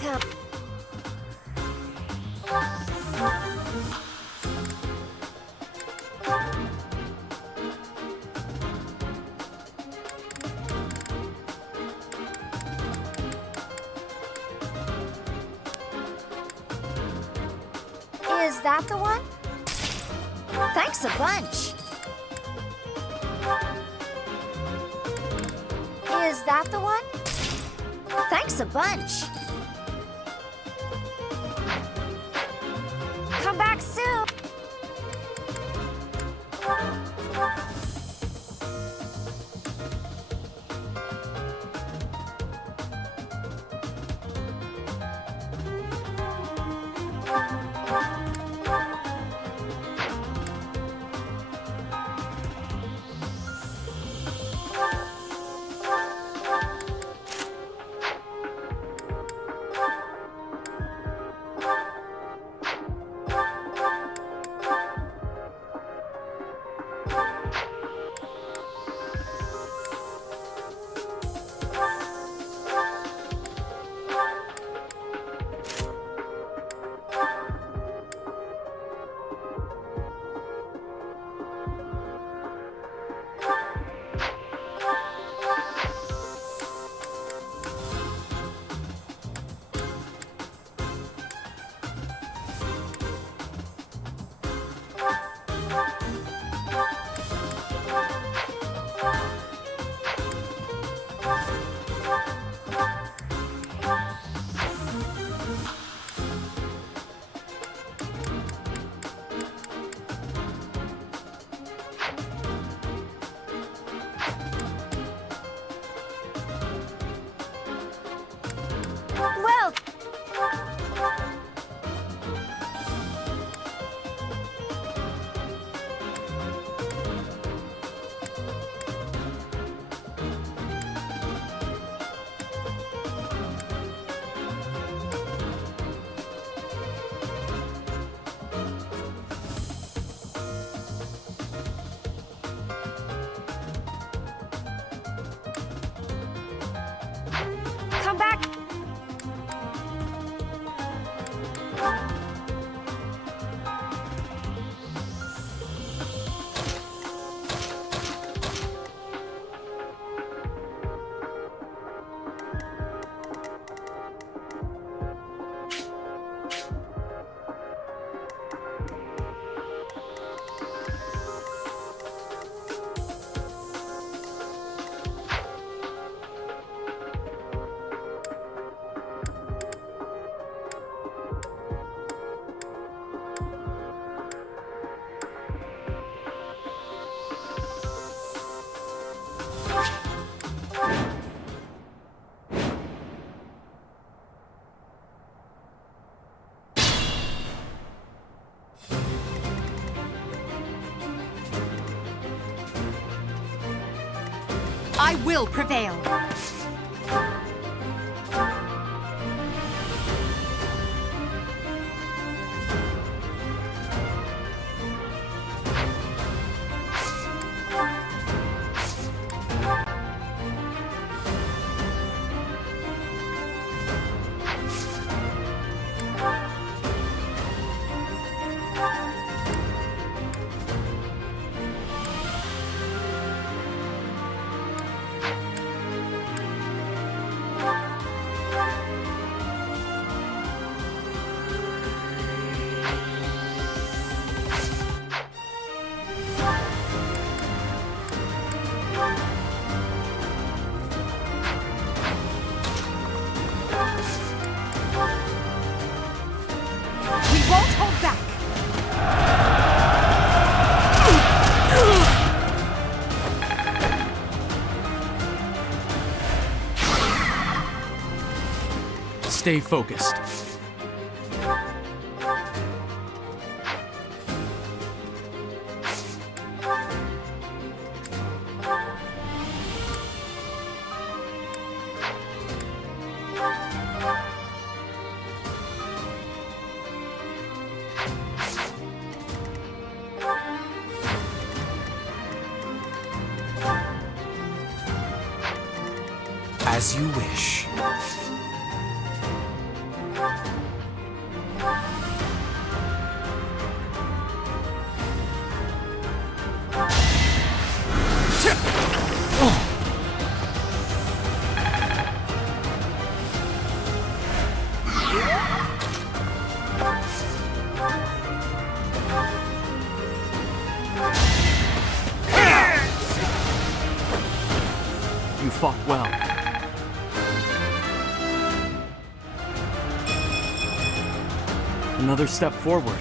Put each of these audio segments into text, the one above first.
Come. Is that the one? Thanks a bunch. Is that the one? Thanks a bunch. Come back soon. Well, come back. I will prevail. We won't hold back. Stay focused. As you wish. fought well. Another step forward.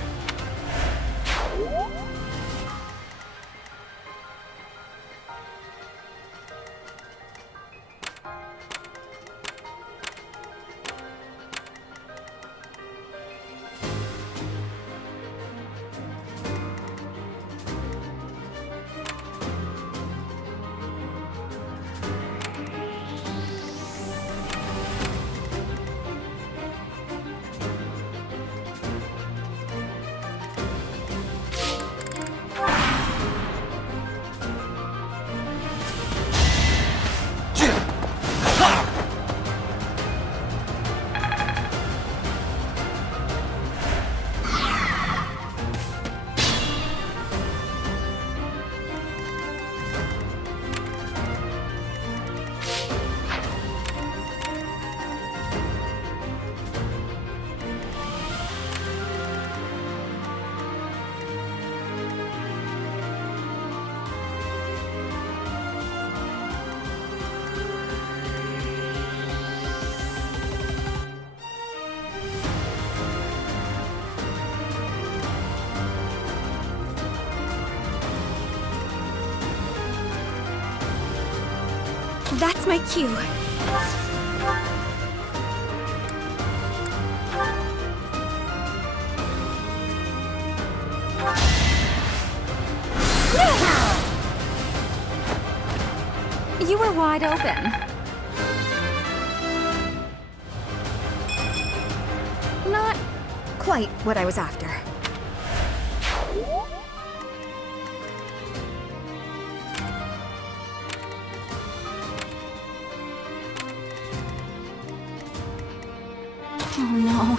That's my cue. You were wide open. Not quite what I was after. Oh no.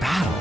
Battle?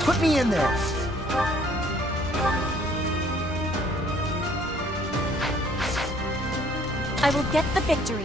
Put me in there. I will get the victory.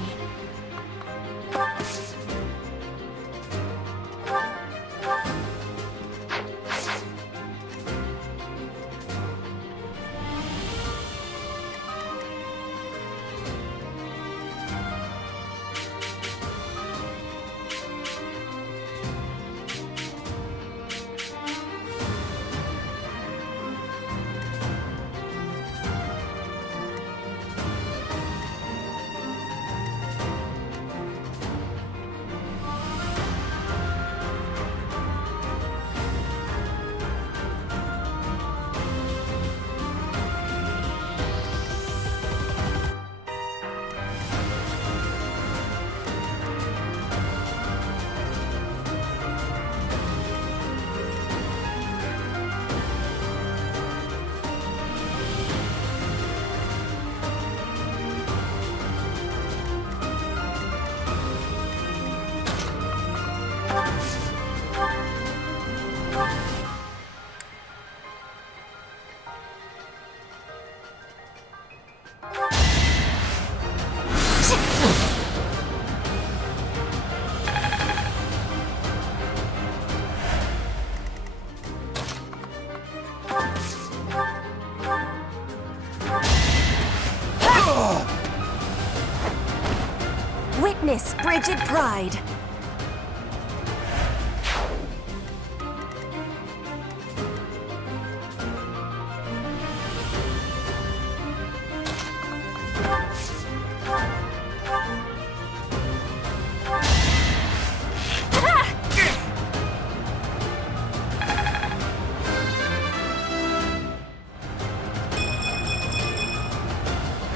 Witness frigid pride.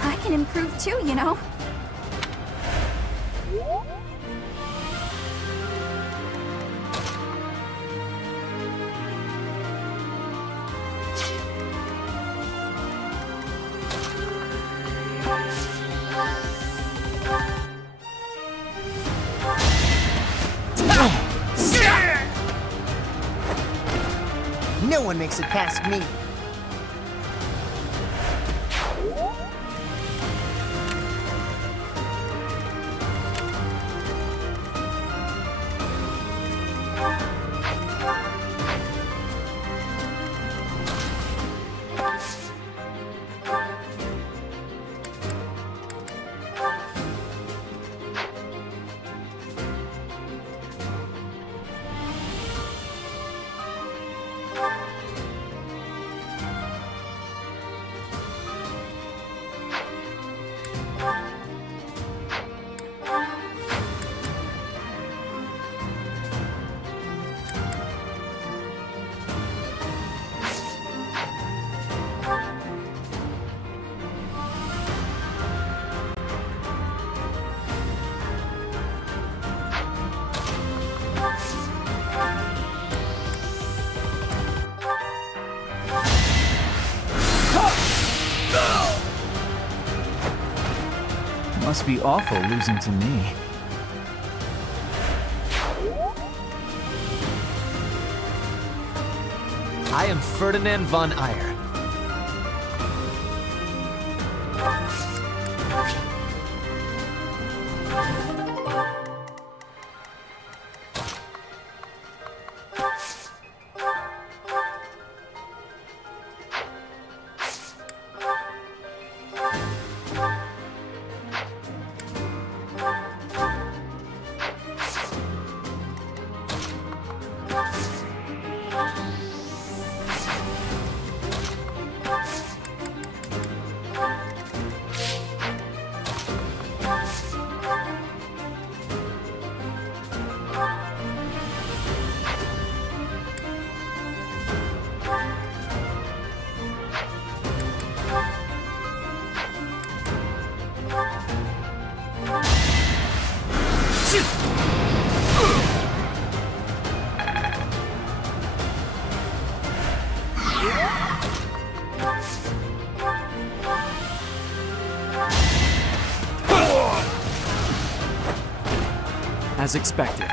I can improve too, you know. No one makes it past me. Must be awful losing to me. I am Ferdinand von Eyre. As expected.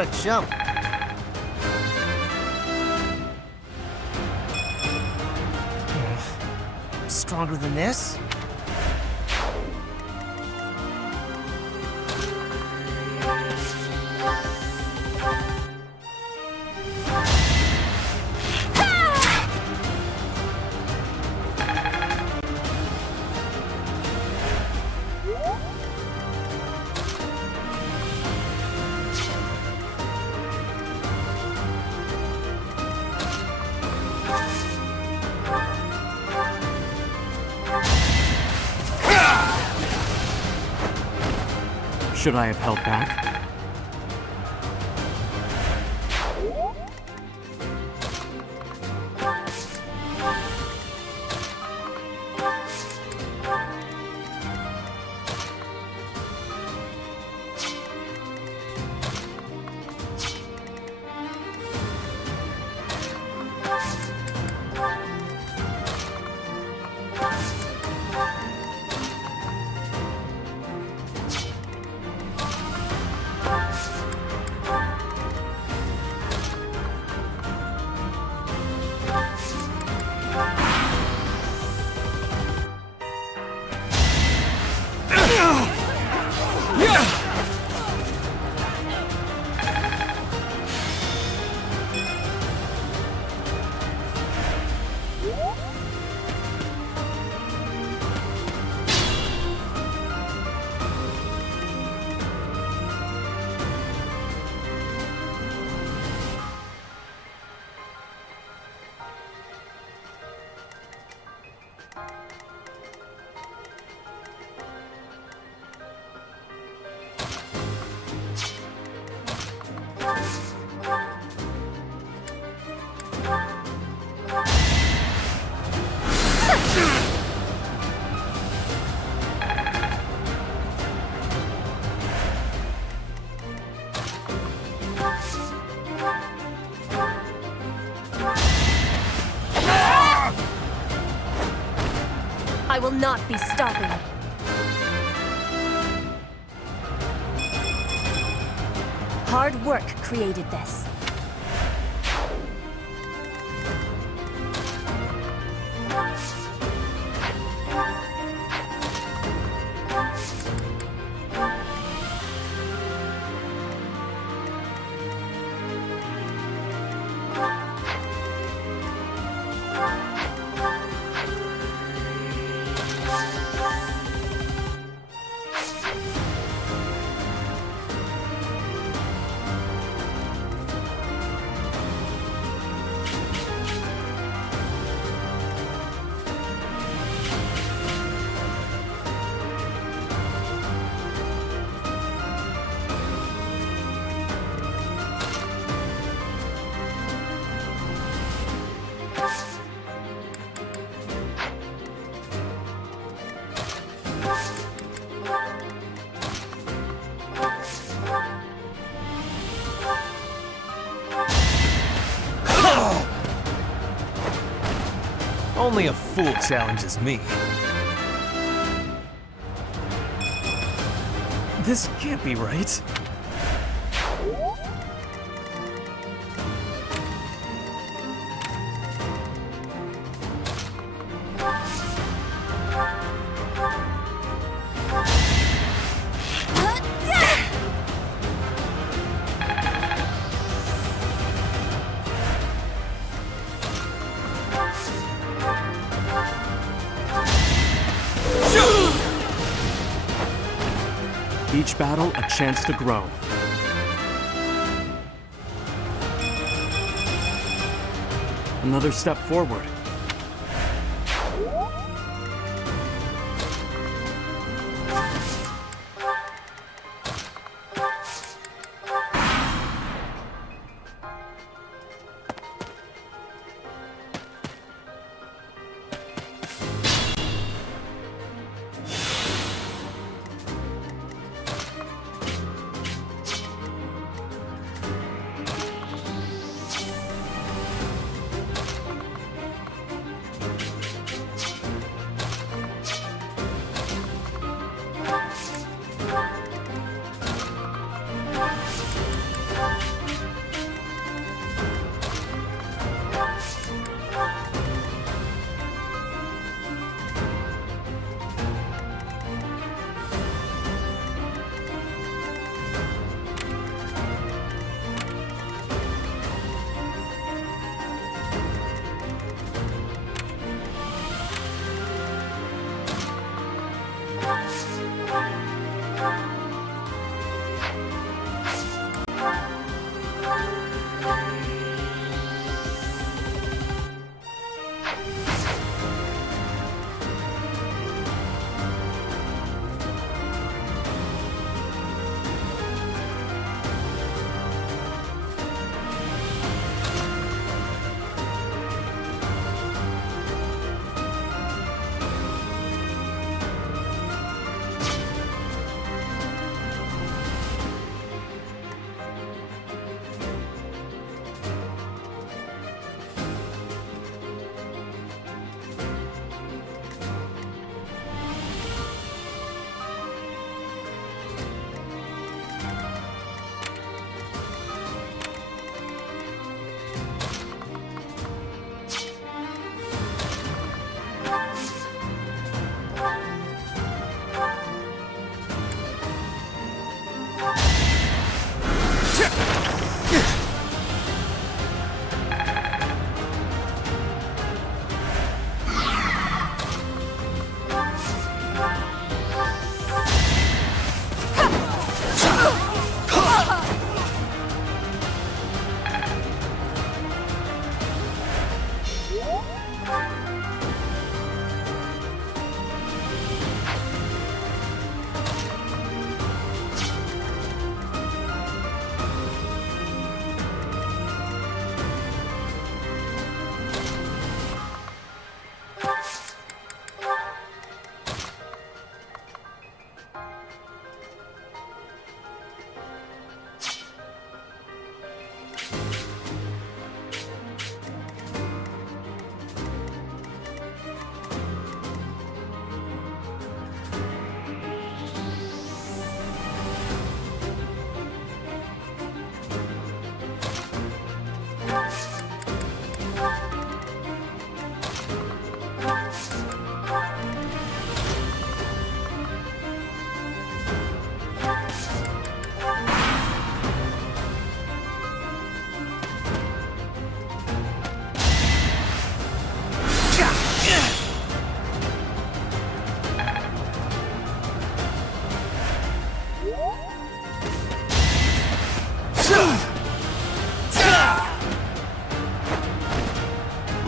What a jump. Stronger than this? Should I have held back? I will not be stopping. Hard work created this. Only a fool challenges me. This can't be right. Each battle, a chance to grow. Another step forward.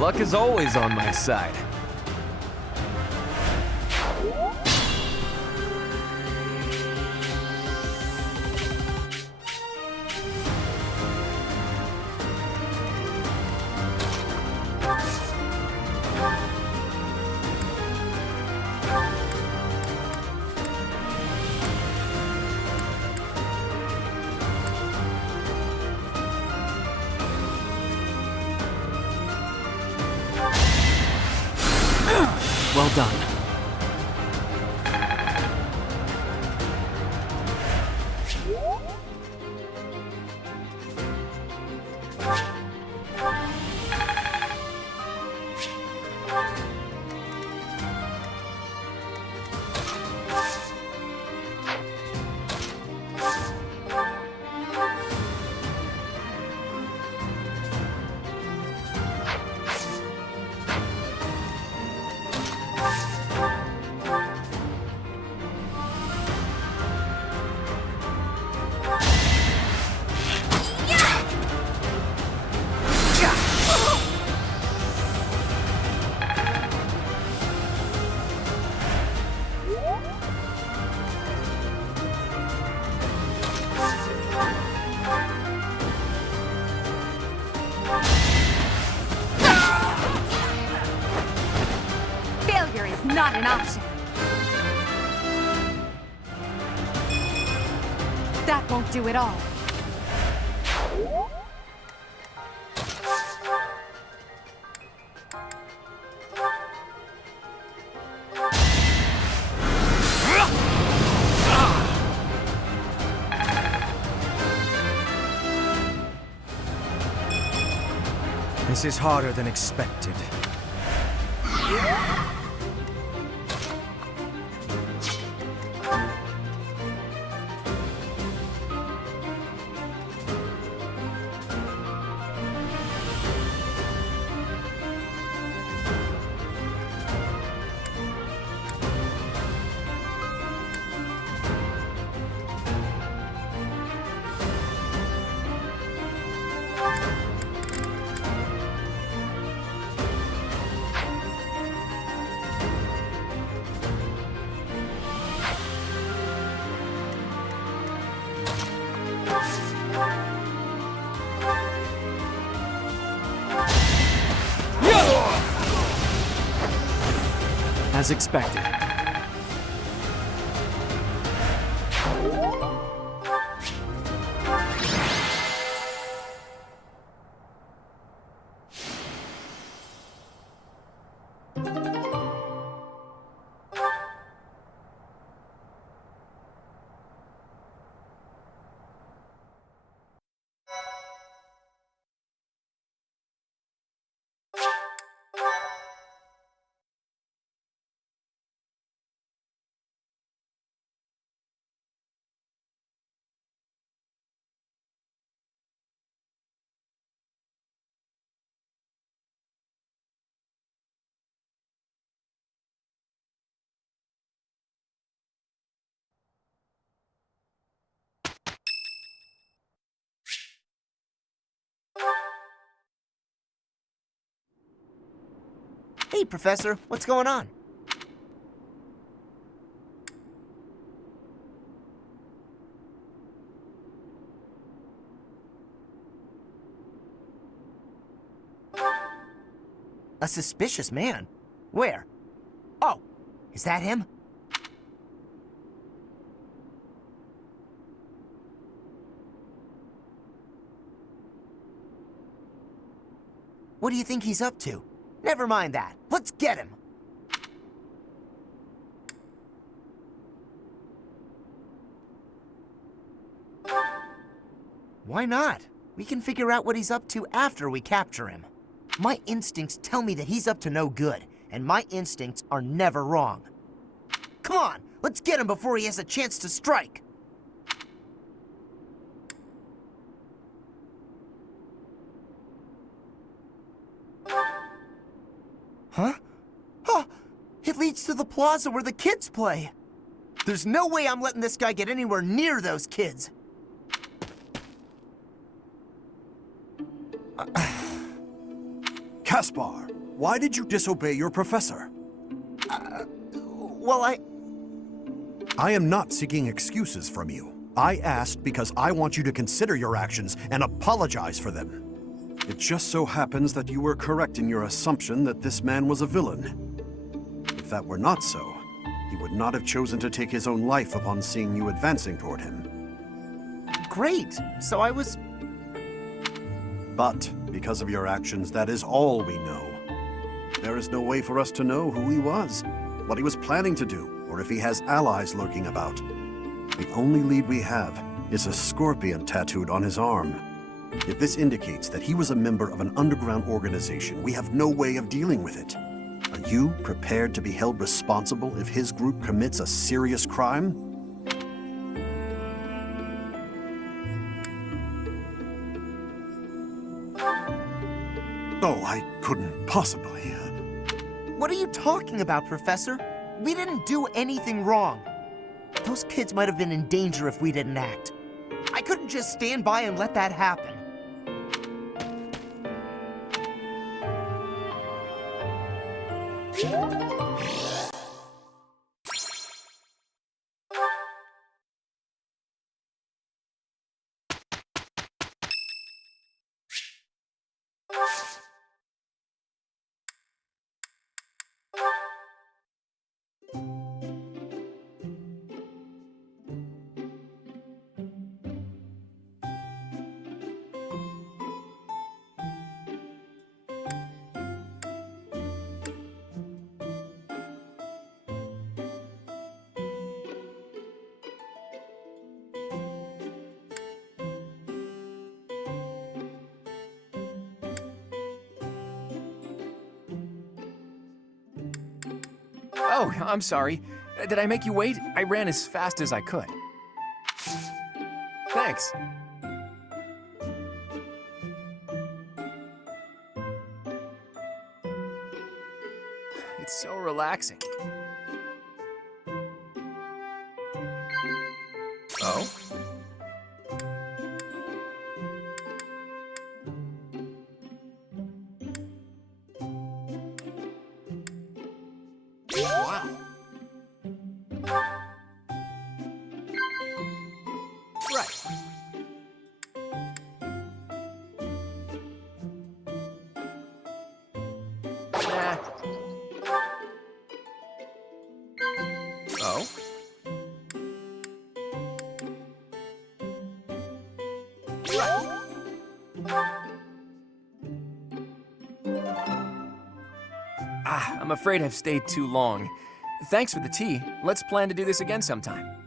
Luck is always on my side. Well done. Failure is not an option. That won't do it all. This is harder than expected. As expected. Hey, Professor, what's going on? A suspicious man? Where? Oh, is that him? What do you think he's up to? Never mind that. Let's get him. Why not? We can figure out what he's up to after we capture him. My instincts tell me that he's up to no good, and my instincts are never wrong. Come on, let's get him before he has a chance to strike. Huh? Oh, it leads to the plaza where the kids play. There's no way I'm letting this guy get anywhere near those kids. Caspar, why did you disobey your professor? Well, I am not seeking excuses from you. I asked because I want you to consider your actions and apologize for them. It just so happens that you were correct in your assumption that this man was a villain. If that were not so, he would not have chosen to take his own life upon seeing you advancing toward him. great. So I was... But because of your actions, that is all we know. There is no way for us to know who he was, what he was planning to do, or if he has allies lurking about. The only lead we have is a scorpion tattooed on his arm. If this indicates that he was a member of an underground organization, we have no way of dealing with it. Are you prepared to be held responsible if his group commits a serious crime? Oh, I couldn't possibly. What are you talking about, Professor? We didn't do anything wrong. Those kids might have been in danger if we didn't act. I couldn't just stand by and let that happen. Oh, I'm sorry. Did I make you wait? I ran as fast as I could. Thanks. It's so relaxing. Oh? Wow. Right. Nah. Oh? Right. I'm afraid I've stayed too long. Thanks for the tea. Let's plan to do this again sometime.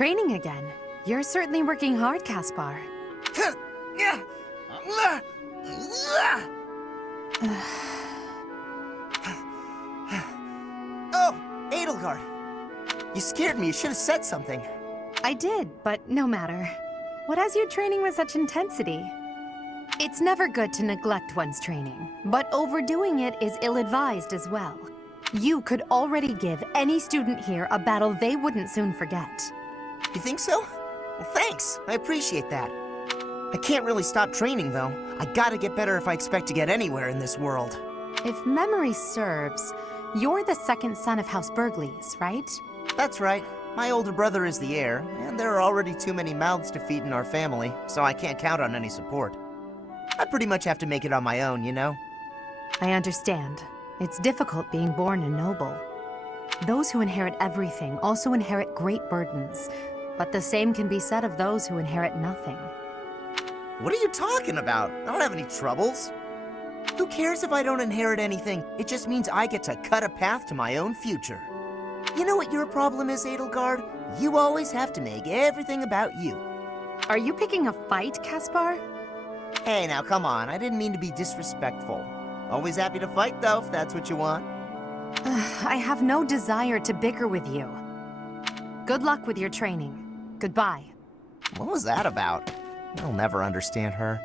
Training again. You're certainly working hard, Caspar. Oh, Edelgard. You scared me. You should have said something. I did, but no matter. What has you training with such intensity? It's never good to neglect one's training, but overdoing it is ill-advised as well. You could already give any student here a battle they wouldn't soon forget. You think so? Well, thanks. I appreciate that. I can't really stop training, though. I gotta get better if I expect to get anywhere in this world. If memory serves, you're the second son of House Burgleys, right? That's right. My older brother is the heir, and there are already too many mouths to feed in our family, so I can't count on any support. I pretty much have to make it on my own, you know? I understand. It's difficult being born a noble. Those who inherit everything also inherit great burdens, but the same can be said of those who inherit nothing. What are you talking about? I don't have any troubles. Who cares if I don't inherit anything? It just means I get to cut a path to my own future. You know what your problem is, Edelgard? You always have to make everything about you. Are you picking a fight, Caspar? Hey, now come on. I didn't mean to be disrespectful. Always happy to fight, though, if that's what you want. I have no desire to bicker with you. Good luck with your training. Goodbye. What was that about? I'll never understand her.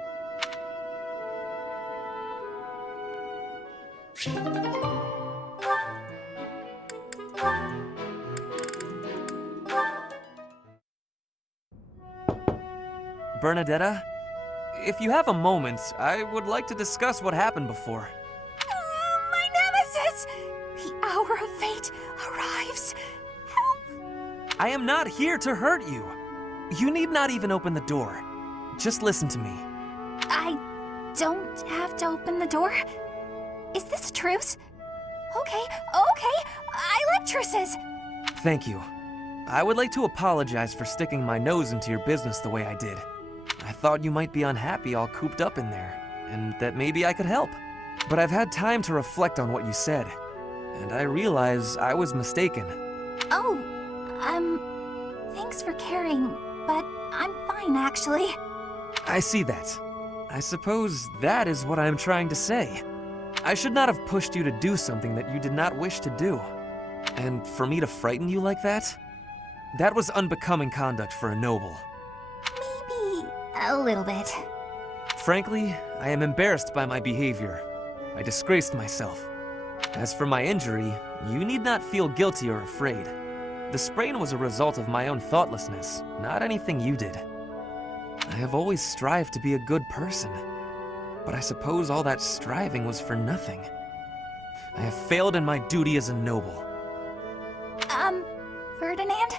Bernadetta, if you have a moment, I would like to discuss what happened before. My nemesis! The hour of fate arrives. Help! I am not here to hurt you. You need not even open the door. Just listen to me. I don't have to open the door? Is this a truce? Okay, I like truces. Thank you. I would like to apologize for sticking my nose into your business the way I did. I thought you might be unhappy all cooped up in there, and that maybe I could help. But I've had time to reflect on what you said, and I realize I was mistaken. Oh, thanks for caring, but I'm fine, actually. I see that. I suppose that is what I'm trying to say. I should not have pushed you to do something that you did not wish to do. And for me to frighten you like that? That was unbecoming conduct for a noble. Maybe a little bit. Frankly, I am embarrassed by my behavior. I disgraced myself. As for my injury, you need not feel guilty or afraid. The sprain was a result of my own thoughtlessness, not anything you did. I have always strived to be a good person, but I suppose all that striving was for nothing. I have failed in my duty as a noble. Ferdinand?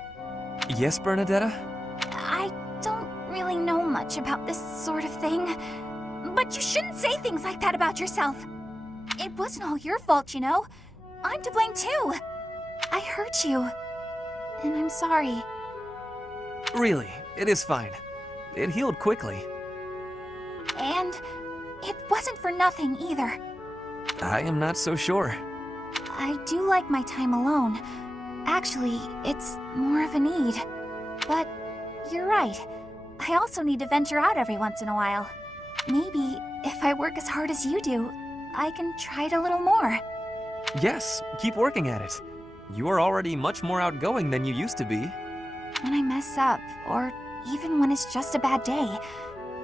Yes, Bernadetta? I don't really know much about this sort of thing, but you shouldn't say things like that about yourself. It wasn't all your fault, you know. I'm to blame too. I hurt you, and I'm sorry. Really, it is fine. It healed quickly. And it wasn't for nothing either. I am not so sure. I do like my time alone. Actually, it's more of a need. But you're right. I also need to venture out every once in a while. Maybe if I work as hard as you do, I can try it a little more. Yes, keep working at it. You are already much more outgoing than you used to be. When I mess up, or even when it's just a bad day,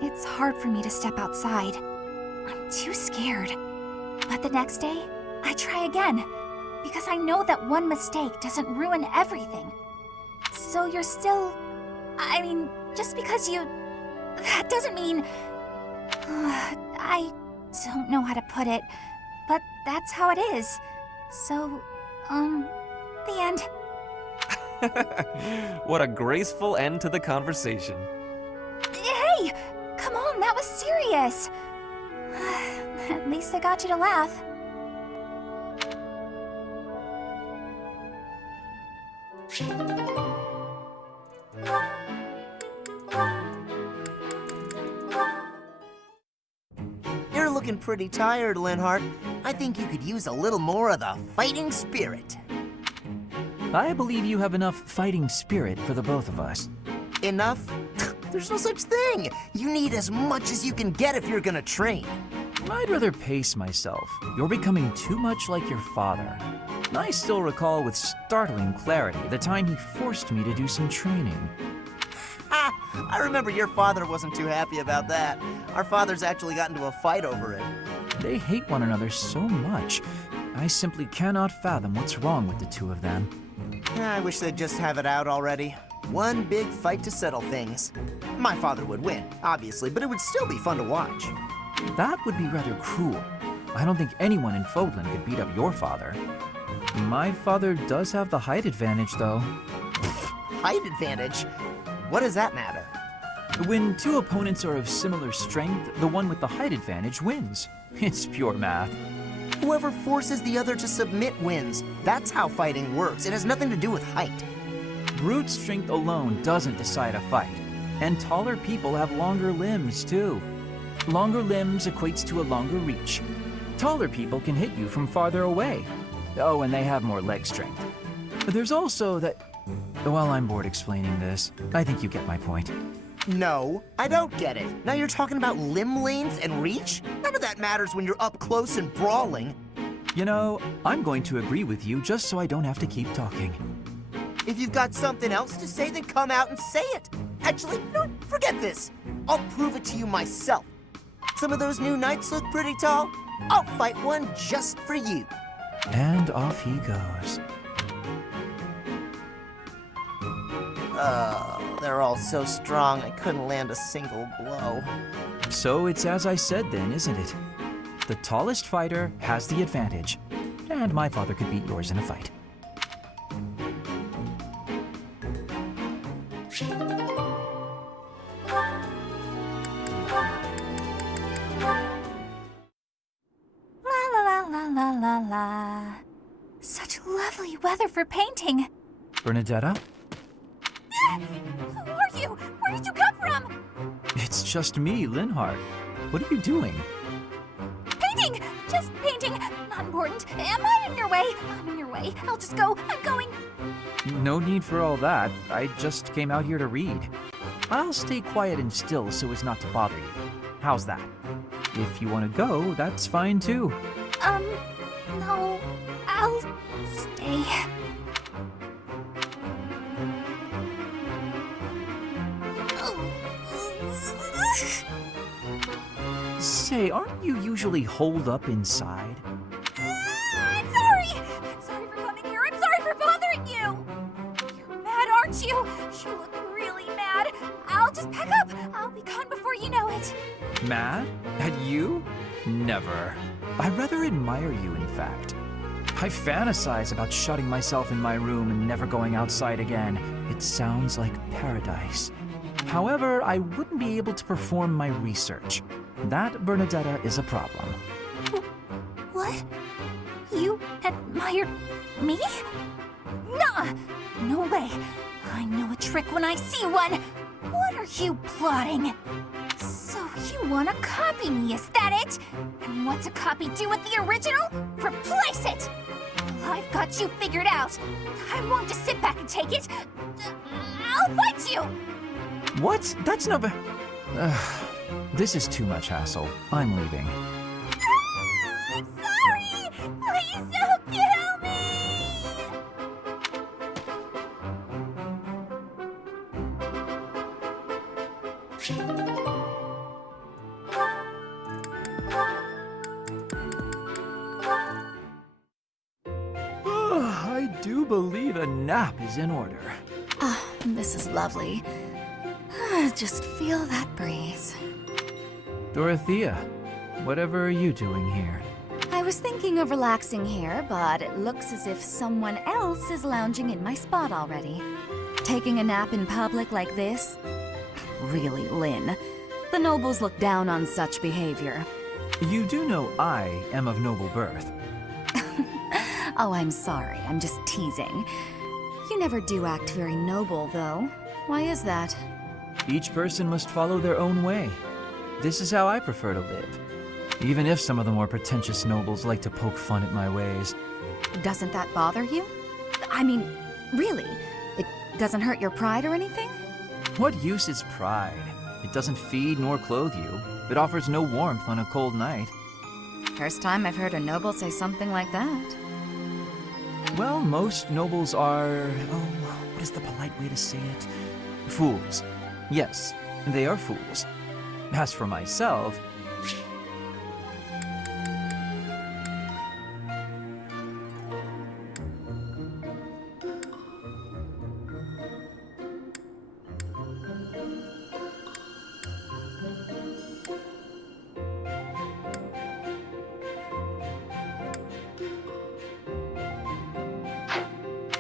it's hard for me to step outside. I'm too scared. But the next day, I try again, because I know that one mistake doesn't ruin everything. So you're still... I mean, just because you... That doesn't mean... I don't know how to put it, but that's how it is. So, the end. What a graceful end to the conversation. Hey! Come on, that was serious! At least I got you to laugh. You're looking pretty tired, Linhardt. I think you could use a little more of the fighting spirit. I believe you have enough fighting spirit for the both of us. Enough? There's no such thing. You need as much as you can get if you're gonna train. I'd rather pace myself. You're becoming too much like your father. I still recall with startling clarity the time he forced me to do some training. Ha! I remember your father wasn't too happy about that. Our fathers actually got into a fight over it. They hate one another so much. I simply cannot fathom what's wrong with the two of them. I wish they'd just have it out already. One big fight to settle things. My father would win, obviously, but it would still be fun to watch. That would be rather cruel. I don't think anyone in Fodlan could beat up your father. My father does have the height advantage, though. Height advantage? What does that matter? When two opponents are of similar strength, the one with the height advantage wins. It's pure math. Whoever forces the other to submit wins. That's how fighting works. It has nothing to do with height. Brute strength alone doesn't decide a fight. And taller people have longer limbs, too. Longer limbs equates to a longer reach. Taller people can hit you from farther away. Oh, and they have more leg strength. There's also that... Well, I'm bored explaining this. I think you get my point. No, I don't get it. Now you're talking about limb length and reach? None of that matters when you're up close and brawling. You know, I'm going to agree with you just so I don't have to keep talking. If you've got something else to say, then come out and say it. Actually, no, forget this. I'll prove it to you myself. Some of those new knights look pretty tall. I'll fight one just for you. And off he goes. They're all so strong I couldn't land a single blow. So it's as I said then, isn't it? The tallest fighter has the advantage. And my father could beat yours in a fight. La la la la la la la. Such lovely weather for painting. Bernadetta? Who are you? Where did you come from? It's just me, Linhart. What are you doing? Painting! Just painting. Not important. Am I in your way? I'm in your way. I'll just go. I'm going. No need for all that. I just came out here to read. I'll stay quiet and still so as not to bother you. How's that? If you want to go, that's fine too. No. I'll stay. Say, aren't you usually holed up inside? I'm sorry! I'm sorry for coming here. I'm sorry for bothering you! You're mad, aren't you? You look really mad. I'll just pack up. I'll be gone before you know it. Mad? At you? Never. I rather admire you, in fact. I fantasize about shutting myself in my room and never going outside again. It sounds like paradise. However, I wouldn't be able to perform my research. That, Bernadetta, is a problem. What? You admire me? Nah! No way. I know a trick when I see one. What are you plotting? So you want to copy me, is that it? And what's a copy do with the original? Replace it! Well, I've got you figured out. I won't just sit back and take it. I'll fight you! What? That's not... This is too much hassle. I'm leaving. I'm sorry! Please don't kill me! I do believe a nap is in order. Ah, this is lovely. Just feel that breeze. Dorothea, whatever are you doing here? I was thinking of relaxing here, but it looks as if someone else is lounging in my spot already. Taking a nap in public like this? Really, Lynn. The nobles look down on such behavior. You do know I am of noble birth. Oh, I'm sorry. I'm just teasing. You never do act very noble, though. Why is that? Each person must follow their own way. This is how I prefer to live. Even if some of the more pretentious nobles like to poke fun at my ways. Doesn't that bother you? I mean, Really? It doesn't hurt your pride or anything? What use is pride? It doesn't feed nor clothe you. It offers no warmth on a cold night. First time I've heard a noble say something like that. Well, most nobles are... oh, what is the polite way to say it? Fools. Yes, they are fools. As for myself...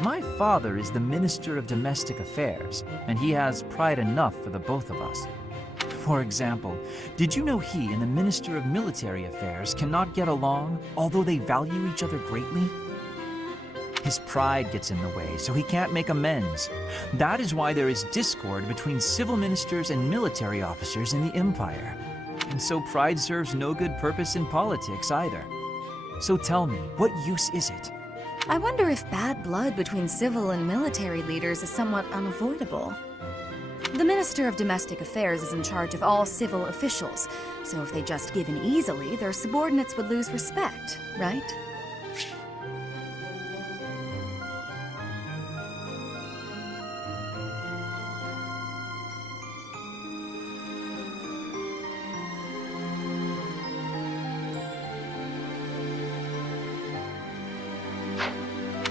My father is the Minister of Domestic Affairs, and he has pride enough for the both of us. For example, did you know he and the Minister of Military Affairs cannot get along, although they value each other greatly? His pride gets in the way, so he can't make amends. That is why there is discord between civil ministers and military officers in the Empire. And so pride serves no good purpose in politics either. So tell me, what use is it? I wonder if bad blood between civil and military leaders is somewhat unavoidable. The Minister of Domestic Affairs is in charge of all civil officials, so if they just give in easily, their subordinates would lose respect, right?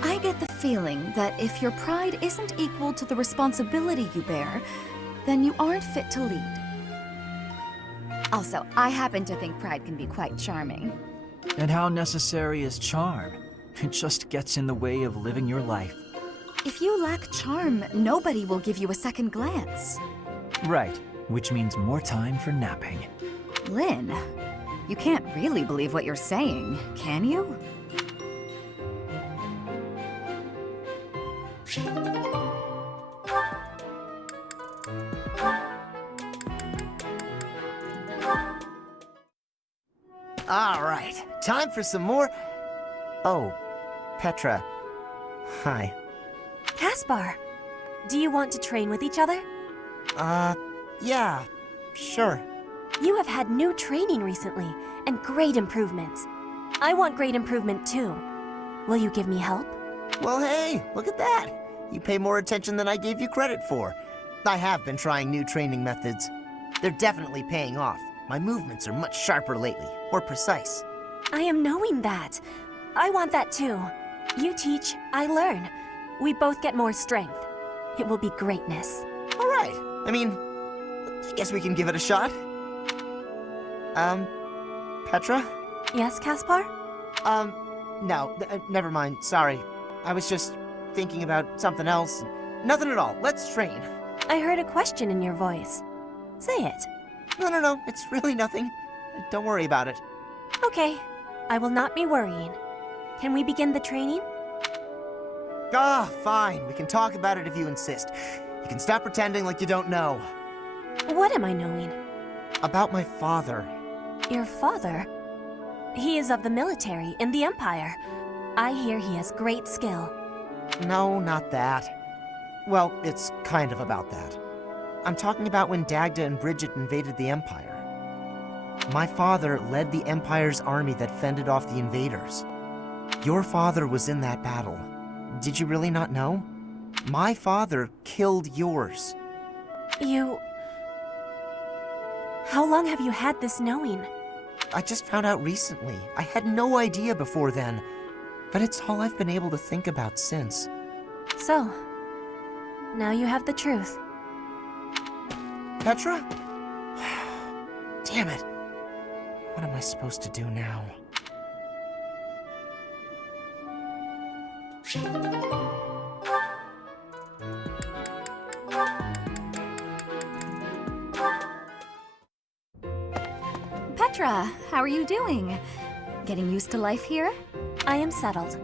I get the feeling that if your pride isn't equal to the responsibility you bear, then you aren't fit to lead. Also, I happen to think pride can be quite charming. And how necessary is charm? It just gets in the way of living your life. If you lack charm, nobody will give you a second glance. Right, which means more time for napping. Lynn, you can't really believe what you're saying, can you? All right, time for some more... Oh, Petra. Hi. Caspar, do you want to train with each other? Yeah, sure. You have had new training recently, and great improvements. I want great improvement too. Will you give me help? Well, hey, look at that. You pay more attention than I gave you credit for. I have been trying new training methods. They're definitely paying off. My movements are much sharper lately, more precise. I am knowing that. I want that too. You teach, I learn. We both get more strength. It will be greatness. All right. I mean, I guess we can give it a shot. Petra? Yes, Caspar? No, never mind. Sorry. I was just thinking about something else. Nothing at all. Let's train. I heard a question in your voice. Say it. No. It's really nothing. Don't worry about it. Okay. I will not be worrying. Can we begin the training? Ah, fine. We can talk about it if you insist. You can stop pretending like you don't know. What am I knowing? About my father. Your father? He is of the military in the Empire. I hear he has great skill. No, not that. Well, it's kind of about that. I'm talking about when Dagda and Bridget invaded the Empire. My father led the Empire's army that fended off the invaders. Your father was in that battle. Did you really not know? My father killed yours. You... How long have you had this knowing? I just found out recently. I had no idea before then. But it's all I've been able to think about since. So, now you have the truth. Petra? Damn it. What am I supposed to do now? Petra, how are you doing? Getting used to life here? I am settled.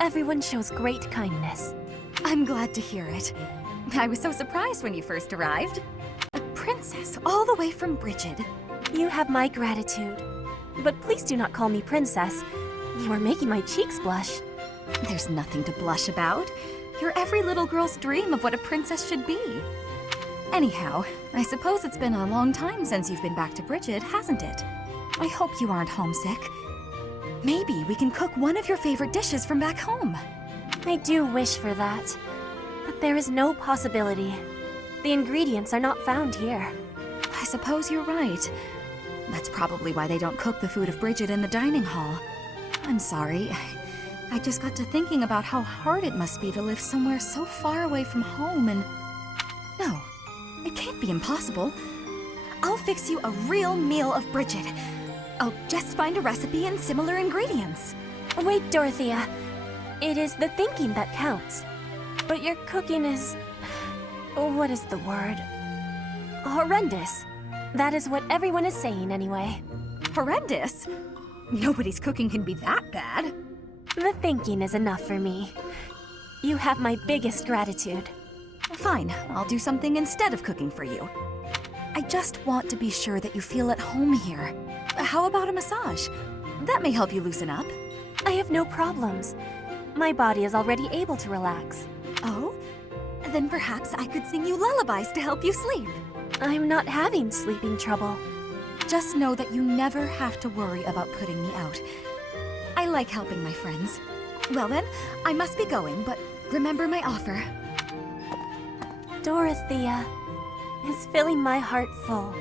Everyone shows great kindness. I'm glad to hear it. I was so surprised when you first arrived. A princess all the way from Bridget. You have my gratitude. But please do not call me princess. You are making my cheeks blush. There's nothing to blush about. You're every little girl's dream of what a princess should be. Anyhow, I suppose it's been a long time since you've been back to Bridget, hasn't it? I hope you aren't homesick. Maybe we can cook one of your favorite dishes from back home. I do wish for that. But there is no possibility. The ingredients are not found here. I suppose you're right. That's probably why they don't cook the food of Bridget in the dining hall. I'm sorry. I just got to thinking about how hard it must be to live somewhere so far away from home and... No, it can't be impossible. I'll fix you a real meal of Bridget. I'll just find a recipe and similar ingredients. Wait, Dorothea. It is the thinking that counts. But your cooking is... what is the word? Horrendous. That is what everyone is saying anyway. Horrendous? Nobody's cooking can be that bad. The thinking is enough for me. You have my biggest gratitude. Fine, I'll do something instead of cooking for you. I just want to be sure that you feel at home here. How about a massage? That may help you loosen up. I have no problems. My body is already able to relax. Oh? Then perhaps I could sing you lullabies to help you sleep. I'm not having sleeping trouble. Just know that you never have to worry about putting me out. I like helping my friends. Well then, I must be going, but remember my offer. Dorothea is filling my heart full.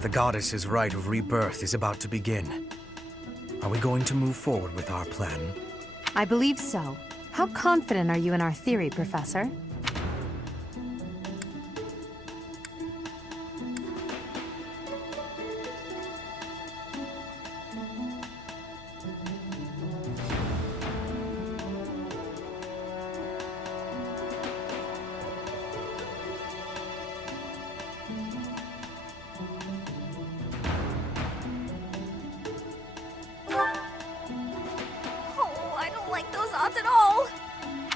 The goddess's rite of rebirth is about to begin. Are we going to move forward with our plan? I believe so. How confident are you in our theory, Professor? Oh, I don't like those odds at all.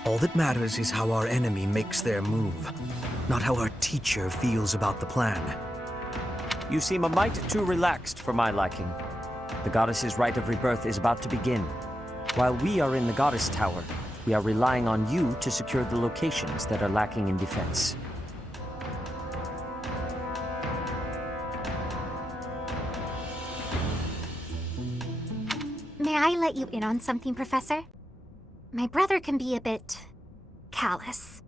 All that matters is how our enemy makes their move, not how our teacher feels about the plan. You seem a mite too relaxed for my liking. The goddess's rite of rebirth is about to begin. While we are in the goddess tower, we are relying on you to secure the locations that are lacking in defense. May I let you in on something, Professor? My brother can be a bit callous.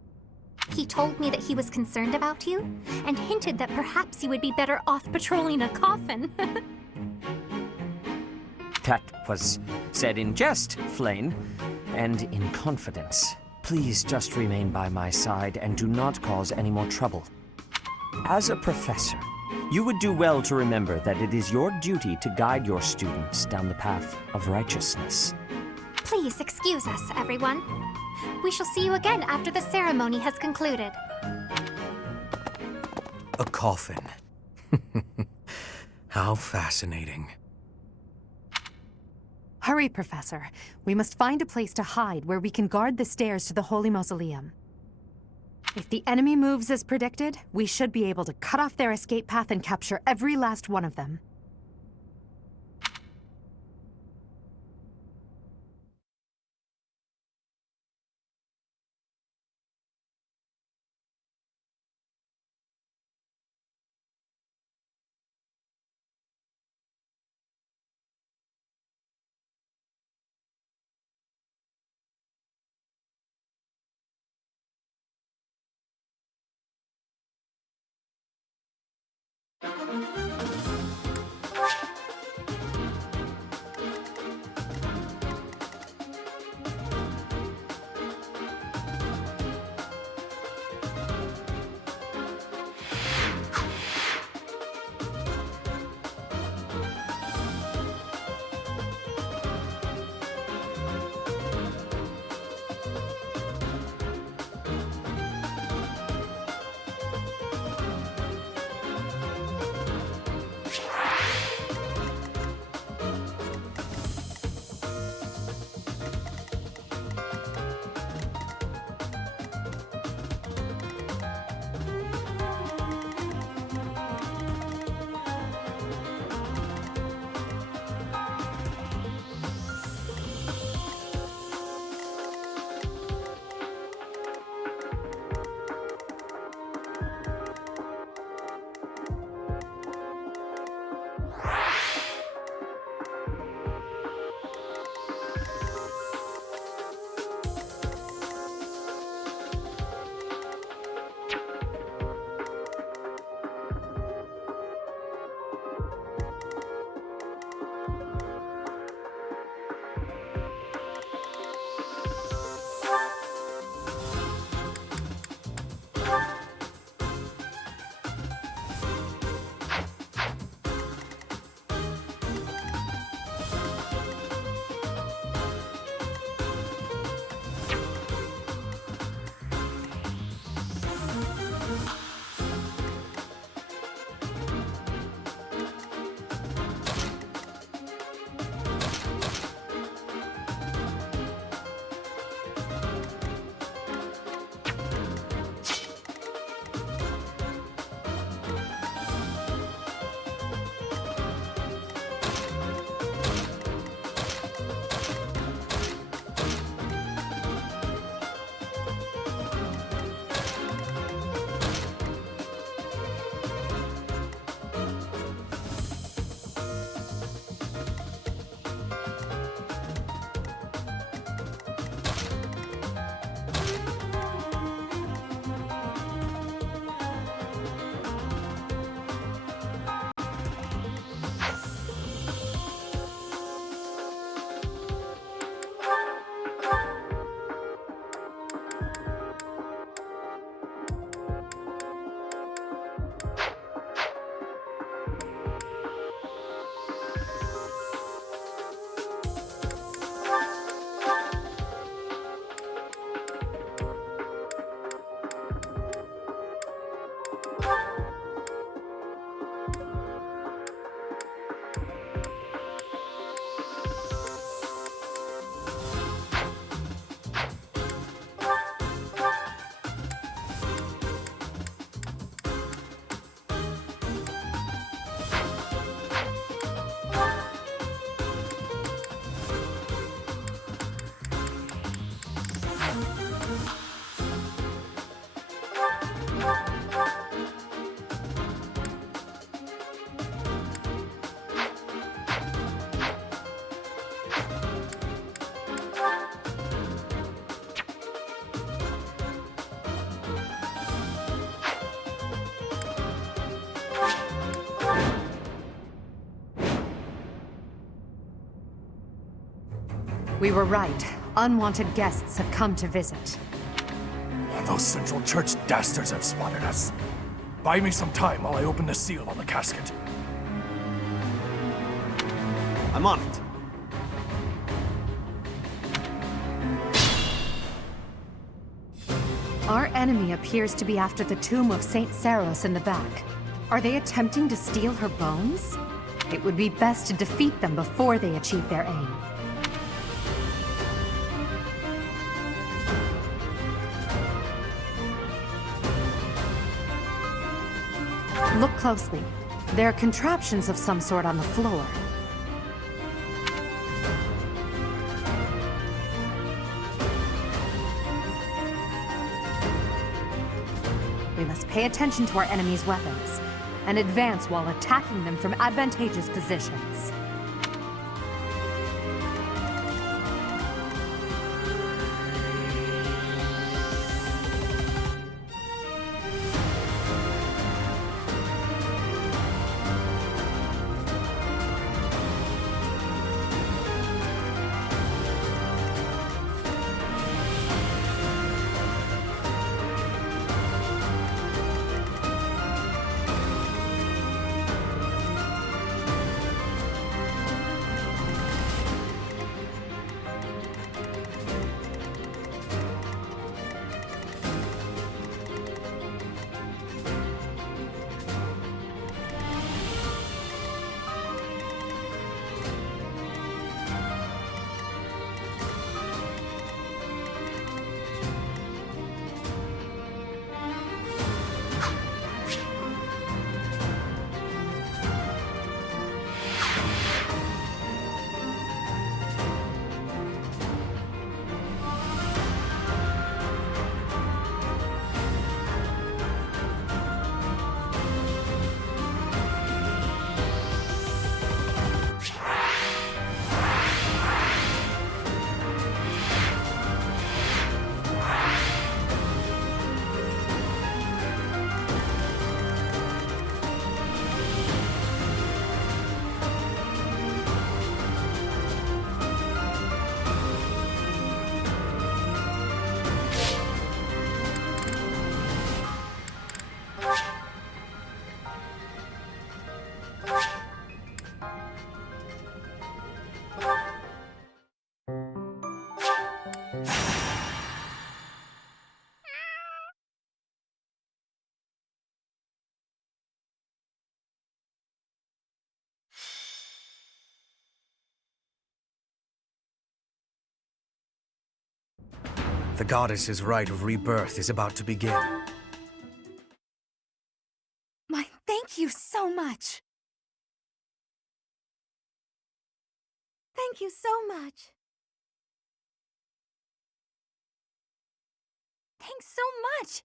He told me that he was concerned about you, and hinted that perhaps you would be better off patrolling a coffin. That was said in jest, Flane, and in confidence. Please just remain by my side and do not cause any more trouble. As a professor, you would do well to remember that it is your duty to guide your students down the path of righteousness. Please excuse us, everyone. We shall see you again after the ceremony has concluded. A coffin. How fascinating. Hurry, Professor. We must find a place to hide where we can guard the stairs to the Holy Mausoleum. If the enemy moves as predicted, we should be able to cut off their escape path and capture every last one of them. We were right. Unwanted guests have come to visit. Those Central Church dastards have spotted us. Buy me some time while I open the seal on the casket. I'm on it. Our enemy appears to be after the tomb of Saint Saros in the back. Are they attempting to steal her bones? It would be best to defeat them before they achieve their aim. Look closely. There are contraptions of some sort on the floor. We must pay attention to our enemy's weapons, and advance while attacking them from advantageous positions. The goddess's rite of rebirth is about to begin. My thank you so much. Thank you so much. Thanks so much.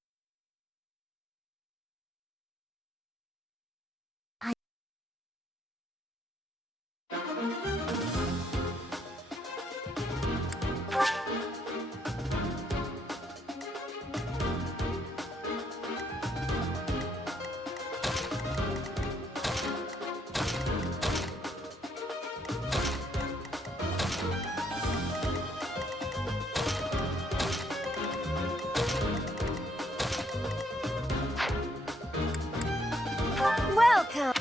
Welcome!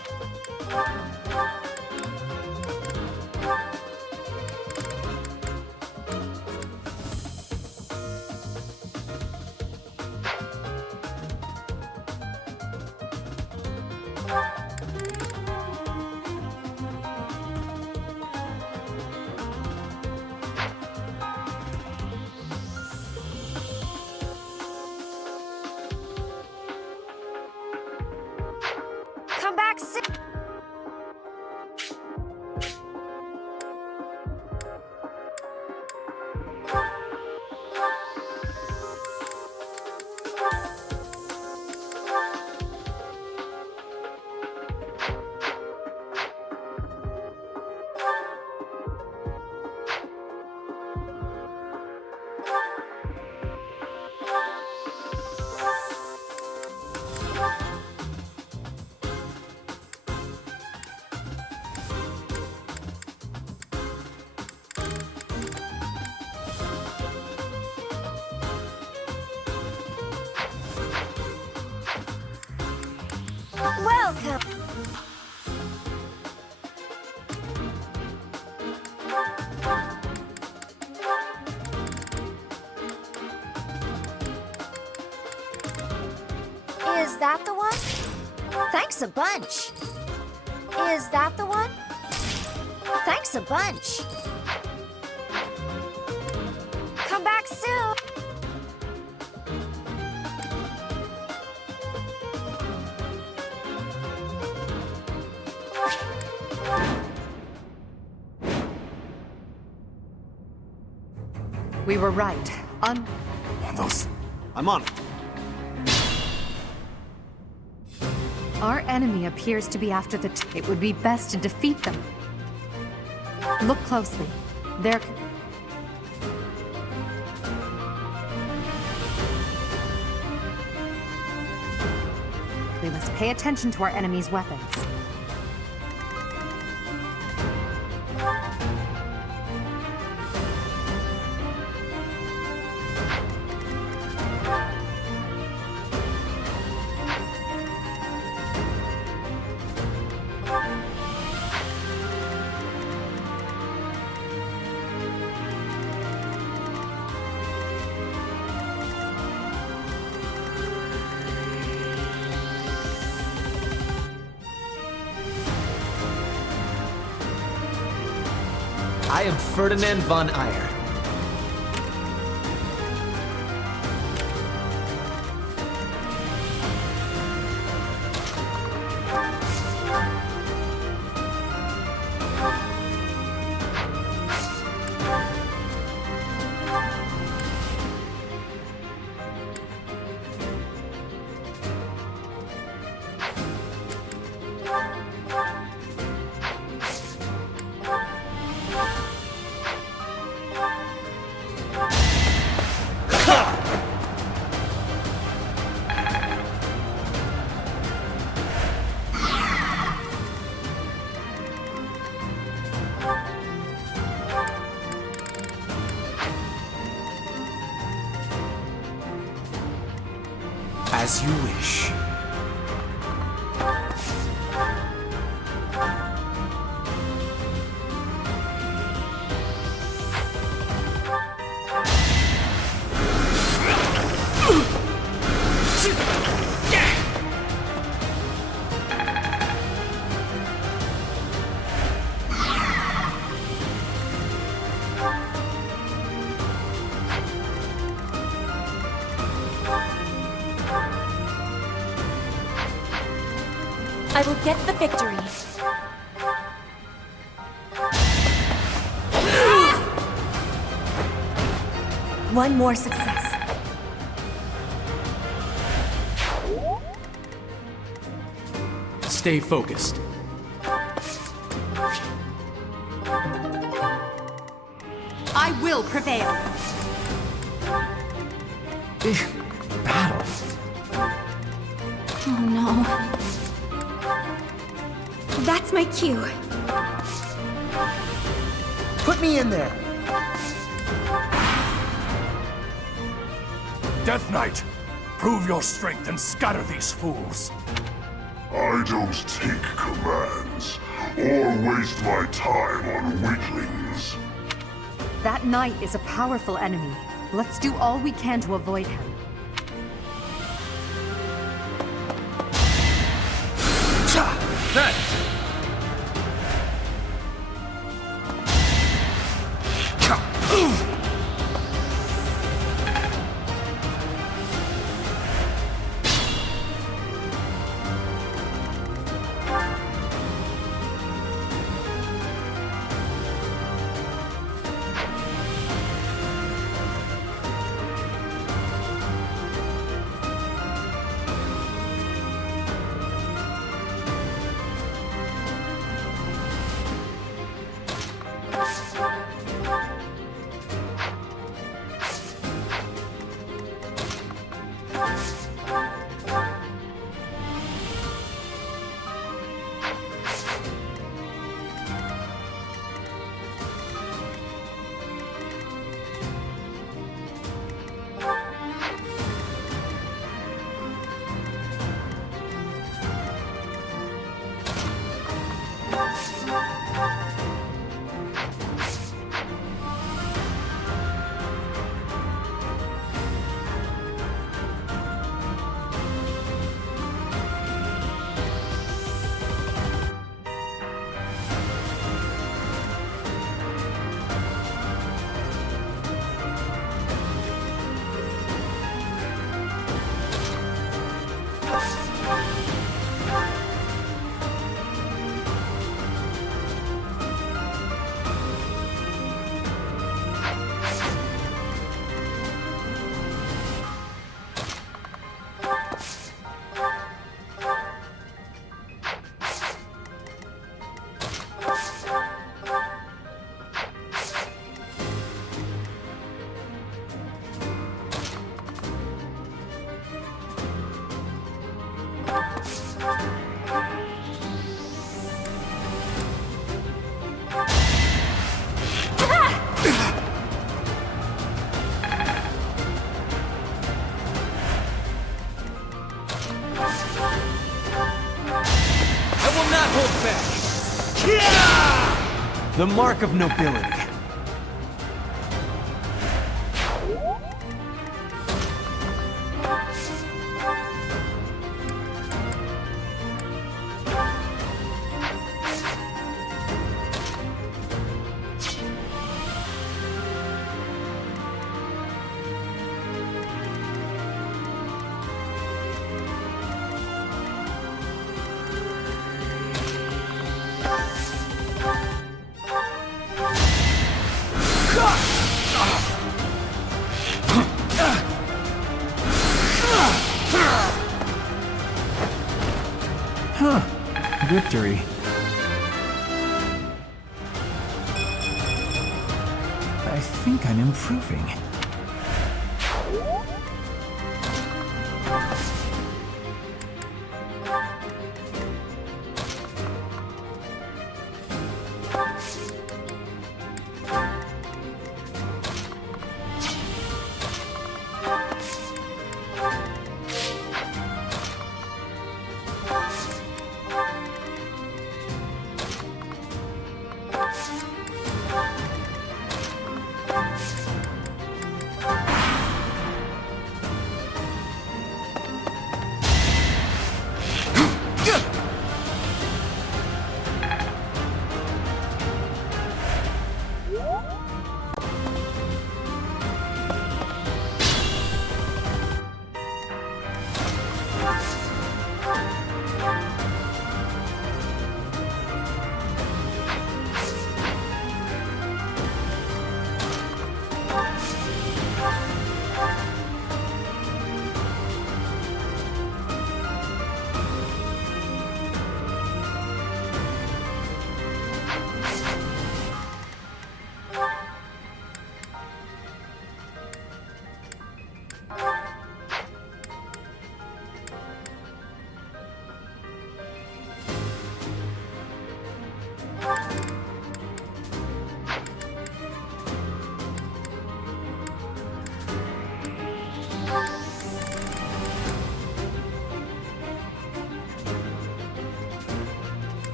that the one? Thanks a bunch. Is that the one? Thanks a bunch. Come back soon. We were right. Those... I'm on it. Our enemy appears to be after the... It would be best to defeat them. Look closely. They're... We must pay attention to our enemy's weapons. I am Ferdinand von Eyre. As you wish. I will get the victory. One more success. Stay focused. I will prevail. Battle. Oh no. That's my cue. Put me in there. Death Knight, prove your strength and scatter these fools. I don't take commands, or waste my time on weaklings. That knight is a powerful enemy. Let's do all we can to avoid him. That! The mark of nobility. Huh. Victory. I think I'm improving.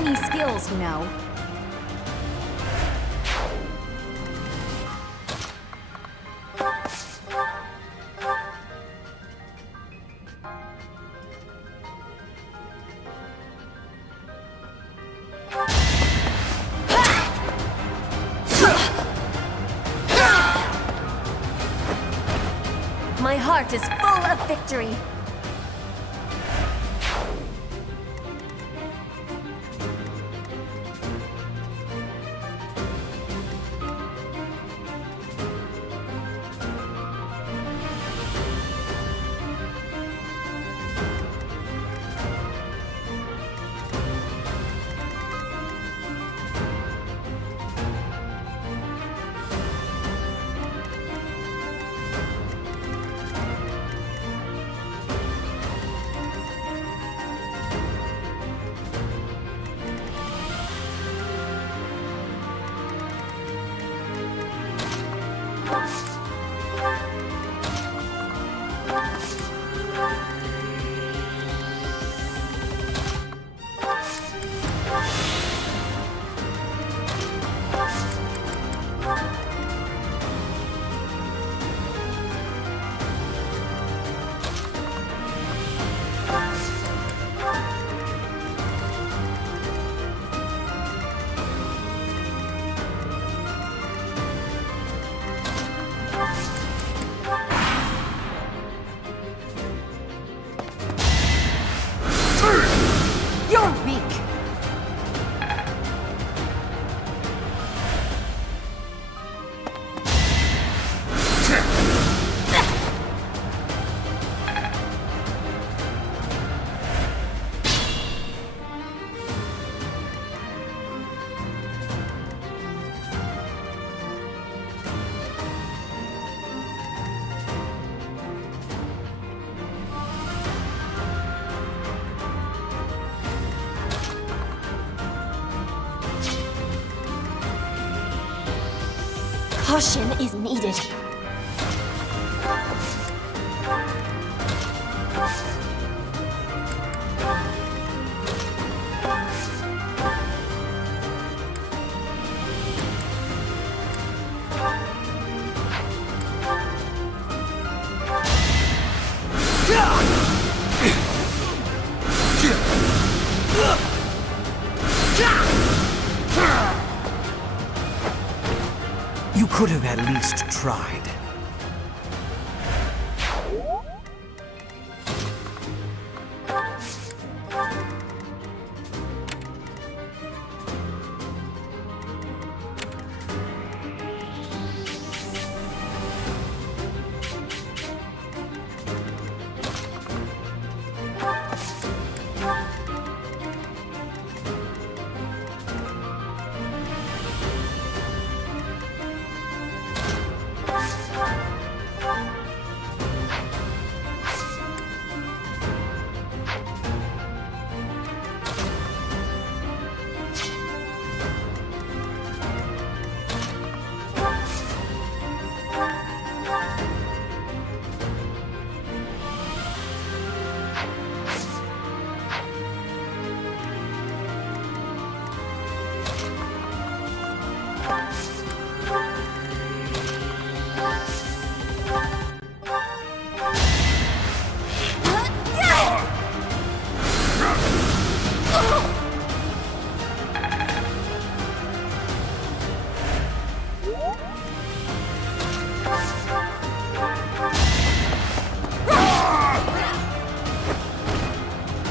many skills, you know. My heart is full of victory. You're weak. Caution is needed. You could have at least tried.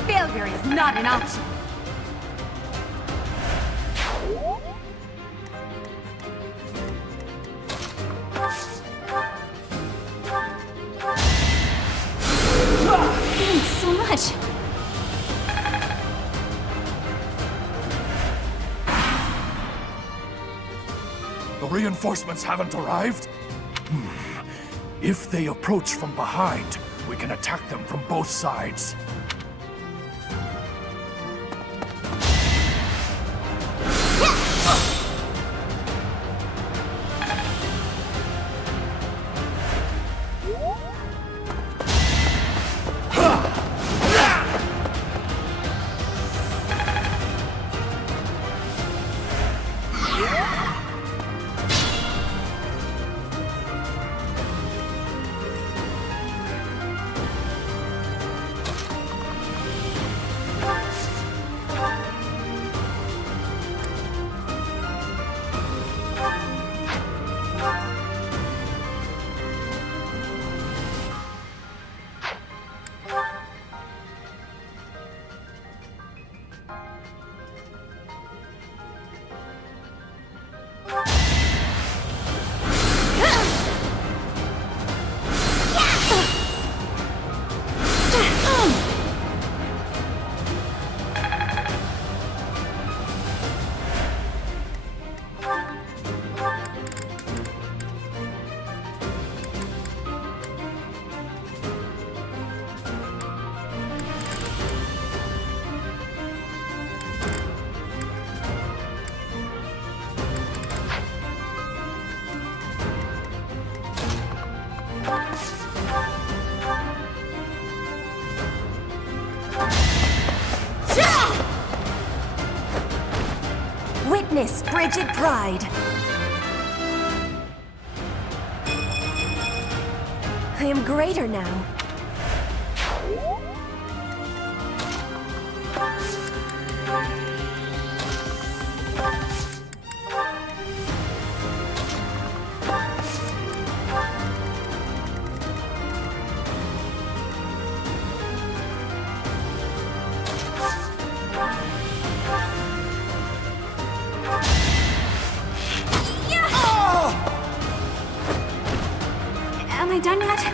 Failure is not an option. Thanks so much. The reinforcements haven't arrived? If they approach from behind, we can attack them from both sides. Witness Brigid Pride. I am greater now. Am I done yet?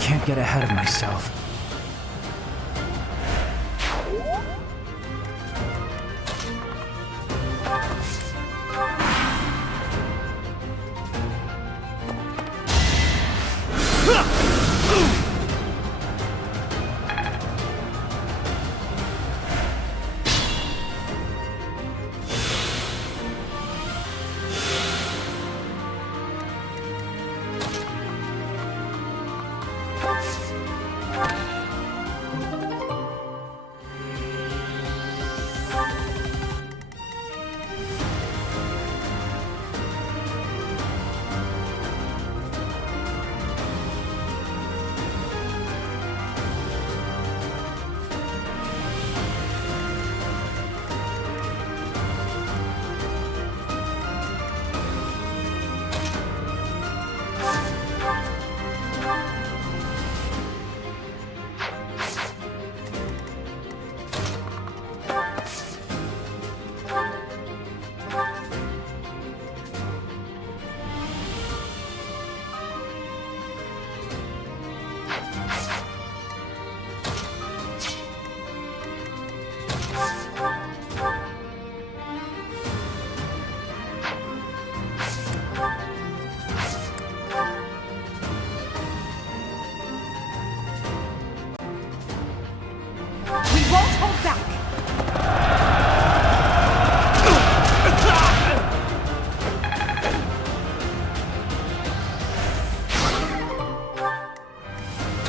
Can't get ahead of myself.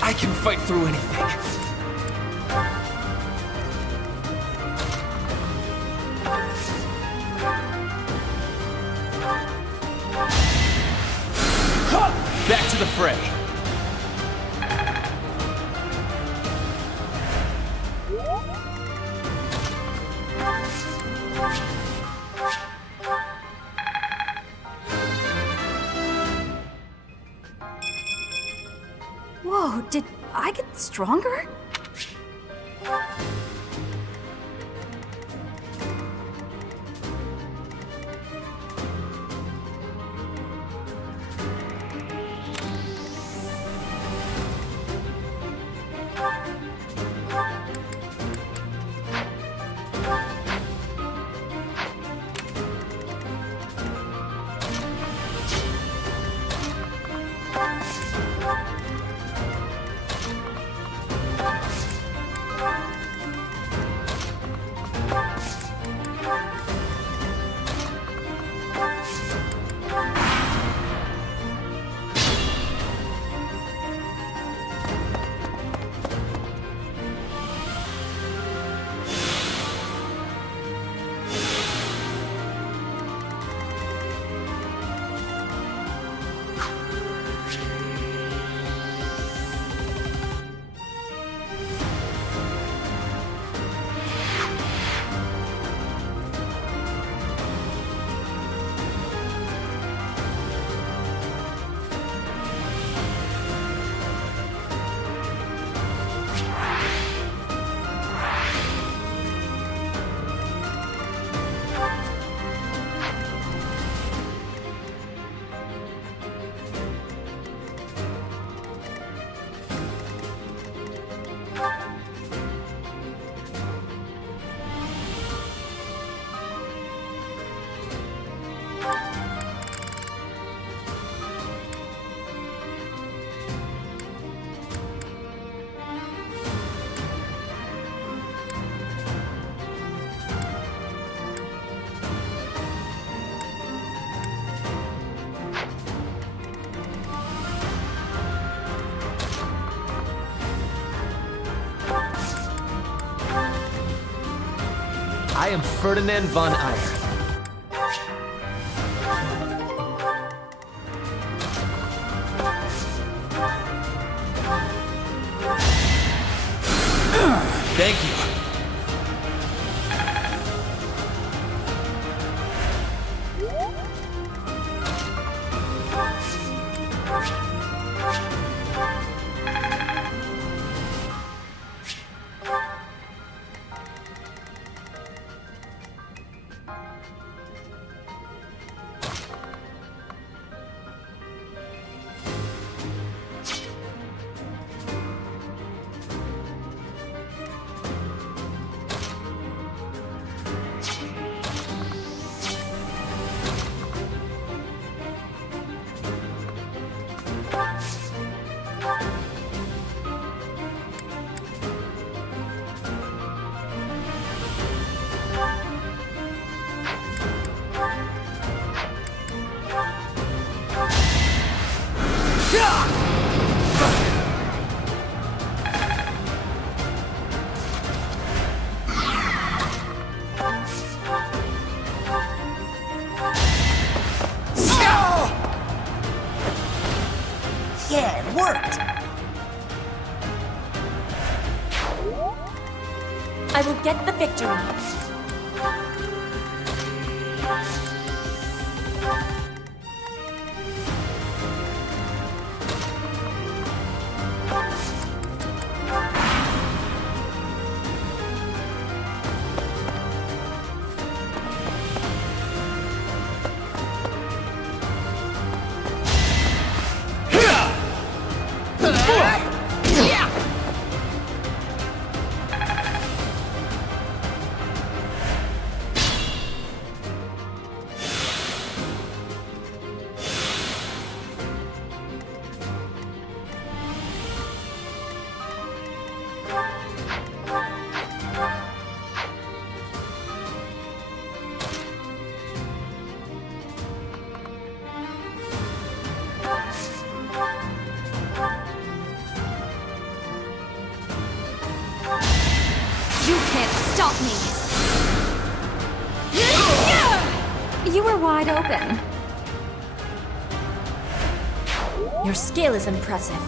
I can fight through anything. Back to the fray. Whoa, did I get stronger? I am Ferdinand von Eyre. Thank you. Yeah, it worked! I will get the victory. You can't stop me! You were wide open. Your skill is impressive.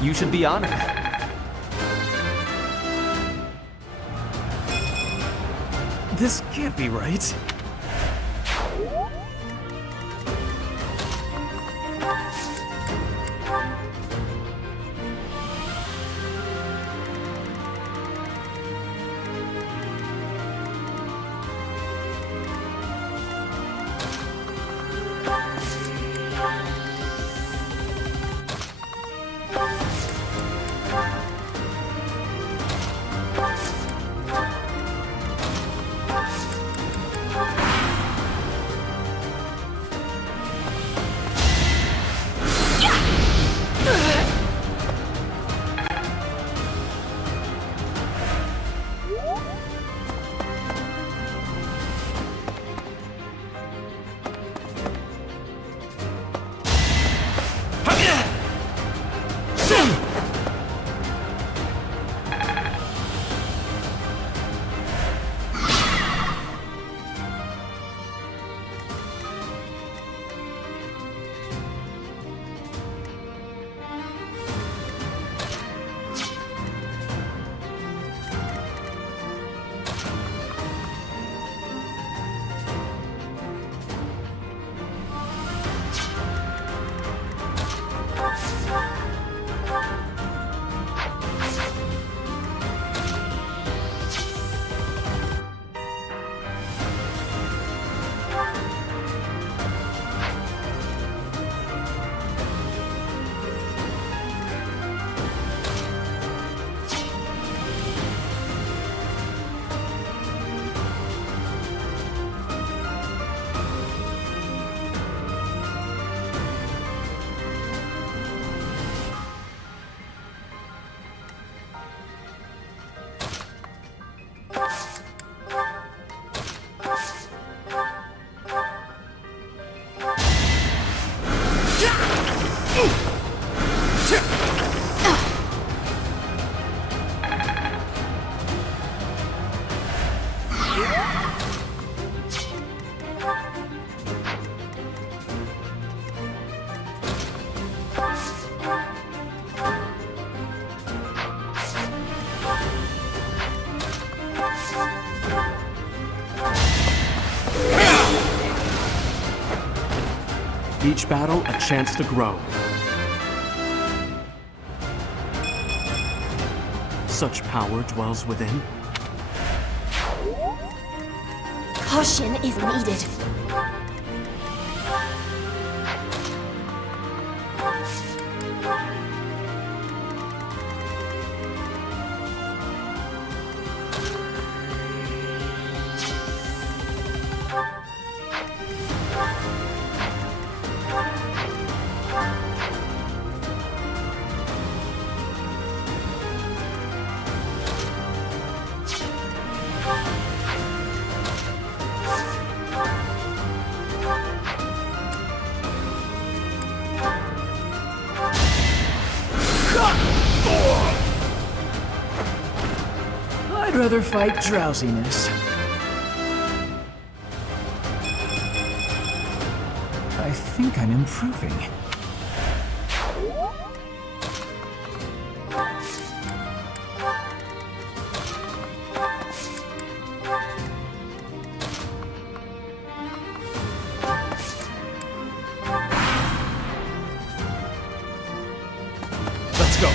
You should be honored. This can't be right. Each battle a chance to grow. Such power dwells within. Caution is needed. I'd rather fight drowsiness. I think I'm improving. Let's go.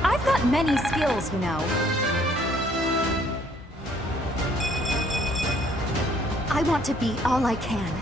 I've got many skills, you know. I want to be all I can.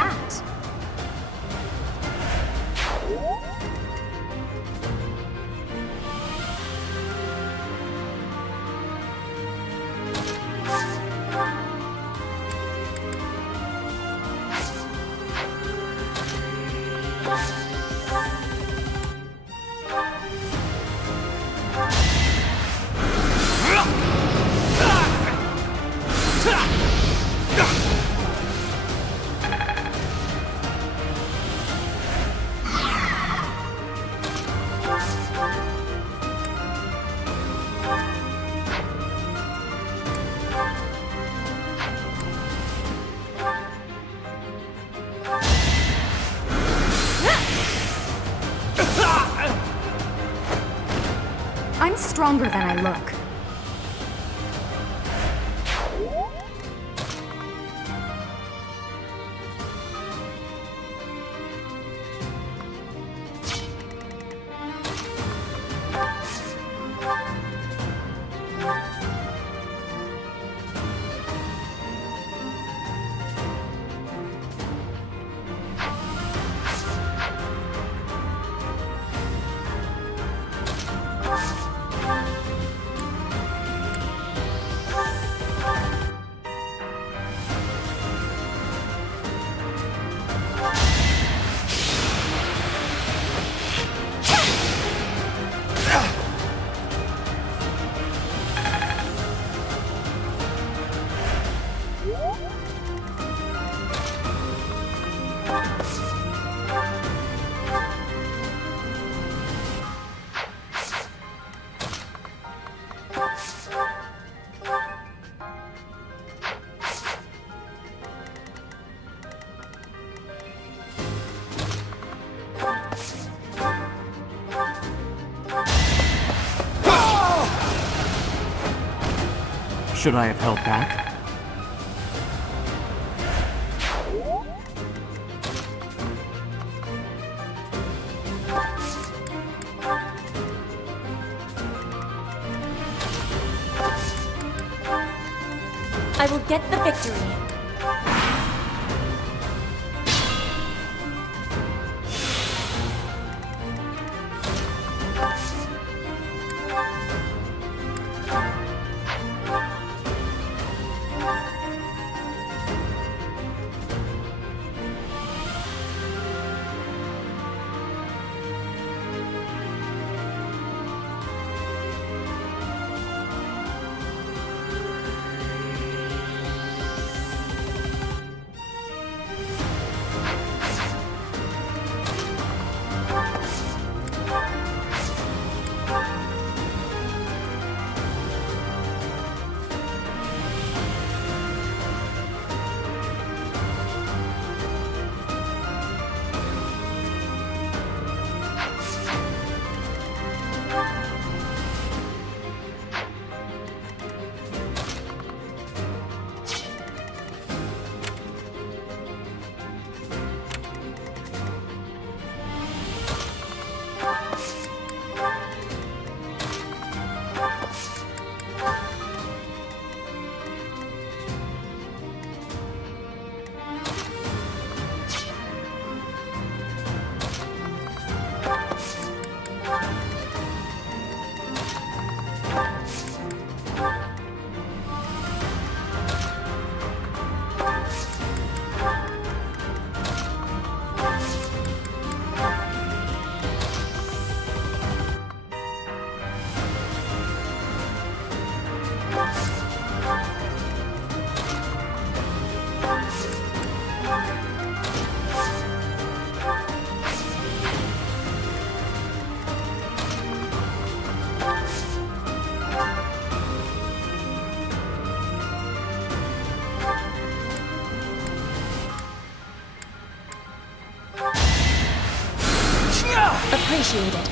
that? I'm stronger than I look. Should I have held back? I will get the victory. Appreciated.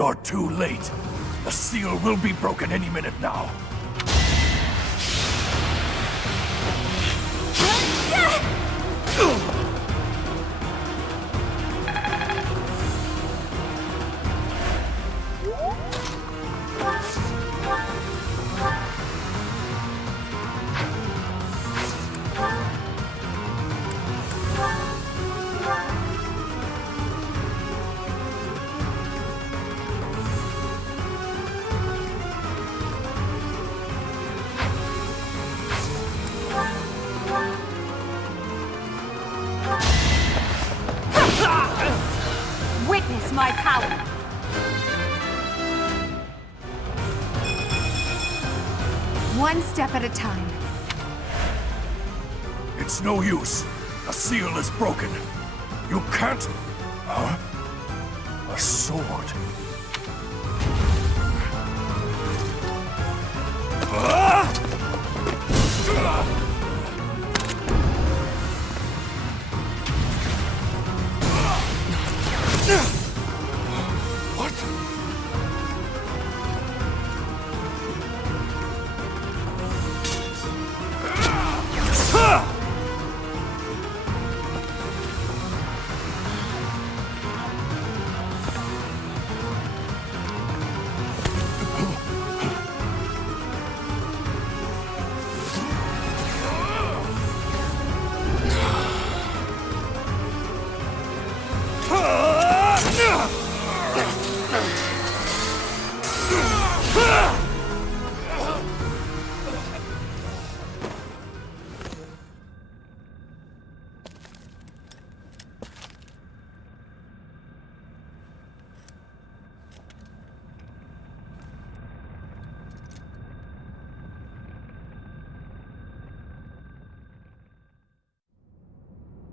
You're too late. The seal will be broken any minute now. Witness my power! One step at a time. It's no use. The seal is broken. You can't... Huh? A sword. What?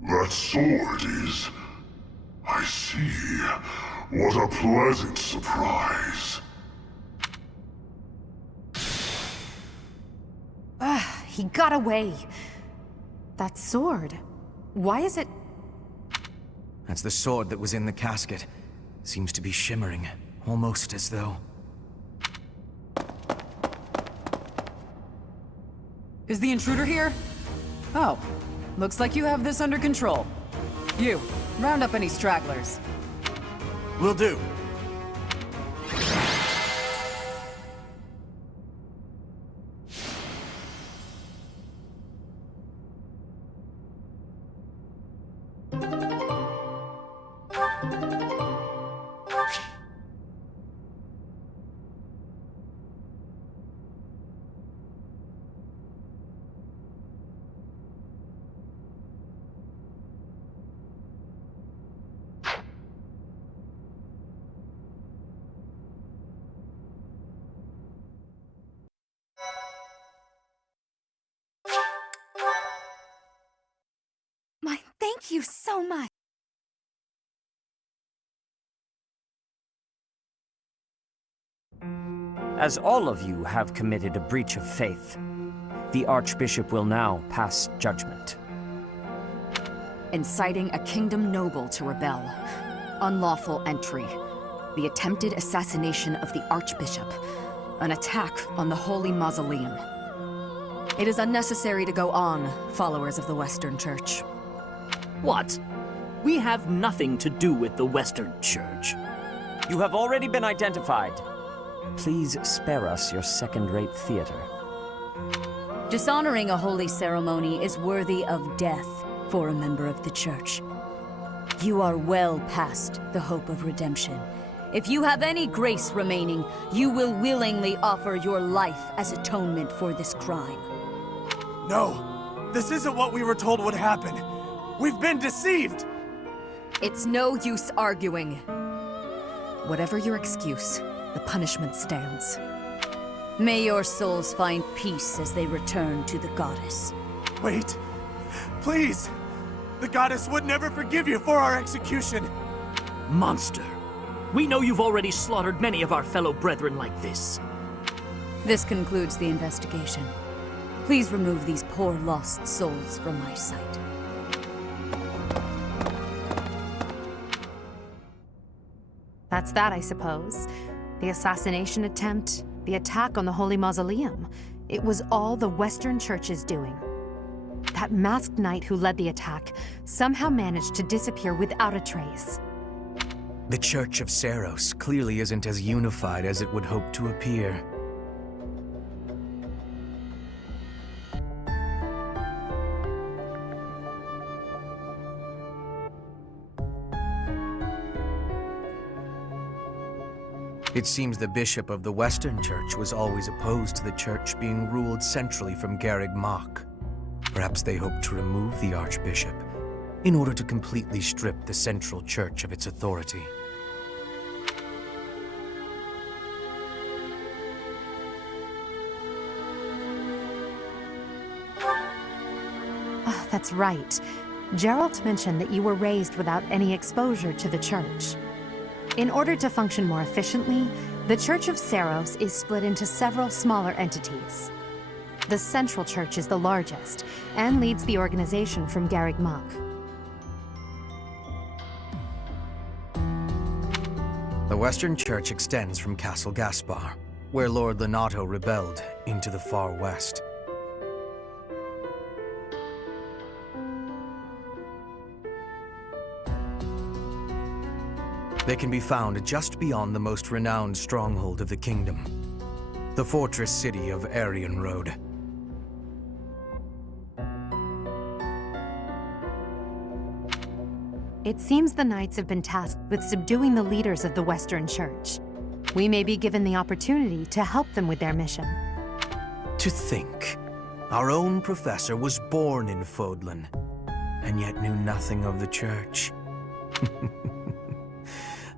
That sword is... I see. What a pleasant surprise. He got away. That sword. Why is it... That's the sword that was in the casket. Seems to be shimmering, almost as though... Is the intruder here? Oh, looks like you have this under control. You, round up any stragglers. Will do. Thank you so much. As all of you have committed a breach of faith, the Archbishop will now pass judgment. Inciting a kingdom noble to rebel. Unlawful entry. The attempted assassination of the Archbishop. An attack on the Holy Mausoleum. It is unnecessary to go on, followers of the Western Church. What? We have nothing to do with the Western Church. You have already been identified. Please spare us your second-rate theater. Dishonoring a holy ceremony is worthy of death for a member of the Church. You are well past the hope of redemption. If you have any grace remaining, you will willingly offer your life as atonement for this crime. No, this isn't what we were told would happen. We've been deceived! It's no use arguing. Whatever your excuse, the punishment stands. May your souls find peace as they return to the goddess. Wait, please! The goddess would never forgive you for our execution! Monster! We know you've already slaughtered many of our fellow brethren like this. This concludes the investigation. Please remove these poor lost souls from my sight. That What's that, I suppose? The assassination attempt, the attack on the Holy Mausoleum. It was all the Western Church's doing. That masked knight who led the attack somehow managed to disappear without a trace. The Church of Seiros clearly isn't as unified as it would hope to appear. It seems the bishop of the Western Church was always opposed to the church being ruled centrally from Garreg Mach. Perhaps they hoped to remove the archbishop in order to completely strip the central church of its authority. Oh, that's right. Geralt mentioned that you were raised without any exposure to the church. In order to function more efficiently, the Church of Seiros is split into several smaller entities. The Central Church is the largest, and leads the organization from Garreg Mach. The Western Church extends from Castle Gaspar, where Lord Lenato rebelled, into the far west. They can be found just beyond the most renowned stronghold of the kingdom, the fortress city of Aryan Road. It seems the Knights have been tasked with subduing the leaders of the Western Church. We may be given the opportunity to help them with their mission. To think, our own professor was born in Fodlan, and yet knew nothing of the church.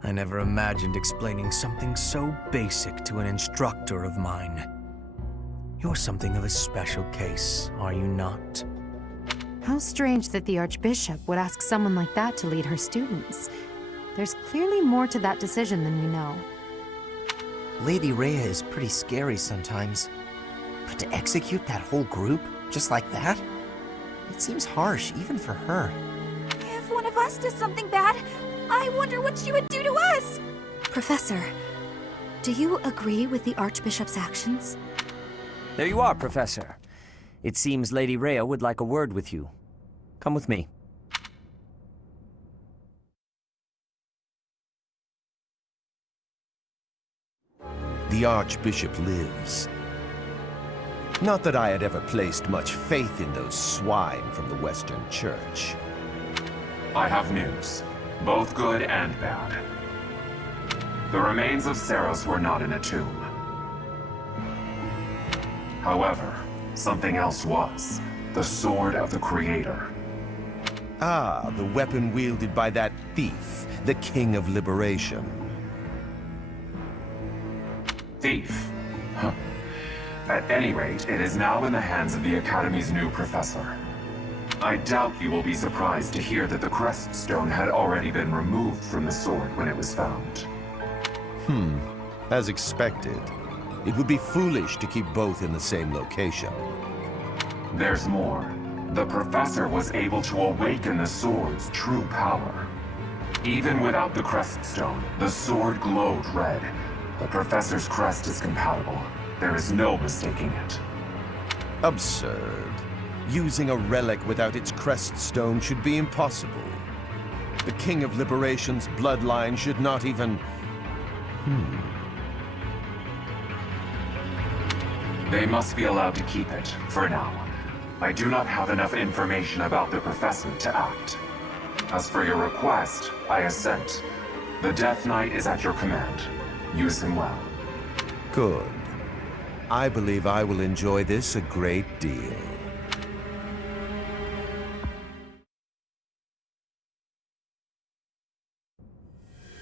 I never imagined explaining something so basic to an instructor of mine. You're something of a special case, are you not? How strange that the Archbishop would ask someone like that to lead her students. There's clearly more to that decision than we know. Lady Rhea is pretty scary sometimes. But to execute that whole group, just like that? It seems harsh, even for her. If one of us does something bad, I wonder what she would do to us! Professor, do you agree with the Archbishop's actions? There you are, Professor. It seems Lady Rhea would like a word with you. Come with me. The Archbishop lives. Not that I had ever placed much faith in those swine from the Western Church. I have news, both good and bad. The remains of Seiros were not in a tomb. However, something else was. The Sword of the Creator. Ah, the weapon wielded by that thief, the King of Liberation. Thief? Huh. At any rate, it is now in the hands of the Academy's new professor. I doubt you will be surprised to hear that the Crest Stone had already been removed from the sword when it was found. As expected. It would be foolish to keep both in the same location. There's more. The professor was able to awaken the sword's true power. Even without the Crest Stone, the sword glowed red. The professor's crest is compatible. There is no mistaking it. Absurd. Using a relic without its crest stone should be impossible. The King of Liberation's bloodline should not even... They must be allowed to keep it, for now. I do not have enough information about the professor to act. As for your request, I assent. The Death Knight is at your command. Use him well. Good. I believe I will enjoy this a great deal.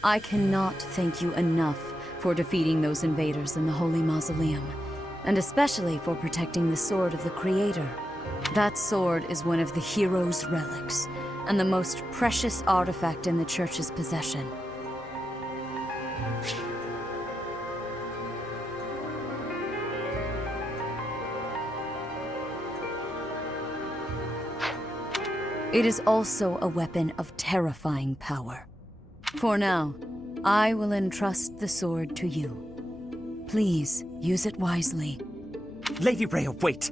I cannot thank you enough for defeating those invaders in the Holy Mausoleum, and especially for protecting the Sword of the Creator. That sword is one of the hero's relics, and the most precious artifact in the Church's possession. It is also a weapon of terrifying power. For now, I will entrust the sword to you. Please, use it wisely. Lady Rhea, wait!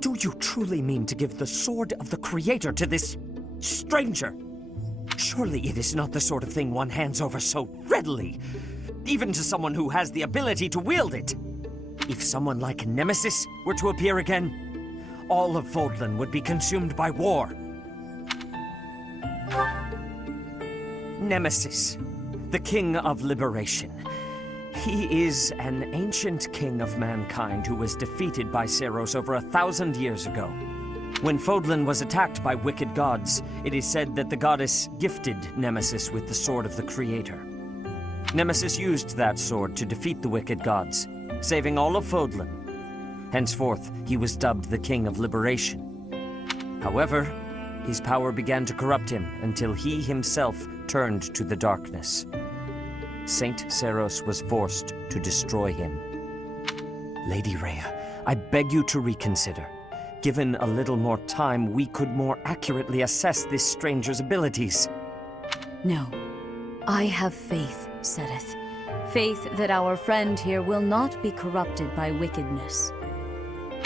Do you truly mean to give the sword of the Creator to this stranger? Surely it is not the sort of thing one hands over so readily, even to someone who has the ability to wield it. If someone like Nemesis were to appear again, all of Fodlan would be consumed by war. Nemesis, the King of Liberation. He is an ancient king of mankind who was defeated by Seiros over 1,000 years ago. When Fodlan was attacked by wicked gods, it is said that the goddess gifted Nemesis with the sword of the Creator. Nemesis used that sword to defeat the wicked gods, saving all of Fodlan. Henceforth, he was dubbed the King of Liberation. However, his power began to corrupt him until he himself turned to the darkness. Saint Seiros was forced to destroy him. Lady Rhea, I beg you to reconsider. Given a little more time, we could more accurately assess this stranger's abilities. No. I have faith, Seteth. Faith that our friend here will not be corrupted by wickedness.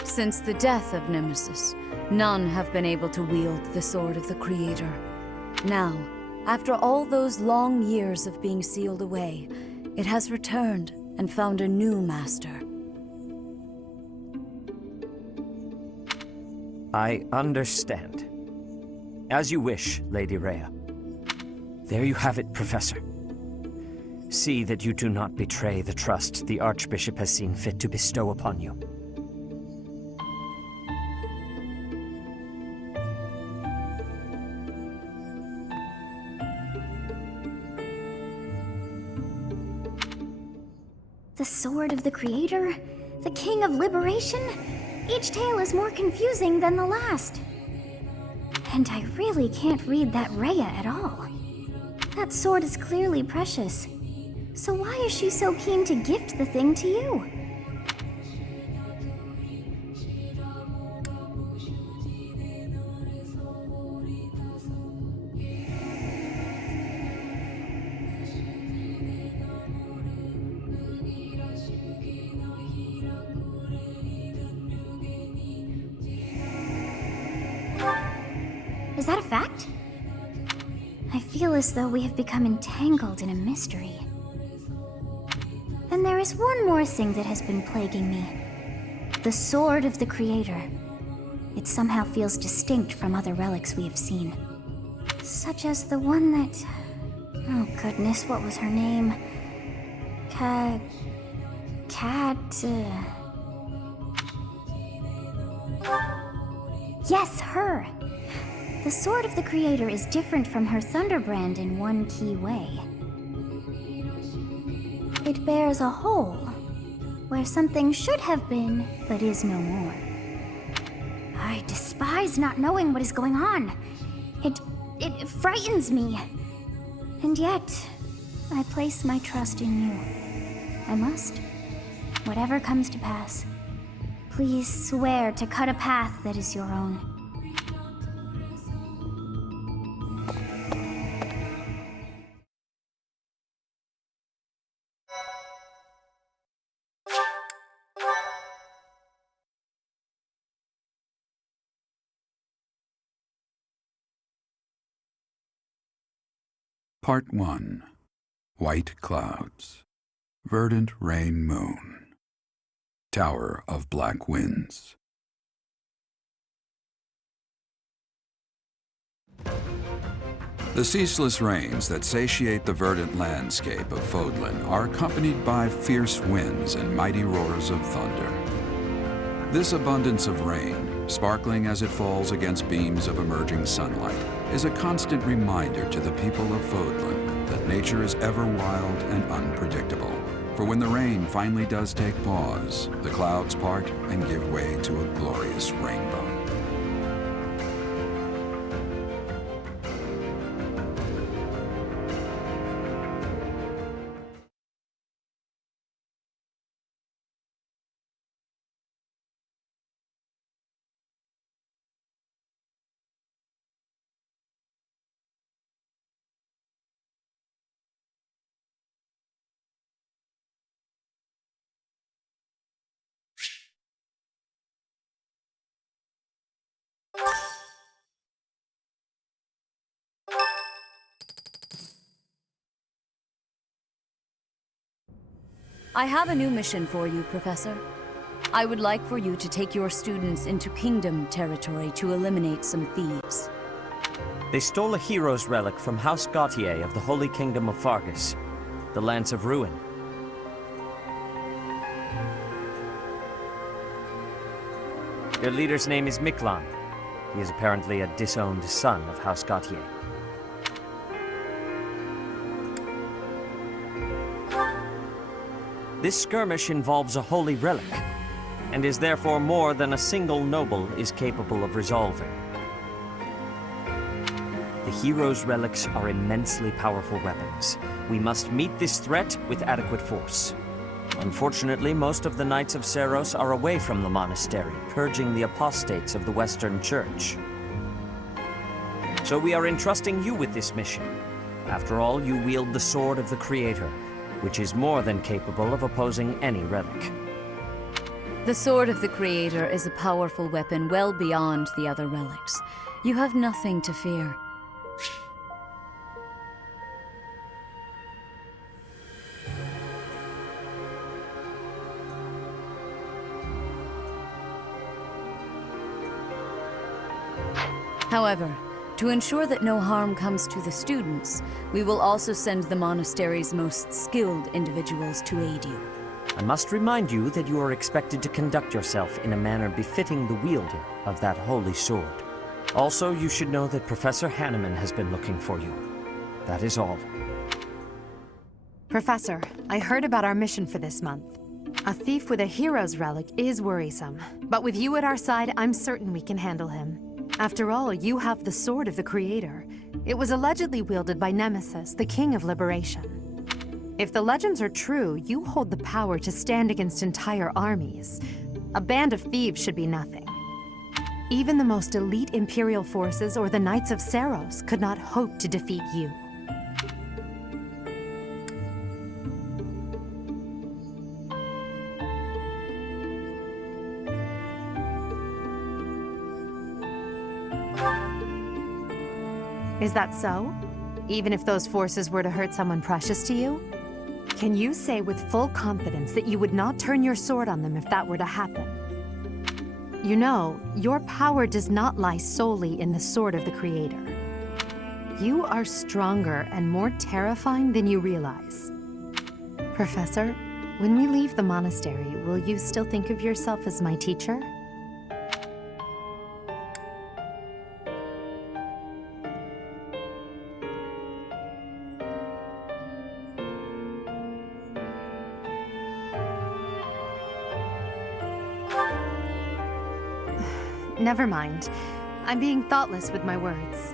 Since the death of Nemesis, none have been able to wield the sword of the Creator. Now, after all those long years of being sealed away, it has returned and found a new master. I understand. As you wish, Lady Rhea. There you have it, Professor. See that you do not betray the trust the Archbishop has seen fit to bestow upon you. The sword of the Creator? The King of Liberation? Each tale is more confusing than the last. And I really can't read that Rhea at all. That sword is clearly precious. So why is she so keen to gift the thing to you? Is that a fact? I feel as though we have become entangled in a mystery. And there is one more thing that has been plaguing me. The sword of the Creator. It somehow feels distinct from other relics we have seen. Such as the one that... Oh goodness, what was her name? Yes, her! The sword of the Creator is different from her Thunderbrand in one key way. It bears a hole, where something should have been, but is no more. I despise not knowing what is going on. It frightens me. And yet, I place my trust in you. I must. Whatever comes to pass, please swear to cut a path that is your own. Part 1. White Clouds. Verdant Rain Moon. Tower of Black Winds. The ceaseless rains that satiate the verdant landscape of Fodlan are accompanied by fierce winds and mighty roars of thunder. This abundance of rain, sparkling as it falls against beams of emerging sunlight, is a constant reminder to the people of Fodlan that nature is ever wild and unpredictable. For when the rain finally does take pause, the clouds part and give way to a glorious rainbow. I have a new mission for you, Professor. I would like for you to take your students into Kingdom territory to eliminate some thieves. They stole a hero's relic from House Gautier of the Holy Kingdom of Fargus, the Lance of Ruin. Their leader's name is Miklan. He is apparently a disowned son of House Gautier. This skirmish involves a holy relic, and is therefore more than a single noble is capable of resolving. The hero's relics are immensely powerful weapons. We must meet this threat with adequate force. Unfortunately, most of the Knights of Seros are away from the monastery, purging the apostates of the Western Church. So we are entrusting you with this mission. After all, you wield the Sword of the Creator, which is more than capable of opposing any relic. The Sword of the Creator is a powerful weapon well beyond the other relics. You have nothing to fear. However, to ensure that no harm comes to the students, we will also send the monastery's most skilled individuals to aid you. I must remind you that you are expected to conduct yourself in a manner befitting the wielder of that holy sword. Also, you should know that Professor Hanneman has been looking for you. That is all. Professor, I heard about our mission for this month. A thief with a hero's relic is worrisome, but with you at our side, I'm certain we can handle him. After all, you have the Sword of the Creator. It was allegedly wielded by Nemesis, the King of Liberation. If the legends are true, you hold the power to stand against entire armies. A band of thieves should be nothing. Even the most elite Imperial forces or the Knights of Seros could not hope to defeat you. Is that so? Even if those forces were to hurt someone precious to you? Can you say with full confidence that you would not turn your sword on them if that were to happen? You know, your power does not lie solely in the Sword of the Creator. You are stronger and more terrifying than you realize. Professor, when we leave the monastery, will you still think of yourself as my teacher? Never mind. I'm being thoughtless with my words.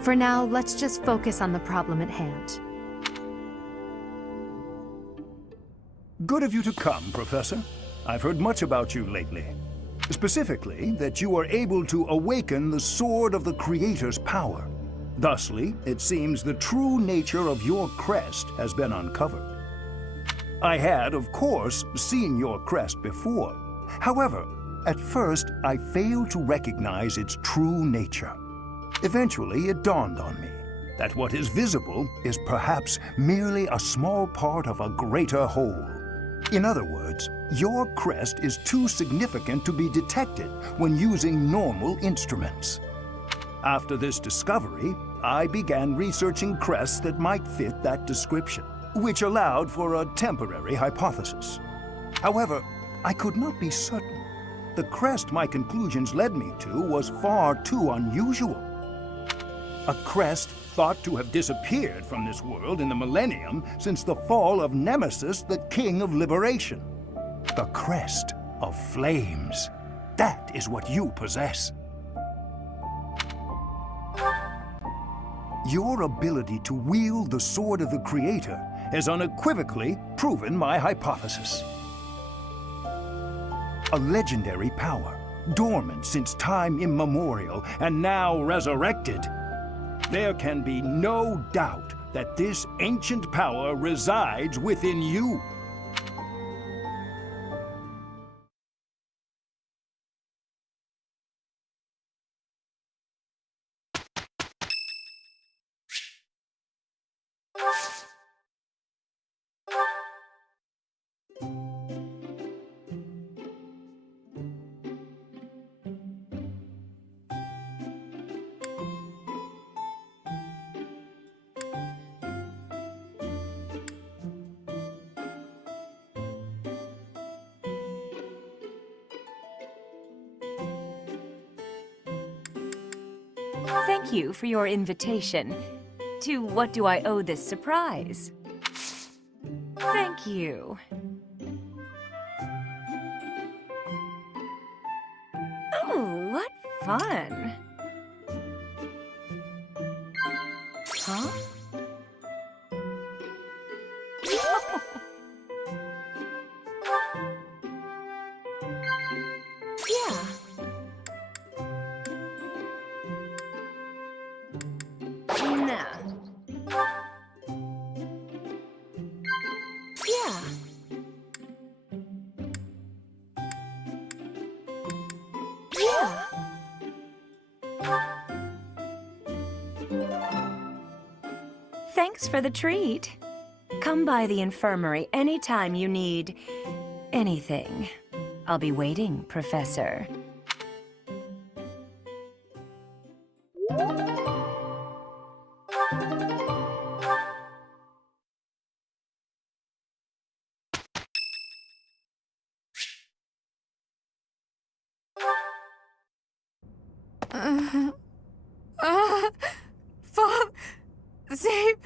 For now, let's just focus on the problem at hand. Good of you to come, Professor. I've heard much about you lately. Specifically, that you are able to awaken the Sword of the Creator's power. Thusly, it seems the true nature of your crest has been uncovered. I had, of course, seen your crest before. However, at first, I failed to recognize its true nature. Eventually, it dawned on me that what is visible is perhaps merely a small part of a greater whole. In other words, your crest is too significant to be detected when using normal instruments. After this discovery, I began researching crests that might fit that description, which allowed for a temporary hypothesis. However, I could not be certain. The crest my conclusions led me to was far too unusual. A crest thought to have disappeared from this world in the millennium since the fall of Nemesis, the King of Liberation. The crest of flames. That is what you possess. Your ability to wield the Sword of the Creator has unequivocally proven my hypothesis. A legendary power, dormant since time immemorial, and now resurrected. There can be no doubt that this ancient power resides within you. Thank you for your invitation. To what do I owe this surprise? Thank you. Oh, what fun! Huh? Yeah. Nah. Yeah. Yeah. Thanks for the treat. Come by the infirmary anytime you need anything. I'll be waiting, Professor. Father, save.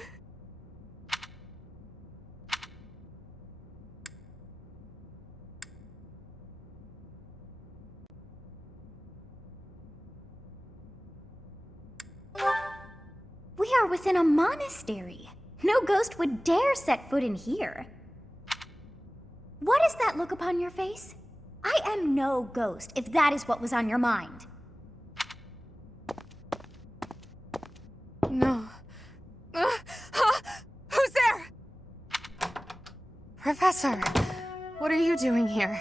We are within a monastery. No ghost would dare set foot in here. What is that look upon your face? I am no ghost, if that is what was on your mind. No. Who's there? Professor, what are you doing here?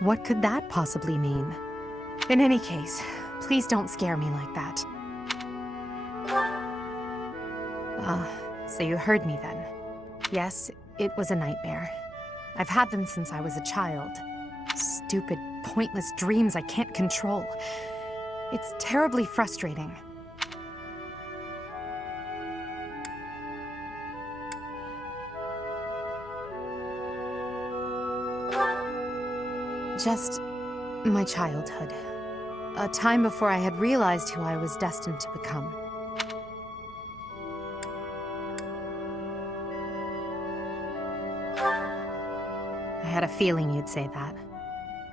What could that possibly mean? In any case, please don't scare me like that. So you heard me then. Yes, it was a nightmare. I've had them since I was a child. Stupid, pointless dreams I can't control. It's terribly frustrating. Just my childhood. A time before I had realized who I was destined to become. I had a feeling you'd say that.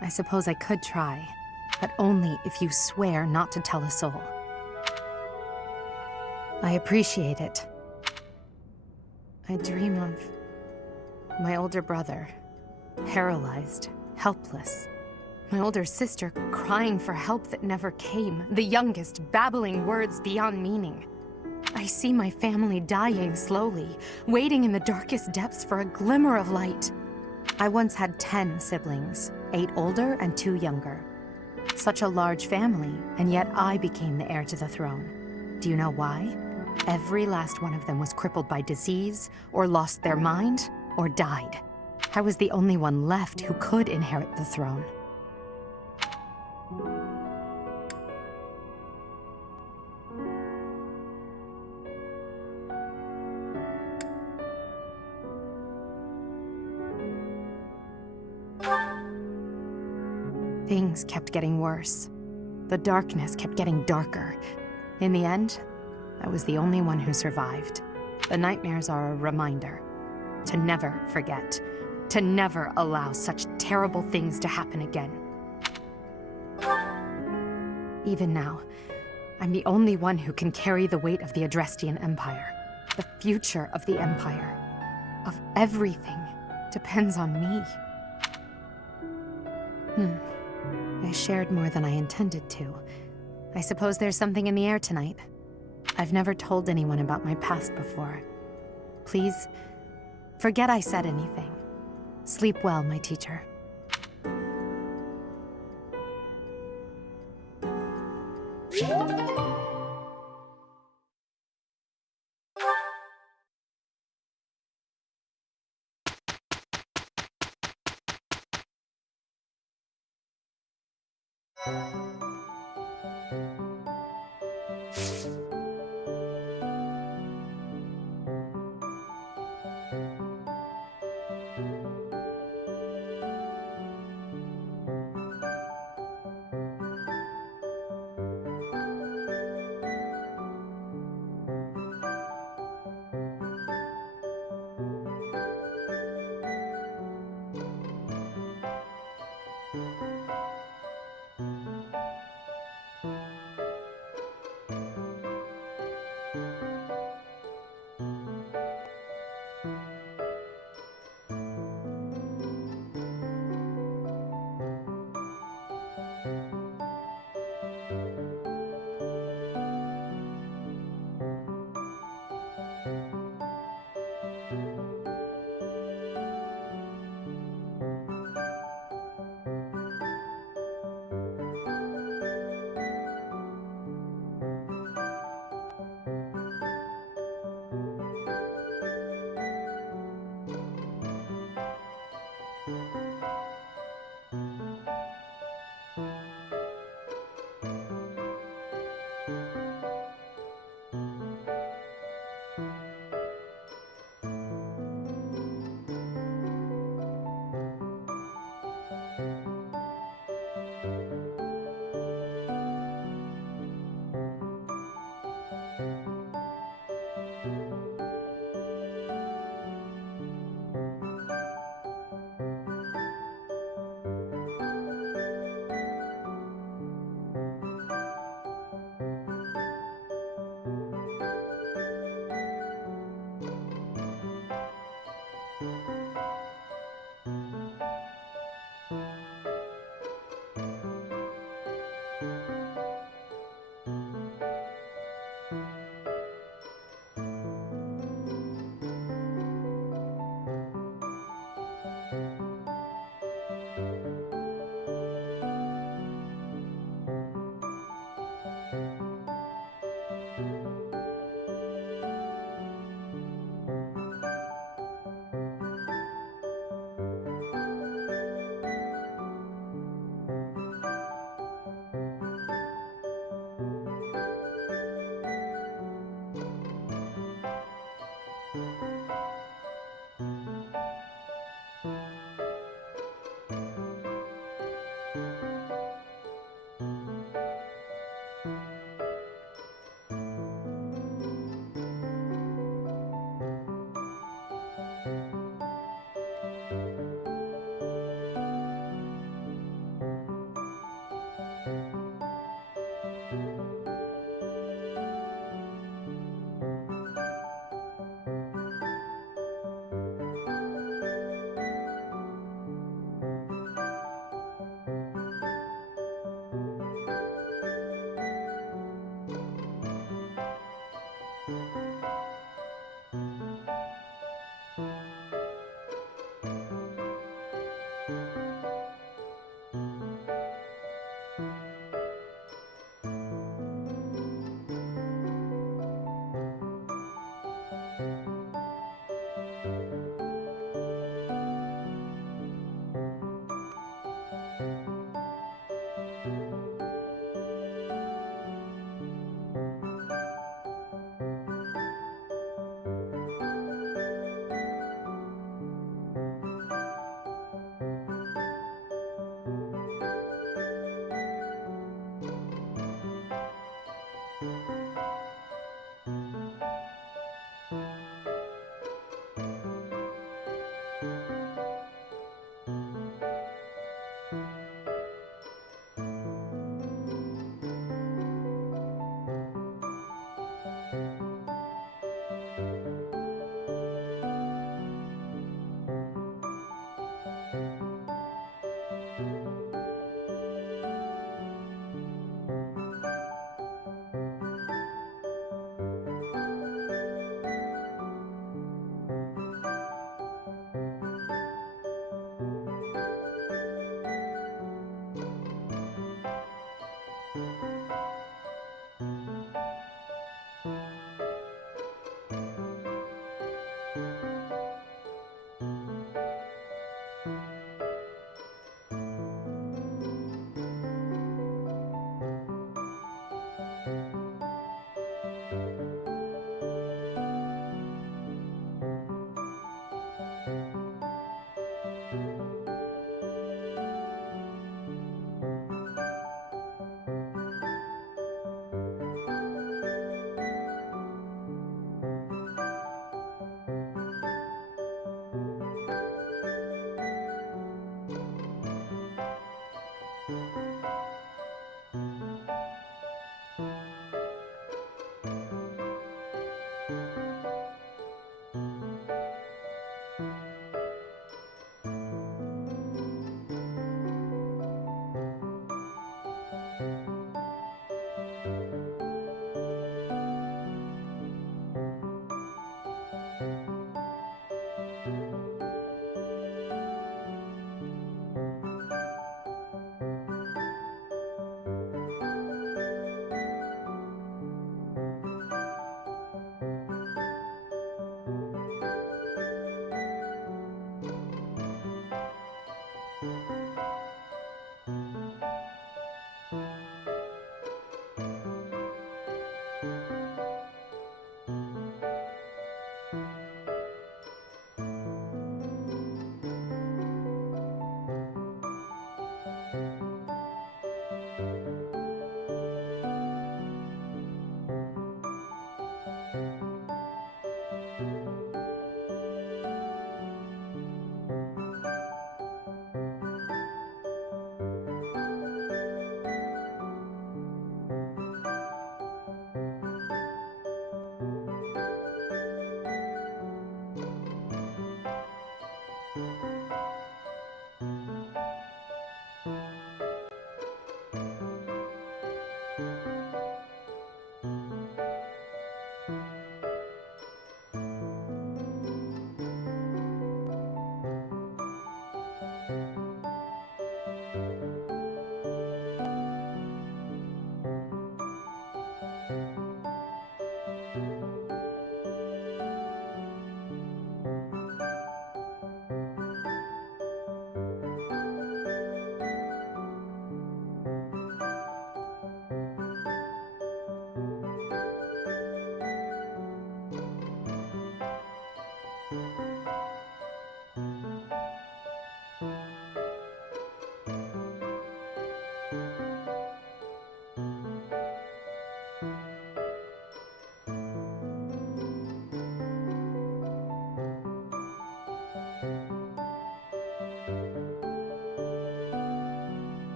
I suppose I could try, but only if you swear not to tell a soul. I appreciate it. I dream of my older brother, paralyzed, helpless. My older sister crying for help that never came, the youngest babbling words beyond meaning. I see my family dying slowly, waiting in the darkest depths for a glimmer of light. I once had 10 siblings, 8 older and 2 younger. Such a large family, and yet I became the heir to the throne. Do you know why? Every last one of them was crippled by disease, or lost their mind, or died. I was the only one left who could inherit the throne. Things kept getting worse. The darkness kept getting darker. In the end, I was the only one who survived. The nightmares are a reminder to never forget, to never allow such terrible things to happen again. Even now, I'm the only one who can carry the weight of the Adrestian Empire. The future of the Empire, of everything, depends on me. I shared more than I intended to. I suppose there's something in the air tonight. I've never told anyone about my past before. Please, forget I said anything. Sleep well, my teacher.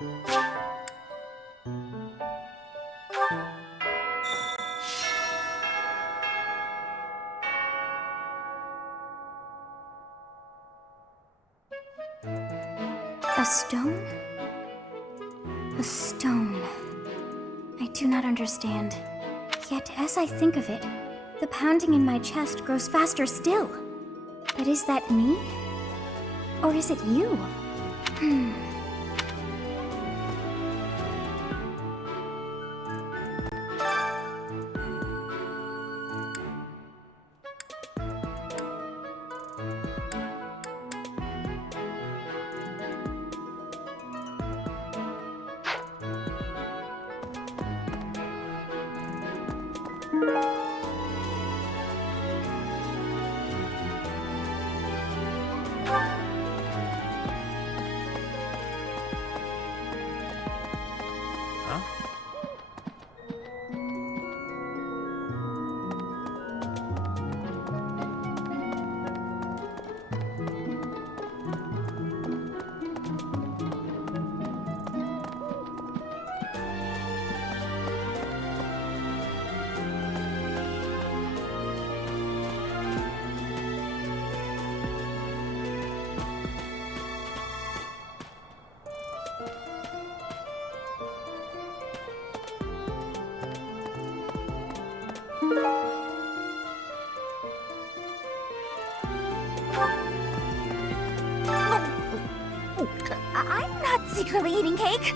A stone? A stone. I do not understand. Yet, as I think of it, the pounding in my chest grows faster still. But is that me? Or is it you? I'm not secretly eating cake.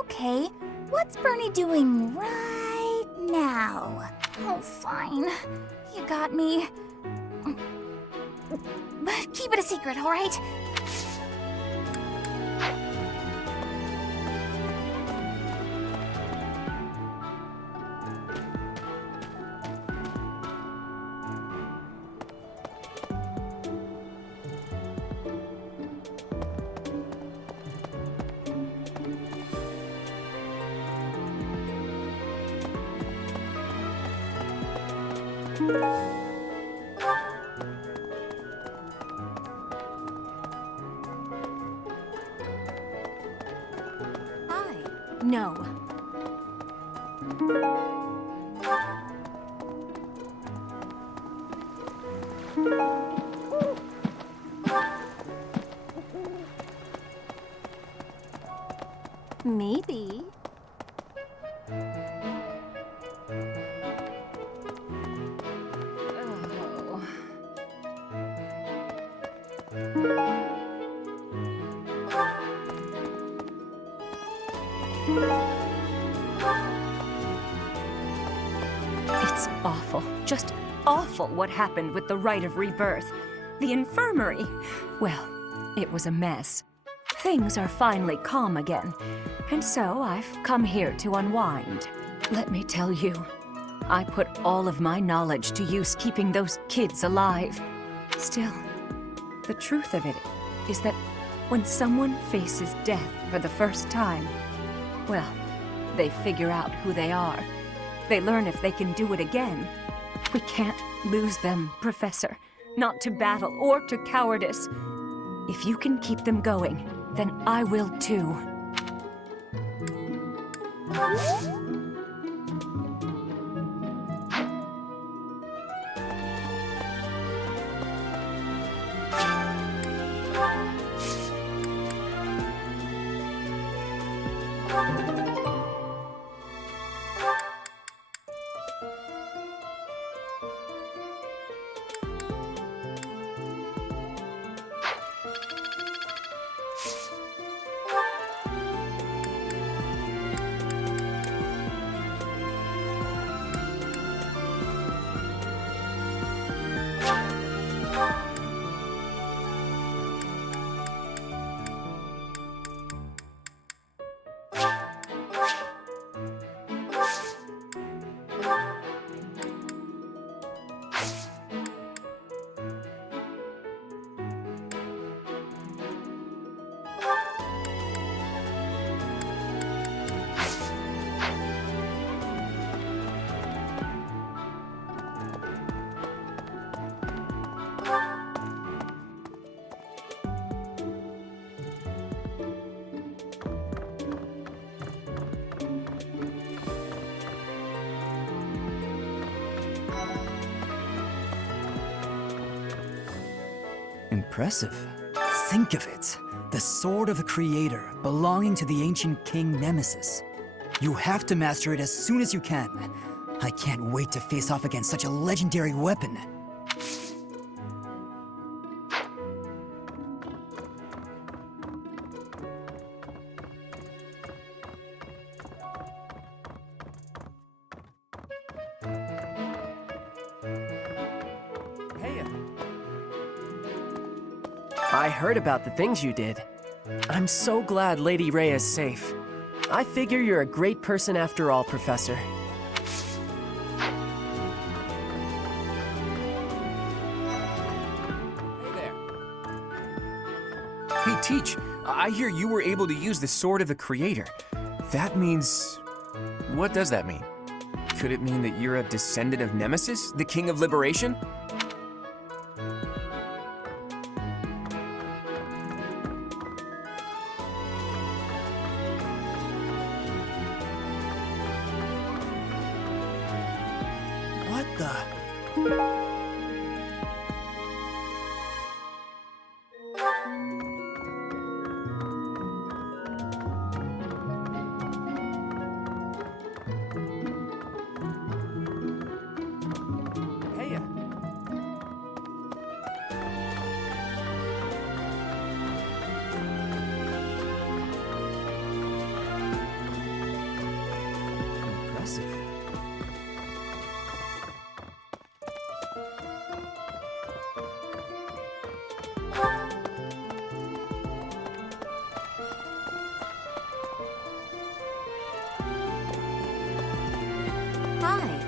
Okay. What's Bernie doing right now? Oh, fine. You got me. But keep it a secret, all right? No. Maybe. It's awful, just awful what happened with the rite of rebirth. The infirmary. Well, it was a mess. Things are finally calm again, and so I've come here to unwind. Let me tell you, I put all of my knowledge to use keeping those kids alive. Still, the truth of it is that when someone faces death for the first time, well, they figure out who they are. They learn if they can do it again. We can't lose them, Professor. Not to battle or to cowardice. If you can keep them going, then I will too. Impressive. Think of it. The Sword of the Creator, belonging to the ancient king Nemesis. You have to master it as soon as you can. I can't wait to face off against such a legendary weapon. I heard about the things you did. I'm so glad Lady Rhea is safe. I figure you're a great person after all, Professor. Hey, Teach, I hear you were able to use the Sword of the Creator. That means... what does that mean? Could it mean that you're a descendant of Nemesis, the King of Liberation? What the? Impressive. Hi.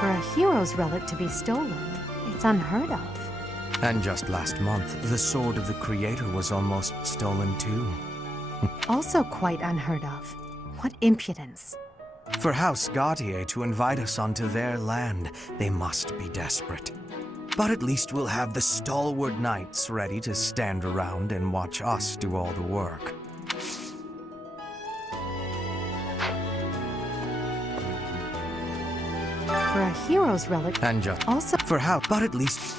For a hero's relic to be stolen, it's unheard of. And just last month, the Sword of the Creator was almost stolen too. Also quite unheard of. What impudence. For House Gautier to invite us onto their land, they must be desperate. But at least we'll have the stalwart knights ready to stand around and watch us do all the work. For a hero's relic, And just also for how, but at least...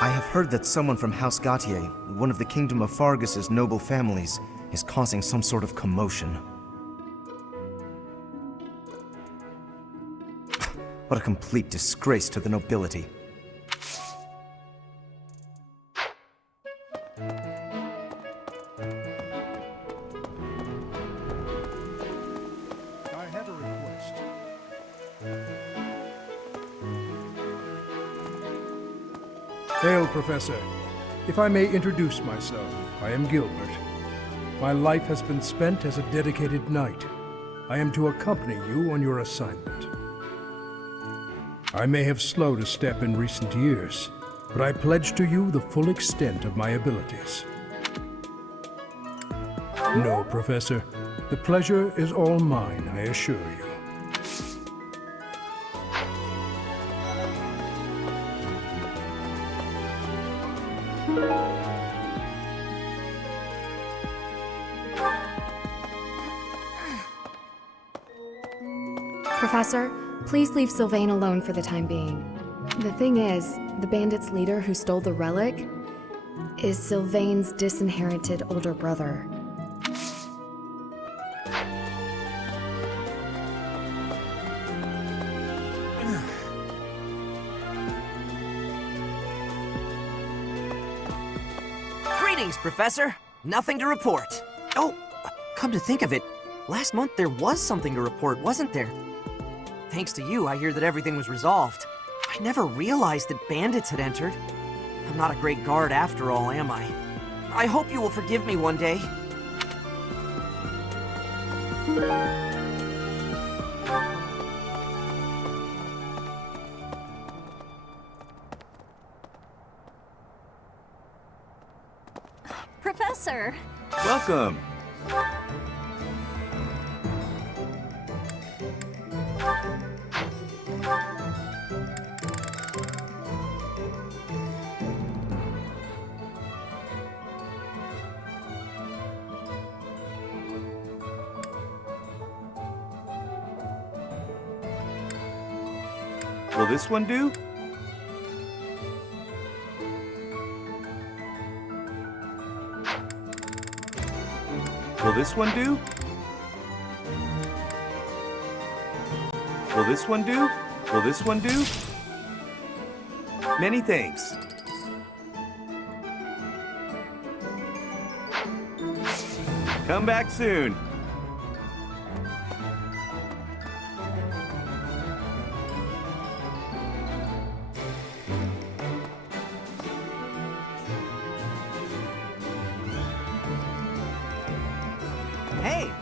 I have heard that someone from House Gautier, one of the Kingdom of Fargus's noble families, is causing some sort of commotion. What a complete disgrace to the nobility. I have a request. Hail, Professor. If I may introduce myself, I am Gilbert. My life has been spent as a dedicated knight. I am to accompany you on your assignment. I may have slowed a step in recent years, but I pledge to you the full extent of my abilities. No, Professor. The pleasure is all mine, I assure you. Professor, please leave Sylvain alone for the time being. The thing is, the bandits' leader who stole the relic is Sylvain's disinherited older brother. Greetings, Professor. Nothing to report. Oh, come to think of it, last month there was something to report, wasn't there? Thanks to you, I hear that everything was resolved. I never realized that bandits had entered. I'm not a great guard after all, am I? I hope you will forgive me one day. Professor! Welcome. Will this one do? Will this one do? Will this one do? Will this one do? Many thanks. Come back soon. Hey!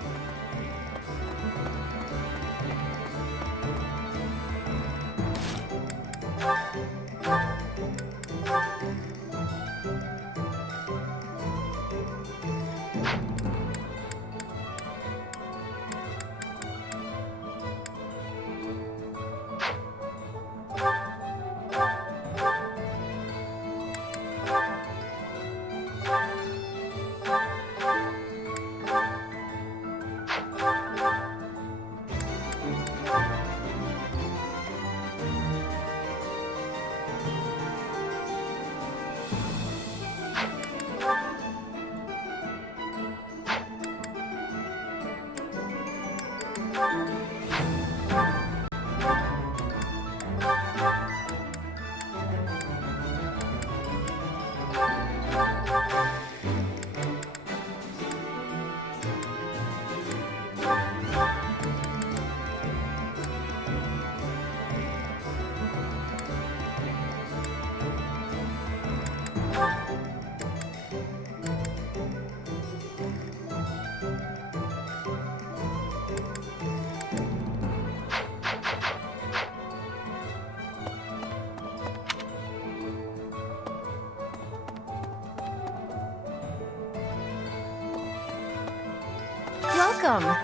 welcome.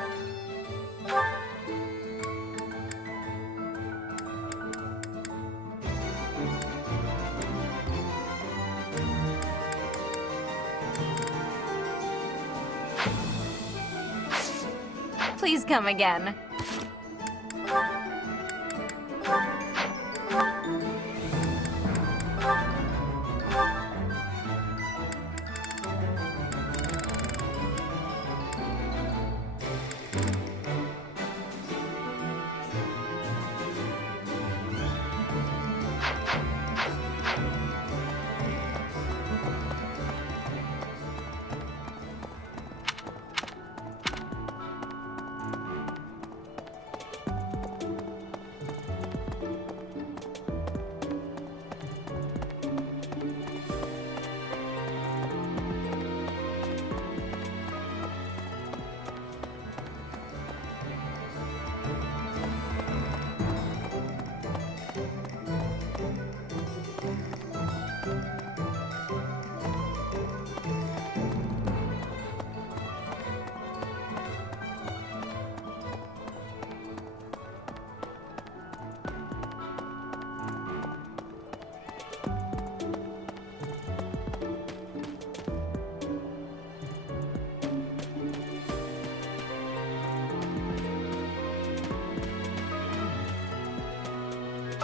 Please come again.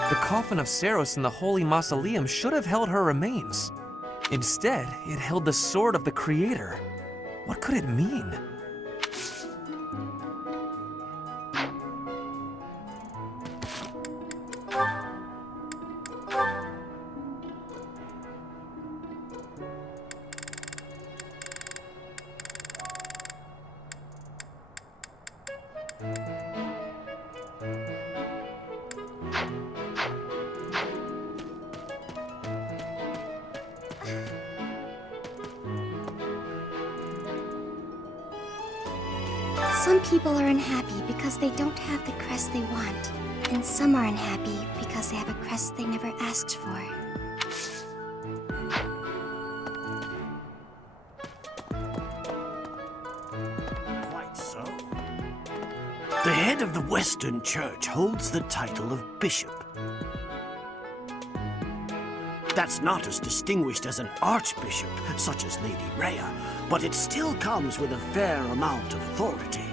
The coffin of Saros in the Holy Mausoleum should have held her remains. Instead, it held the sword of the Creator. What could it mean? Some people are unhappy because they don't have the crest they want, and some are unhappy because they have a crest they never asked for. Quite so. The head of the Western Church holds the title of bishop. That's not as distinguished as an archbishop, such as Lady Rhea, but it still comes with a fair amount of authority.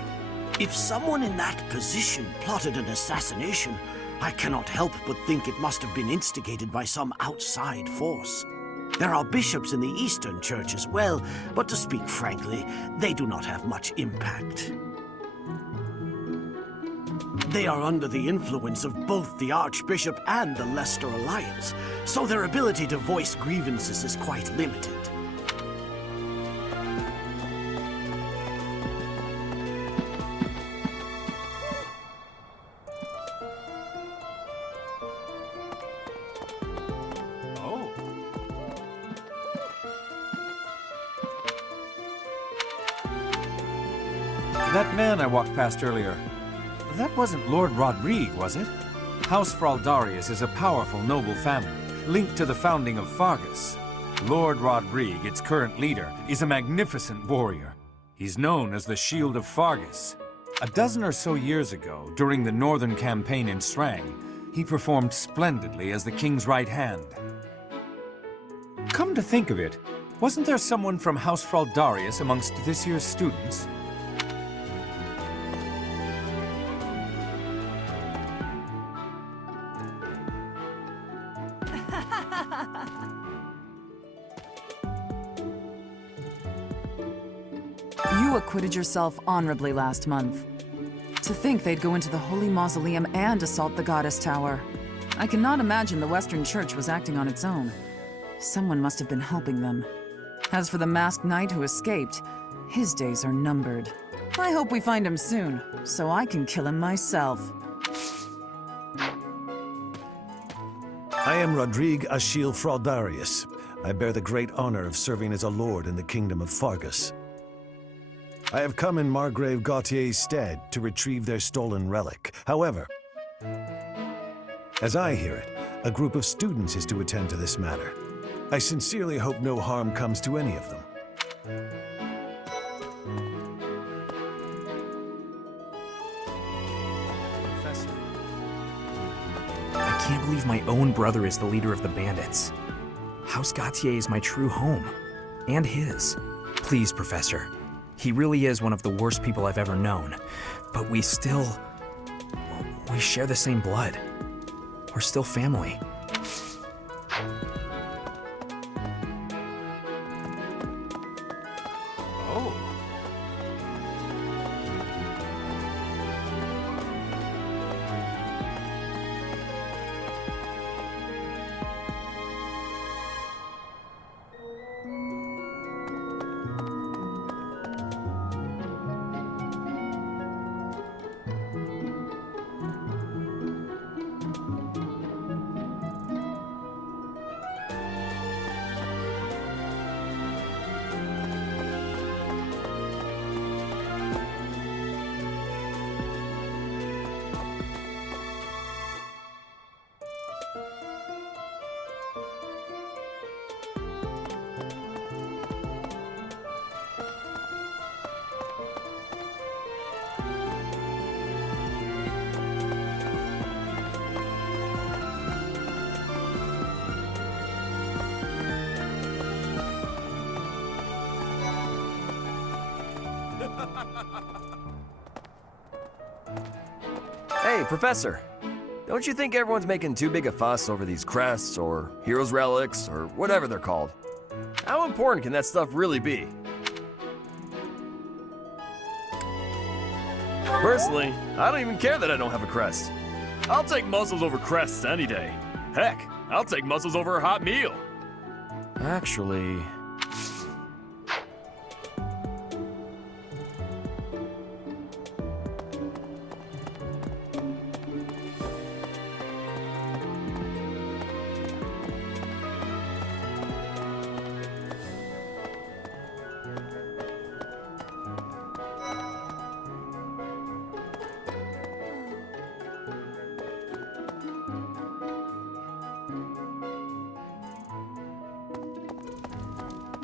If someone in that position plotted an assassination, I cannot help but think it must have been instigated by some outside force. There are bishops in the Eastern Church as well, but to speak frankly, they do not have much impact. They are under the influence of both the Archbishop and the Leicester Alliance, so their ability to voice grievances is quite limited. That man I walked past earlier, that wasn't Lord Rodrigue, was it? House Fraldarius is a powerful noble family, linked to the founding of Fargus. Lord Rodrigue, its current leader, is a magnificent warrior. He's known as the Shield of Fargus. A dozen or so years ago, during the Northern Campaign in Srang, he performed splendidly as the king's right hand. Come to think of it, wasn't there someone from House Fraldarius amongst this year's students? You acquitted yourself honorably last month. To think they'd go into the Holy Mausoleum and assault the Goddess Tower. I cannot imagine the Western Church was acting on its own. Someone must have been helping them. As for the masked knight who escaped, his days are numbered. I hope we find him soon, so I can kill him myself. I am Rodrigue Achille Fraldarius. I bear the great honor of serving as a lord in the kingdom of Fargus. I have come in Margrave Gautier's stead to retrieve their stolen relic. However, as I hear it, a group of students is to attend to this matter. I sincerely hope no harm comes to any of them. can't believe my own brother is the leader of the bandits. House Gautier is my true home. And his. Please, Professor. He really is one of the worst people I've ever known. But we share the same blood. We're still family. Oh. Hey, Professor. Don't you think everyone's making too big a fuss over these crests, or heroes' relics, or whatever they're called? How important can that stuff really be? Personally, I don't even care that I don't have a crest. I'll take muscles over crests any day. Heck, I'll take muscles over a hot meal. Actually...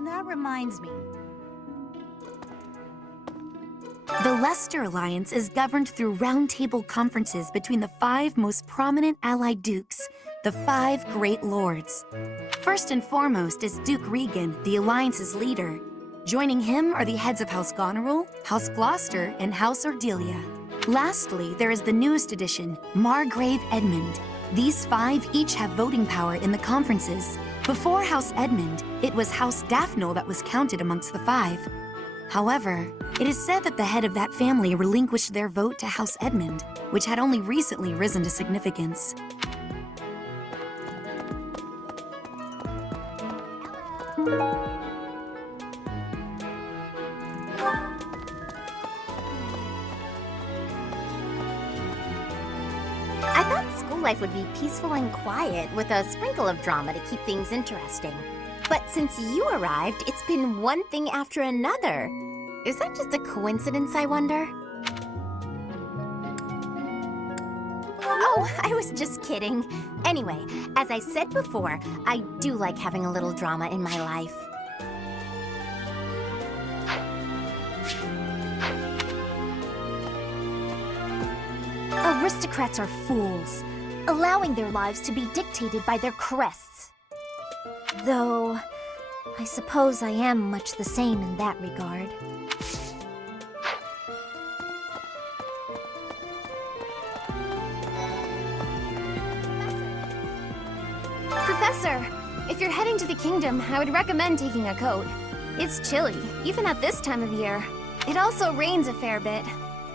That reminds me. The Leicester Alliance is governed through roundtable conferences between the 5 most prominent allied dukes, the 5 Great Lords. First and foremost is Duke Regan, the Alliance's leader. Joining him are the heads of House Goneril, House Gloucester, and House Ordelia. Lastly, there is the newest addition, Margrave Edmund. These 5 each have voting power in the conferences. Before House Edmund, it was House Daphne that was counted amongst the 5. However, it is said that the head of that family relinquished their vote to House Edmund, which had only recently risen to significance. I thought school life would be peaceful and quiet, with a sprinkle of drama to keep things interesting. But since you arrived, it's been one thing after another. Is that just a coincidence, I wonder? Oh, I was just kidding. Anyway, as I said before, I do like having a little drama in my life. Aristocrats are fools, allowing their lives to be dictated by their crests. Though, I suppose I am much the same in that regard. Professor, if you're heading to the kingdom, I would recommend taking a coat. It's chilly, even at this time of year. It also rains a fair bit.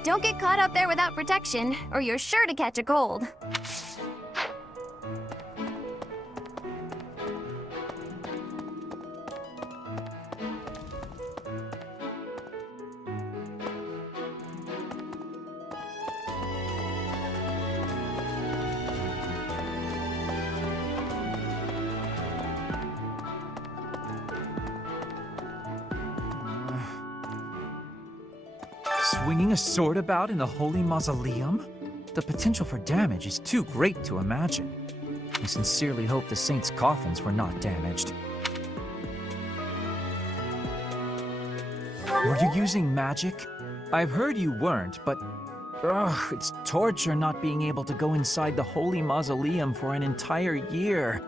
Don't get caught out there without protection, or you're sure to catch a cold. Swinging a sword about in the Holy Mausoleum? The potential for damage is too great to imagine. I sincerely hope the saints' coffins were not damaged. Were you using magic? I've heard you weren't, but Ugh, it's torture not being able to go inside the Holy Mausoleum for an entire year.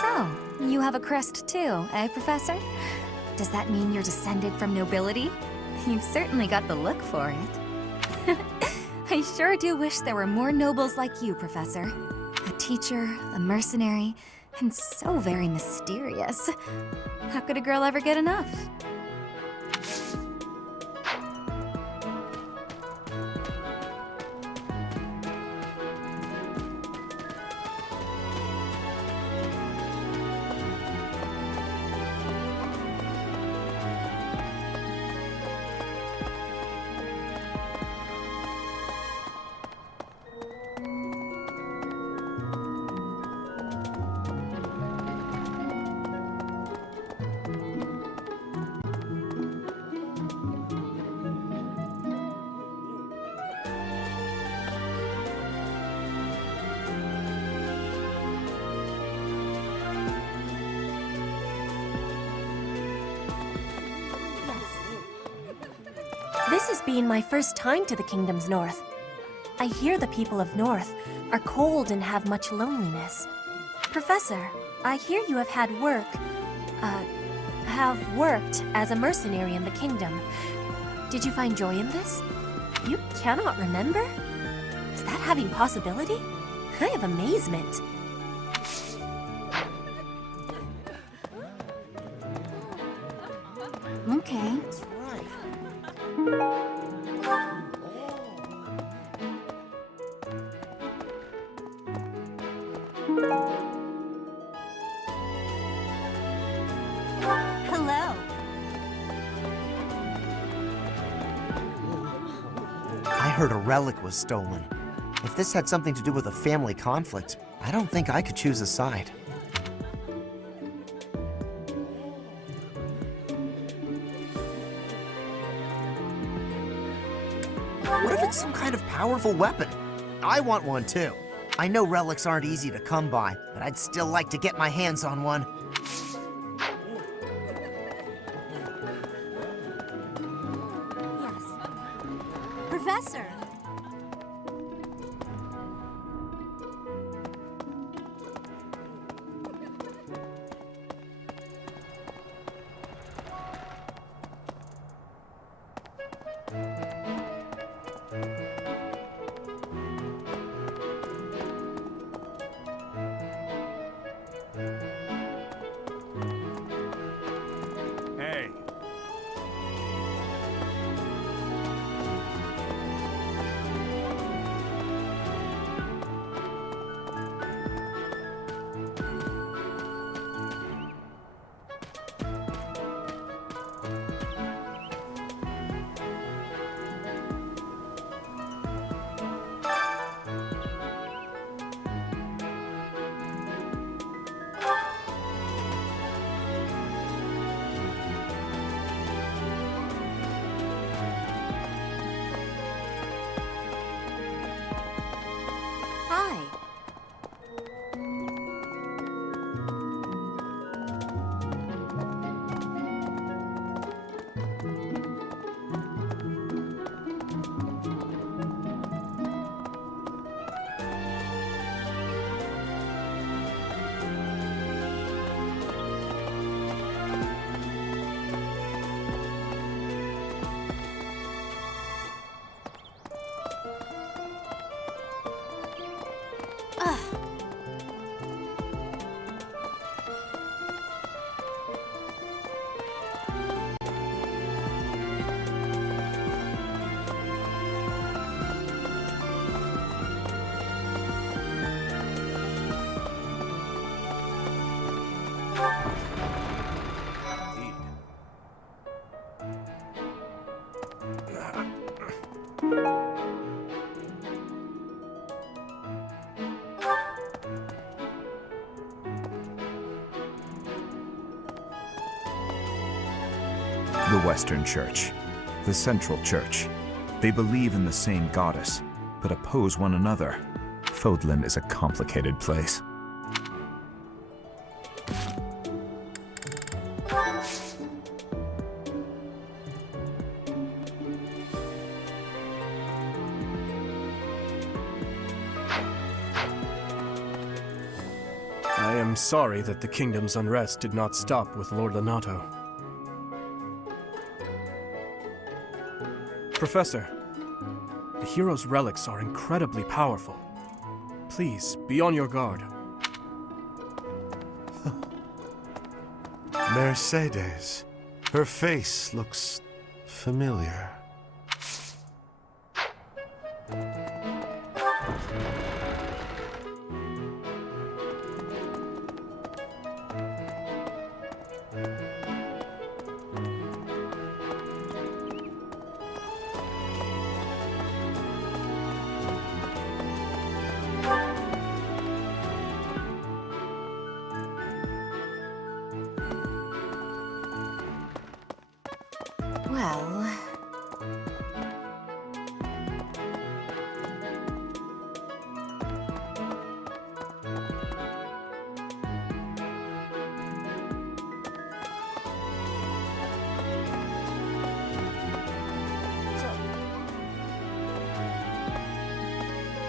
So, you have a crest too, eh, Professor? Does that mean you're descended from nobility? You've certainly got the look for it. I sure do wish there were more nobles like you, Professor. A teacher, a mercenary, and so very mysterious. How could a girl ever get enough? This has been my first time to the Kingdom's North. I hear the people of North are cold and have much loneliness. Professor, I hear you have worked as a mercenary in the Kingdom. Did you find joy in this? You cannot remember? Is that having possibility? I have amazement. Okay. Hello. I heard a relic was stolen. If this had something to do with a family conflict, I don't think I could choose a side. What if it's some kind of powerful weapon? I want one too. I know relics aren't easy to come by, but I'd still like to get my hands on one. Professor! Hey. Hi. The Western Church. The Central Church. They believe in the same goddess, but oppose one another. Fodlan is a complicated place. I am sorry that the kingdom's unrest did not stop with Lord Lonato. Professor, the hero's relics are incredibly powerful. Please, be on your guard. Mercedes. Her face looks familiar. Well...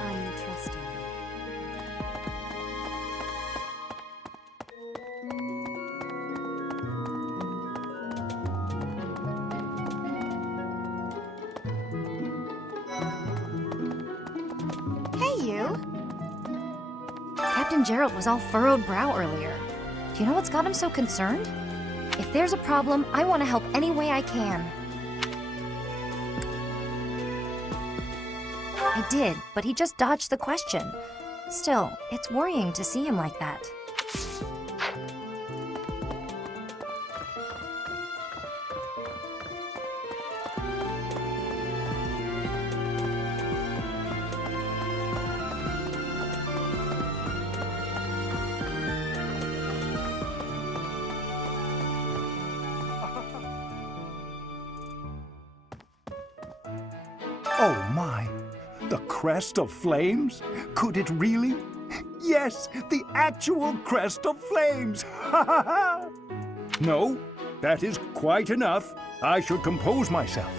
Are you trusting me? Hey, you! Captain Gerald was all furrowed brow earlier. Do you know what's got him so concerned? If there's a problem, I want to help any way I can. I did, but he just dodged the question. Still, it's worrying to see him like that. Oh my! The crest of flames? Could it really? Yes, the actual crest of flames! Ha ha ha! No, that is quite enough. I should compose myself.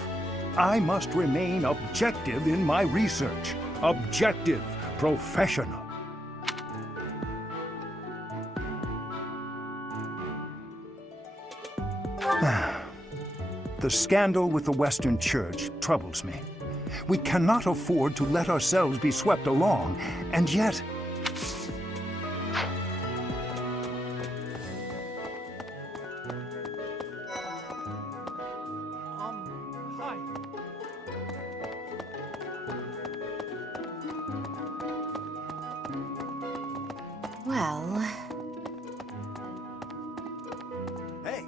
I must remain objective in my research. Objective, professional. The scandal with the Western Church troubles me. We cannot afford to let ourselves be swept along, and yet... Hi. Well... Hey!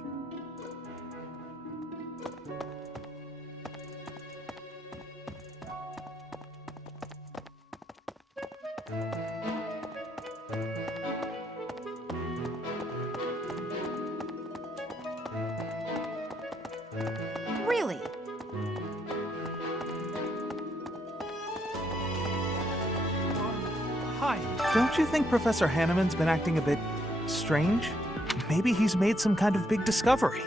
Really? Hi. Don't you think Professor Hanneman's been acting a bit strange? Maybe he's made some kind of big discovery.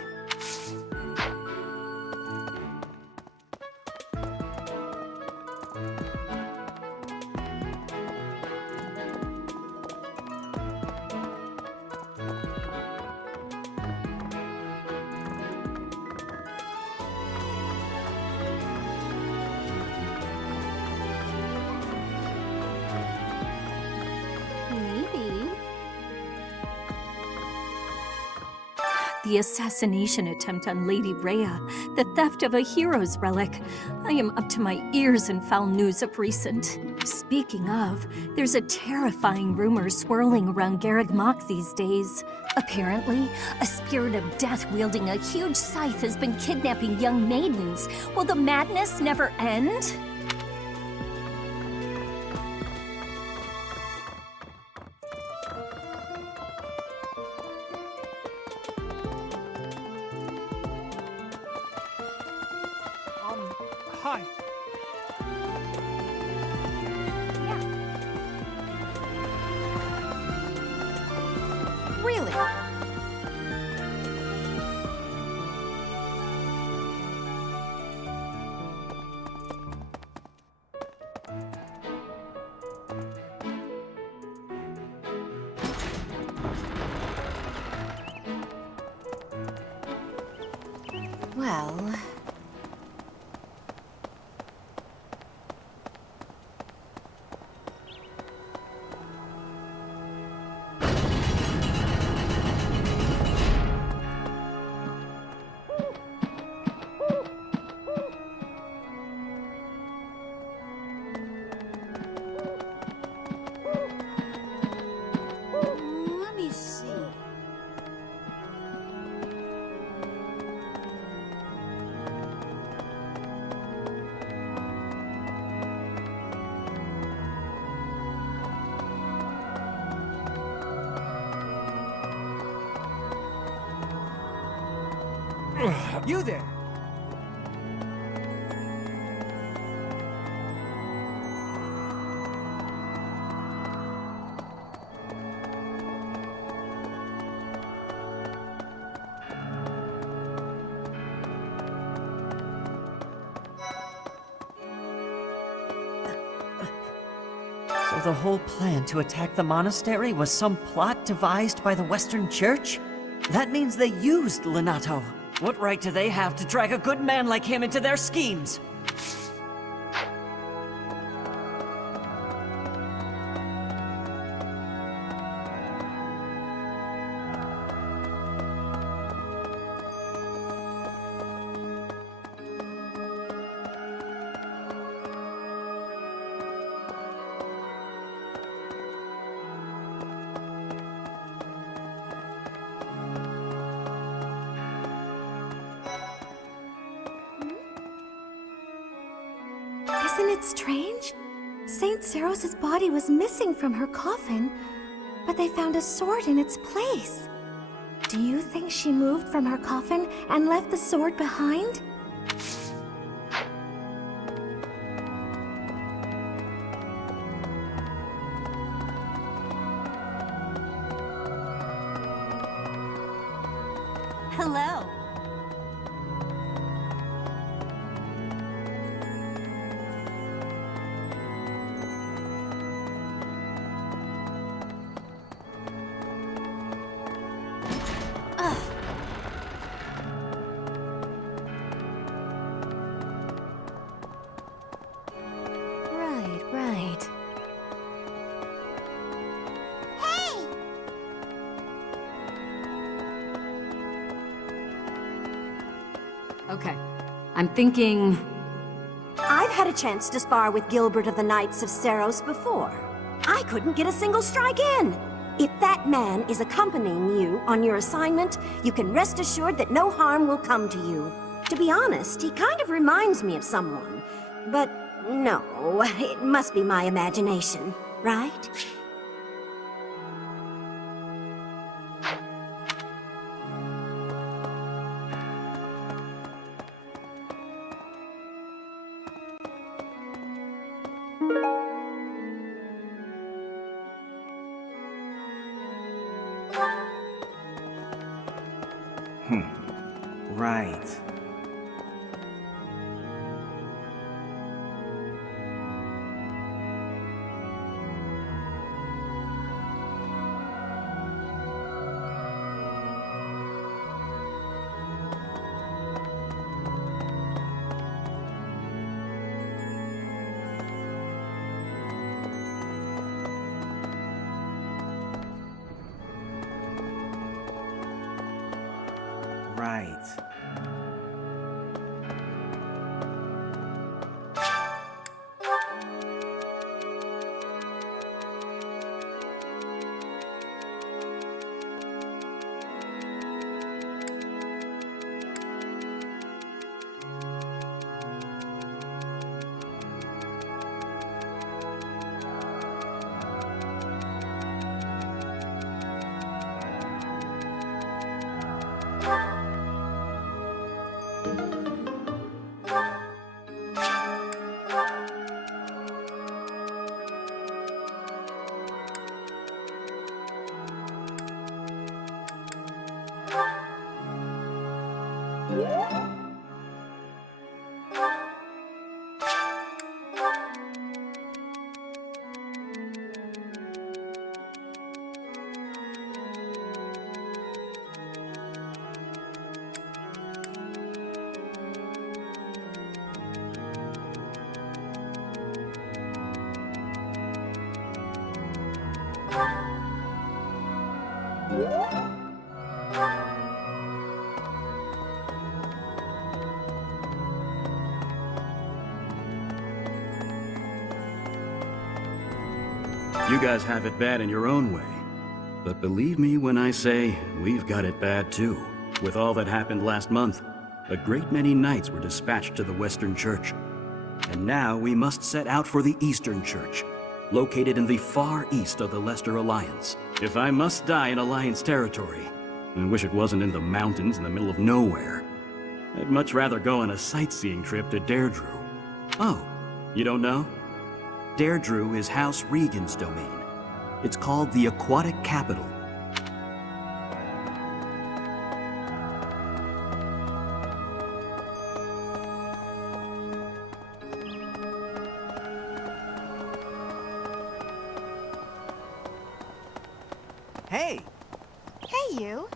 Maybe. The assassination attempt on Lady Rhea, the theft of a hero's relic. I am up to my ears in foul news of recent. Speaking of, there's a terrifying rumor swirling around Garreg Mach these days. Apparently, a spirit of death wielding a huge scythe has been kidnapping young maidens. Will the madness never end? Hi. Really? Well... Let me see. You there! So the whole plan to attack the monastery was some plot devised by the Western Church? That means they used Lenato. What right do they have to drag a good man like him into their schemes? Isn't it strange? Saint Seros' body was missing from her coffin, but they found a sword in its place. Do you think she moved from her coffin and left the sword behind? Hello. Right. Hey! Okay. I'm thinking... I've had a chance to spar with Gilbert of the Knights of Seros before. I couldn't get a single strike in. If that man is accompanying you on your assignment, you can rest assured that no harm will come to you. To be honest, he kind of reminds me of someone. But no, it must be my imagination, right? Right. You guys have it bad in your own way. But believe me when I say, we've got it bad too. With all that happened last month, a great many knights were dispatched to the Western Church. And now we must set out for the Eastern Church, located in the far east of the Leicester Alliance. If I must die in Alliance territory, I wish it wasn't in the mountains in the middle of nowhere. I'd much rather go on a sightseeing trip to Deirdre. Oh, you don't know? Deirdre is House Regan's domain. It's called the Aquatic Capital. Hey! Hey, you.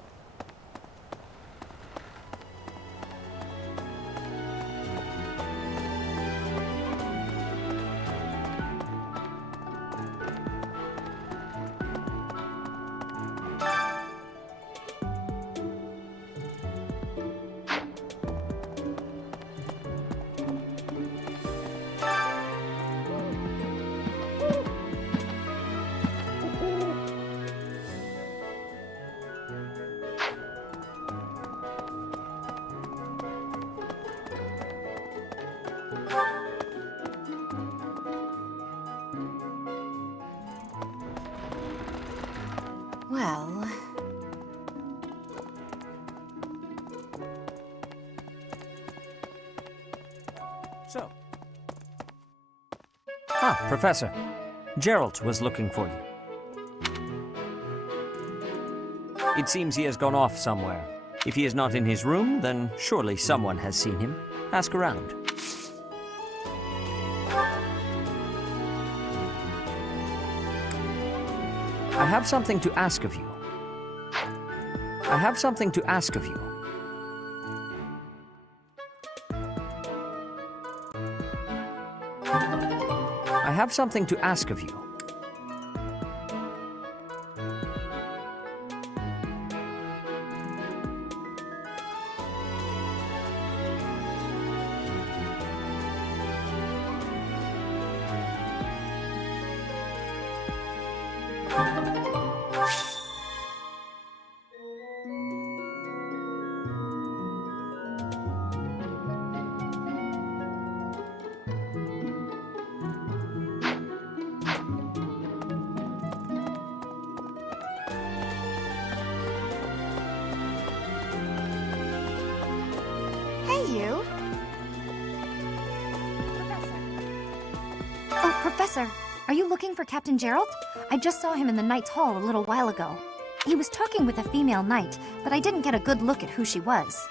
Well... So. Ah, Professor. Gerald was looking for you. It seems he has gone off somewhere. If he is not in his room, then surely someone has seen him. Ask around. I have something to ask of you. I have something to ask of you. I have something to ask of you. You? Oh, Professor, are you looking for Captain Gerald? I just saw him in the Knight's Hall a little while ago. He was talking with a female knight, but I didn't get a good look at who she was.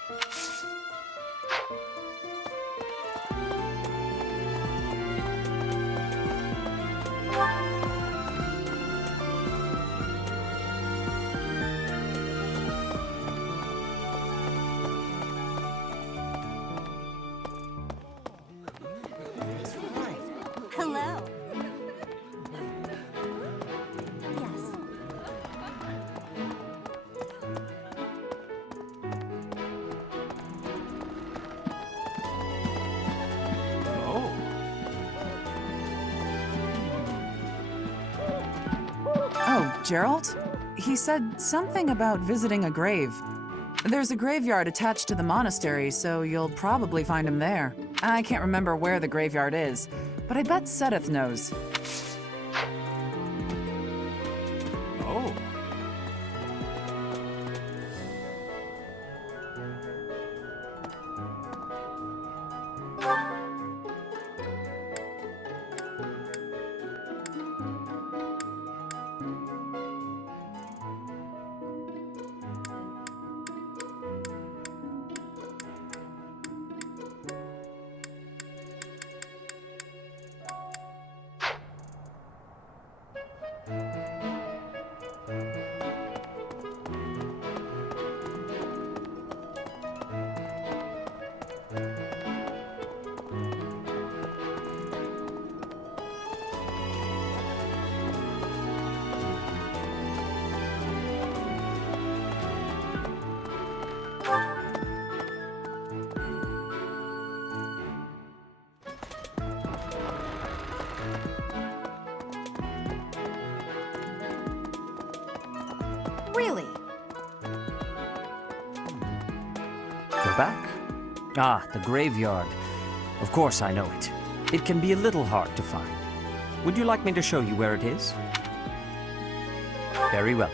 Hello. Oh, Gerald? He said something about visiting a grave. There's a graveyard attached to the monastery, so you'll probably find him there. I can't remember where the graveyard is, but I bet Sedith knows. Oh. Really? We're back. Ah, the graveyard. Of course I know it. It can be a little hard to find. Would you like me to show you where it is? Very well.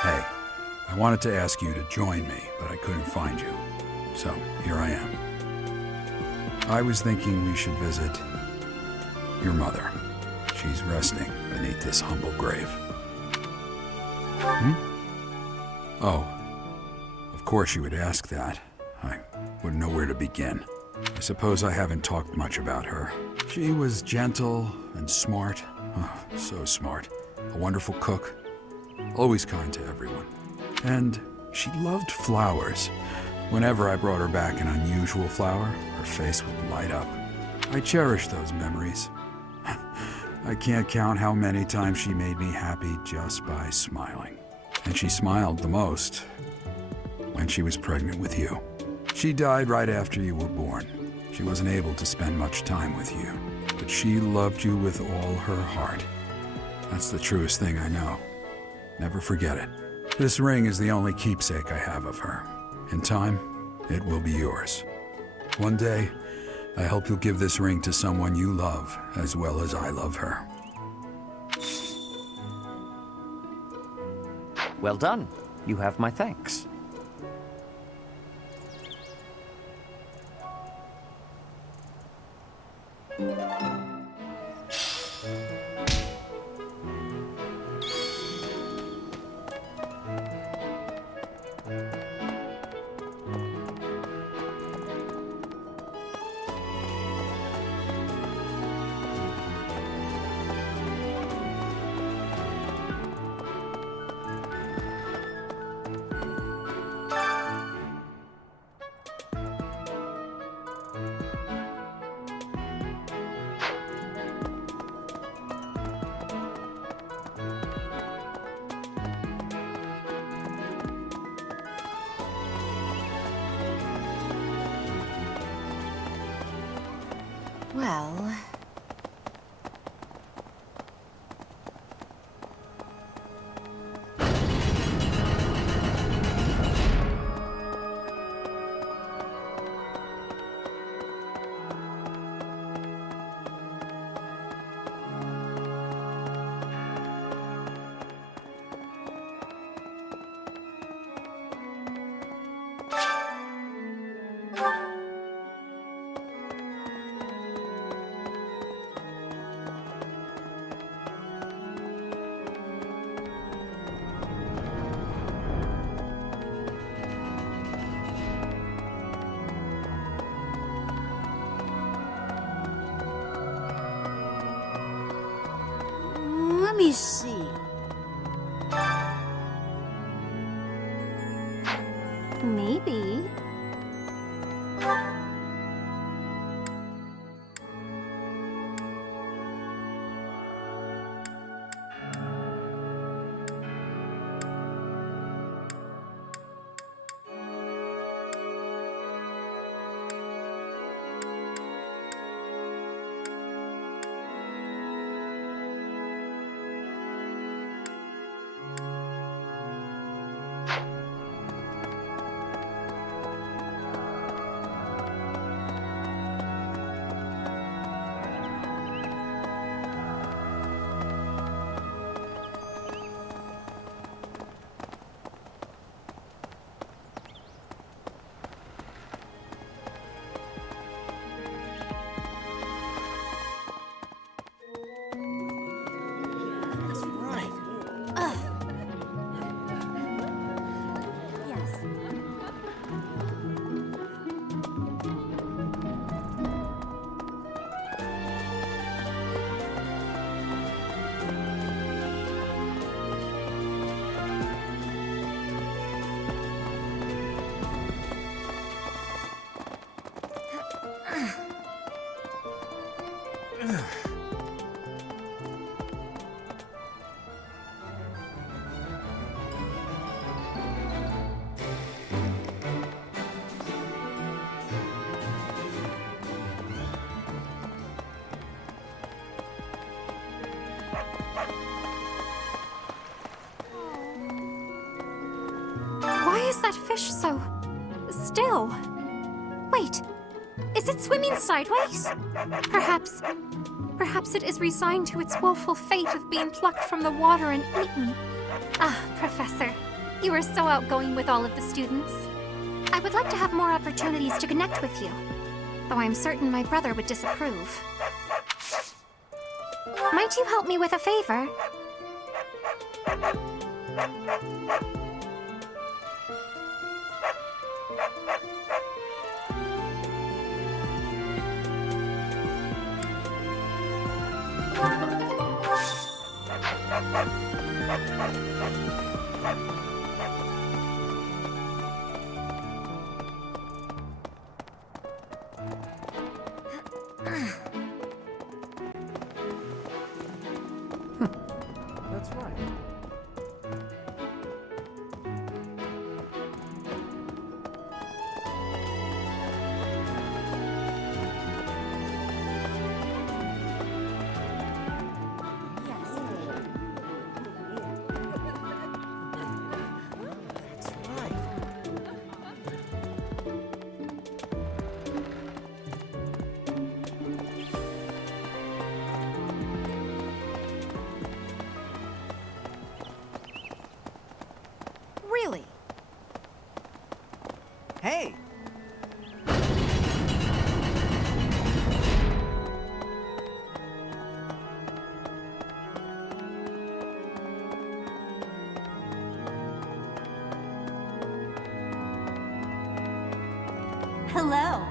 Hey, I wanted to ask you to join me, but I couldn't find you. So, here I am. I was thinking we should visit your mother. She's resting beneath this humble grave. Hmm? Oh, of course you would ask that. I wouldn't know where to begin. I suppose I haven't talked much about her. She was gentle and smart. Oh, so smart. A wonderful cook. Always kind to everyone. And she loved flowers. Whenever I brought her back an unusual flower, her face would light up. I cherish those memories. I can't count how many times she made me happy just by smiling. And she smiled the most when she was pregnant with you. She died right after you were born. She wasn't able to spend much time with you, but she loved you with all her heart. That's the truest thing I know. Never forget it. This ring is the only keepsake I have of her. In time, it will be yours. One day, I hope you'll give this ring to someone you love as well as I love her. Well done. You have my thanks. Well... Let me see. Maybe. is that fish so still? Wait, is it swimming sideways? Perhaps it is resigned to its woeful fate of being plucked from the water and eaten. Ah, Professor, you are so outgoing with all of the students. I would like to have more opportunities to connect with you, though I'm certain my brother would disapprove. Might you help me with a favor? That's right. Really? Hey! Hello.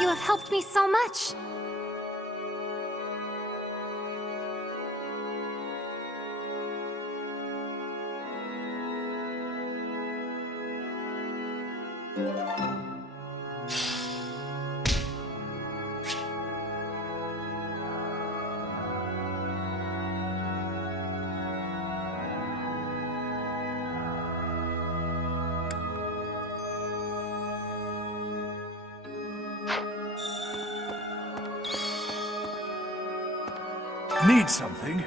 You have helped me so much. Need something?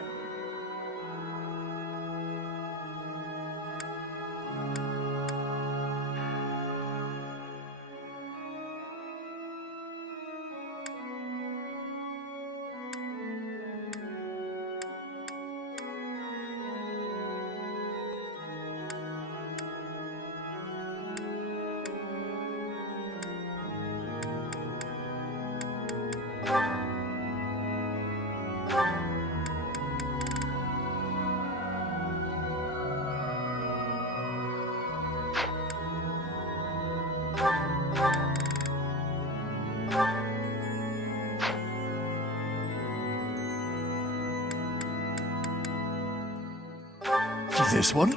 This one?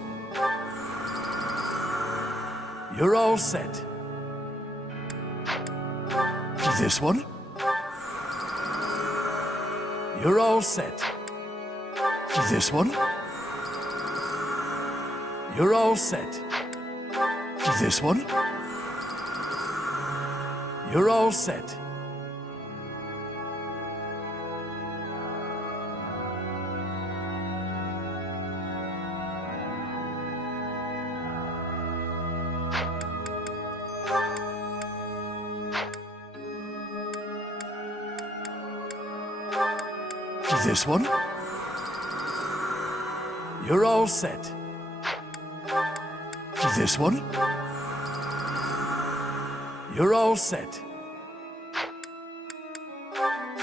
You're all set. This one? You're all set. This one? You're all set. This one? You're all set. This one? You're all set. This one? You're all set.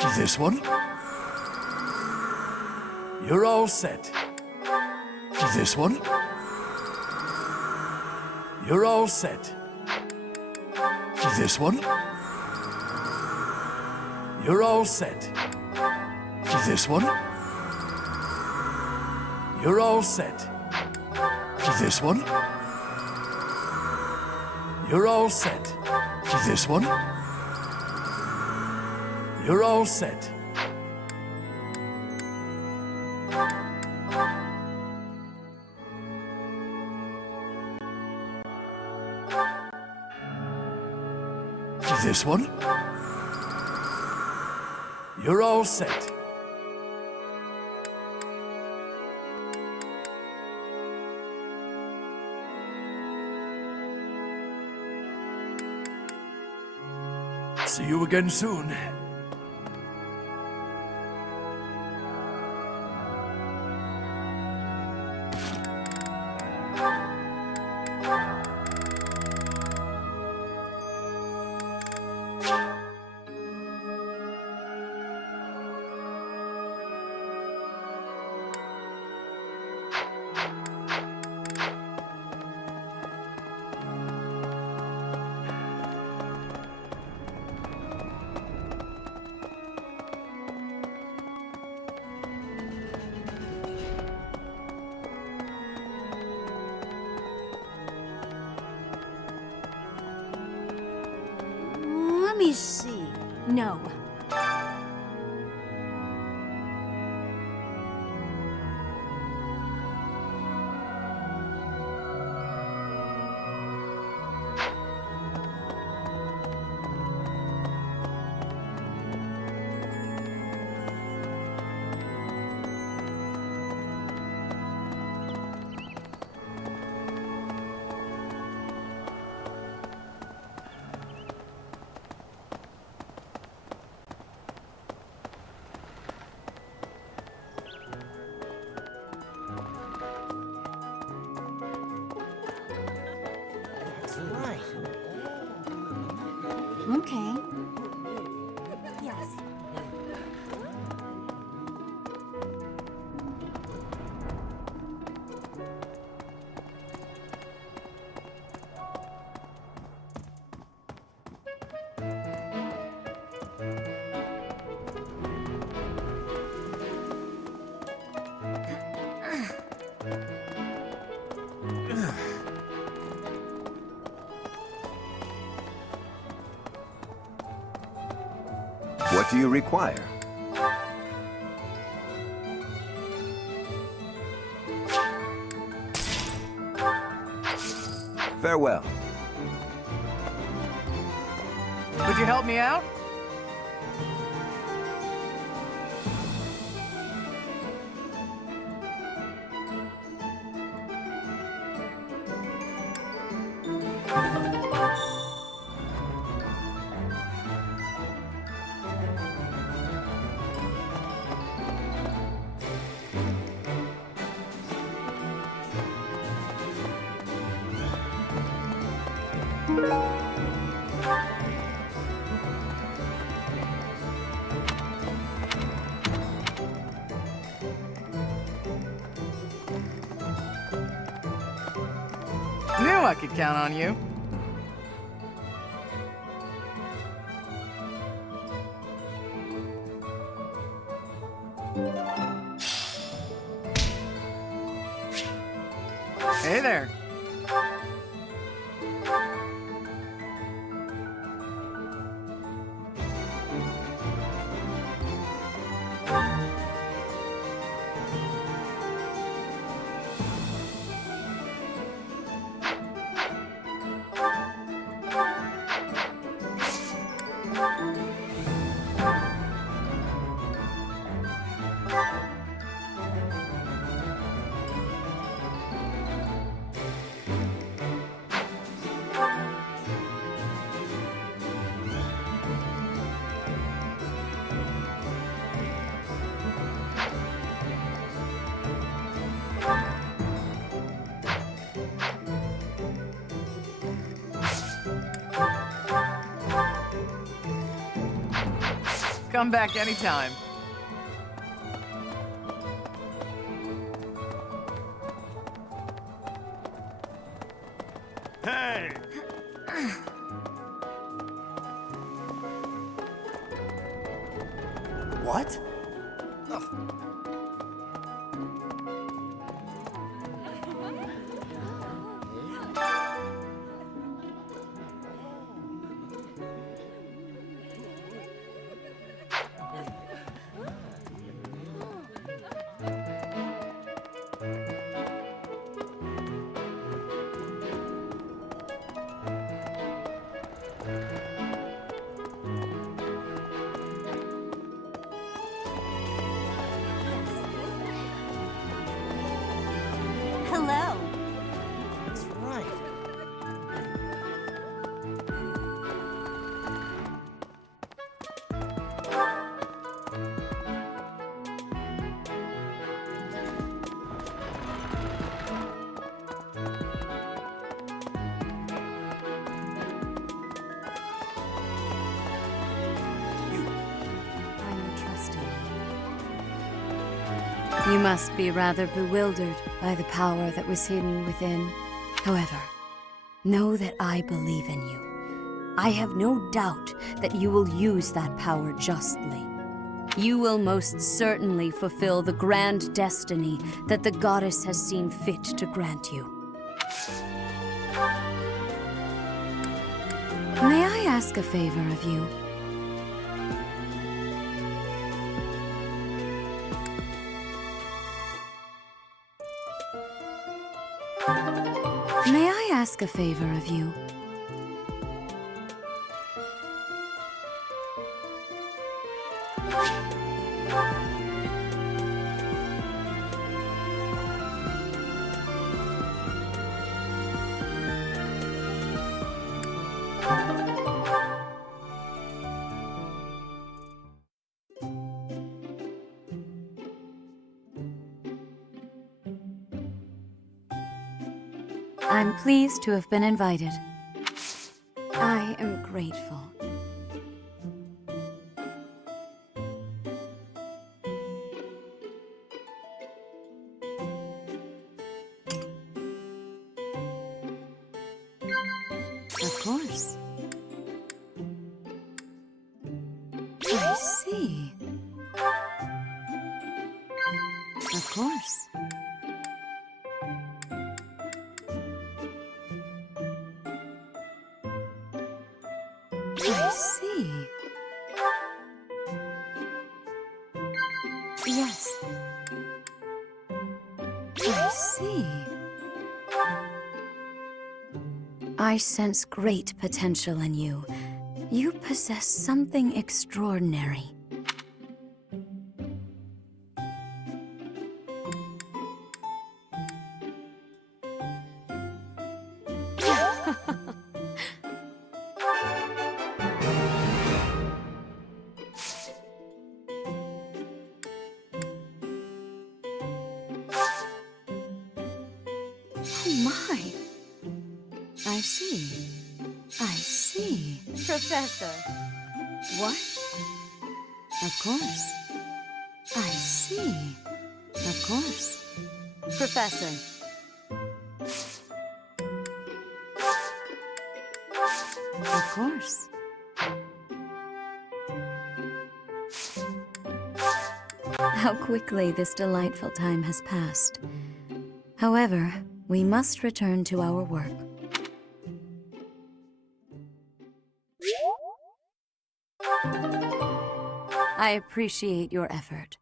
This one? You're all set. This one? You're all set. This one? You're all set. This one? You're all set. This one? You're all set. This one? You're all set. This one? You're all set. See you again soon. Let me see. No. Okay. Yes. What do you require? Farewell. Could you help me out? Knew I could count on you. Hey there. Come back anytime. Hey! What? You must be rather bewildered by the power that was hidden within. However, know that I believe in you. I have no doubt that you will use that power justly. You will most certainly fulfill the grand destiny that the goddess has seen fit to grant you. May I ask a favor of you? May I ask a favor of you? I'm pleased to have been invited. I am grateful. Of course. I see. Of course. I see. Yes. I see. I sense great potential in you. You possess something extraordinary. Oh my! I see. I see. Professor. What? Of course. I see. Of course. Professor. Of course. How quickly this delightful time has passed. However, we must return to our work. I appreciate your effort.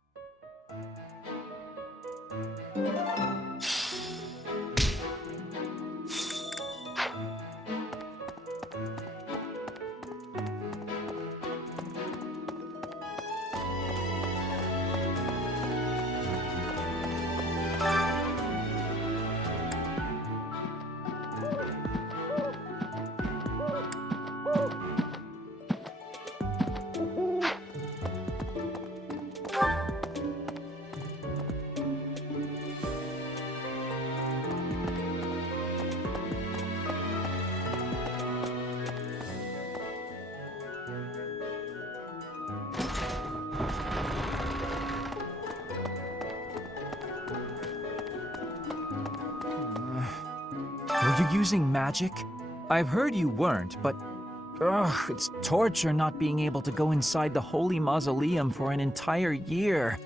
Were you using magic? I've heard you weren't, but... Ugh, it's torture not being able to go inside the Holy Mausoleum for an entire year.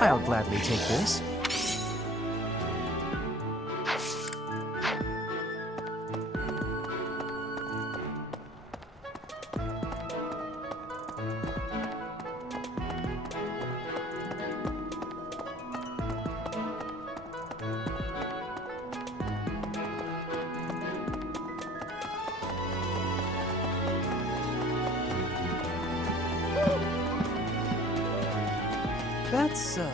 I'll gladly take this. That's so.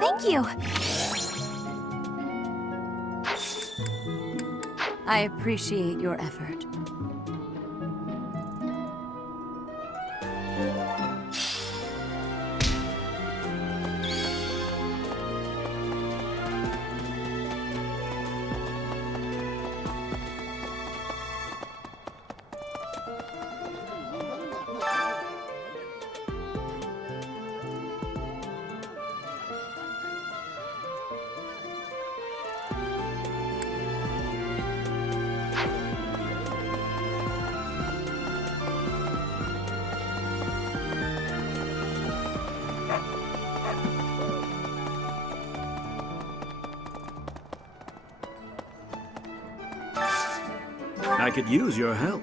Thank you. I appreciate your effort. I could use your help.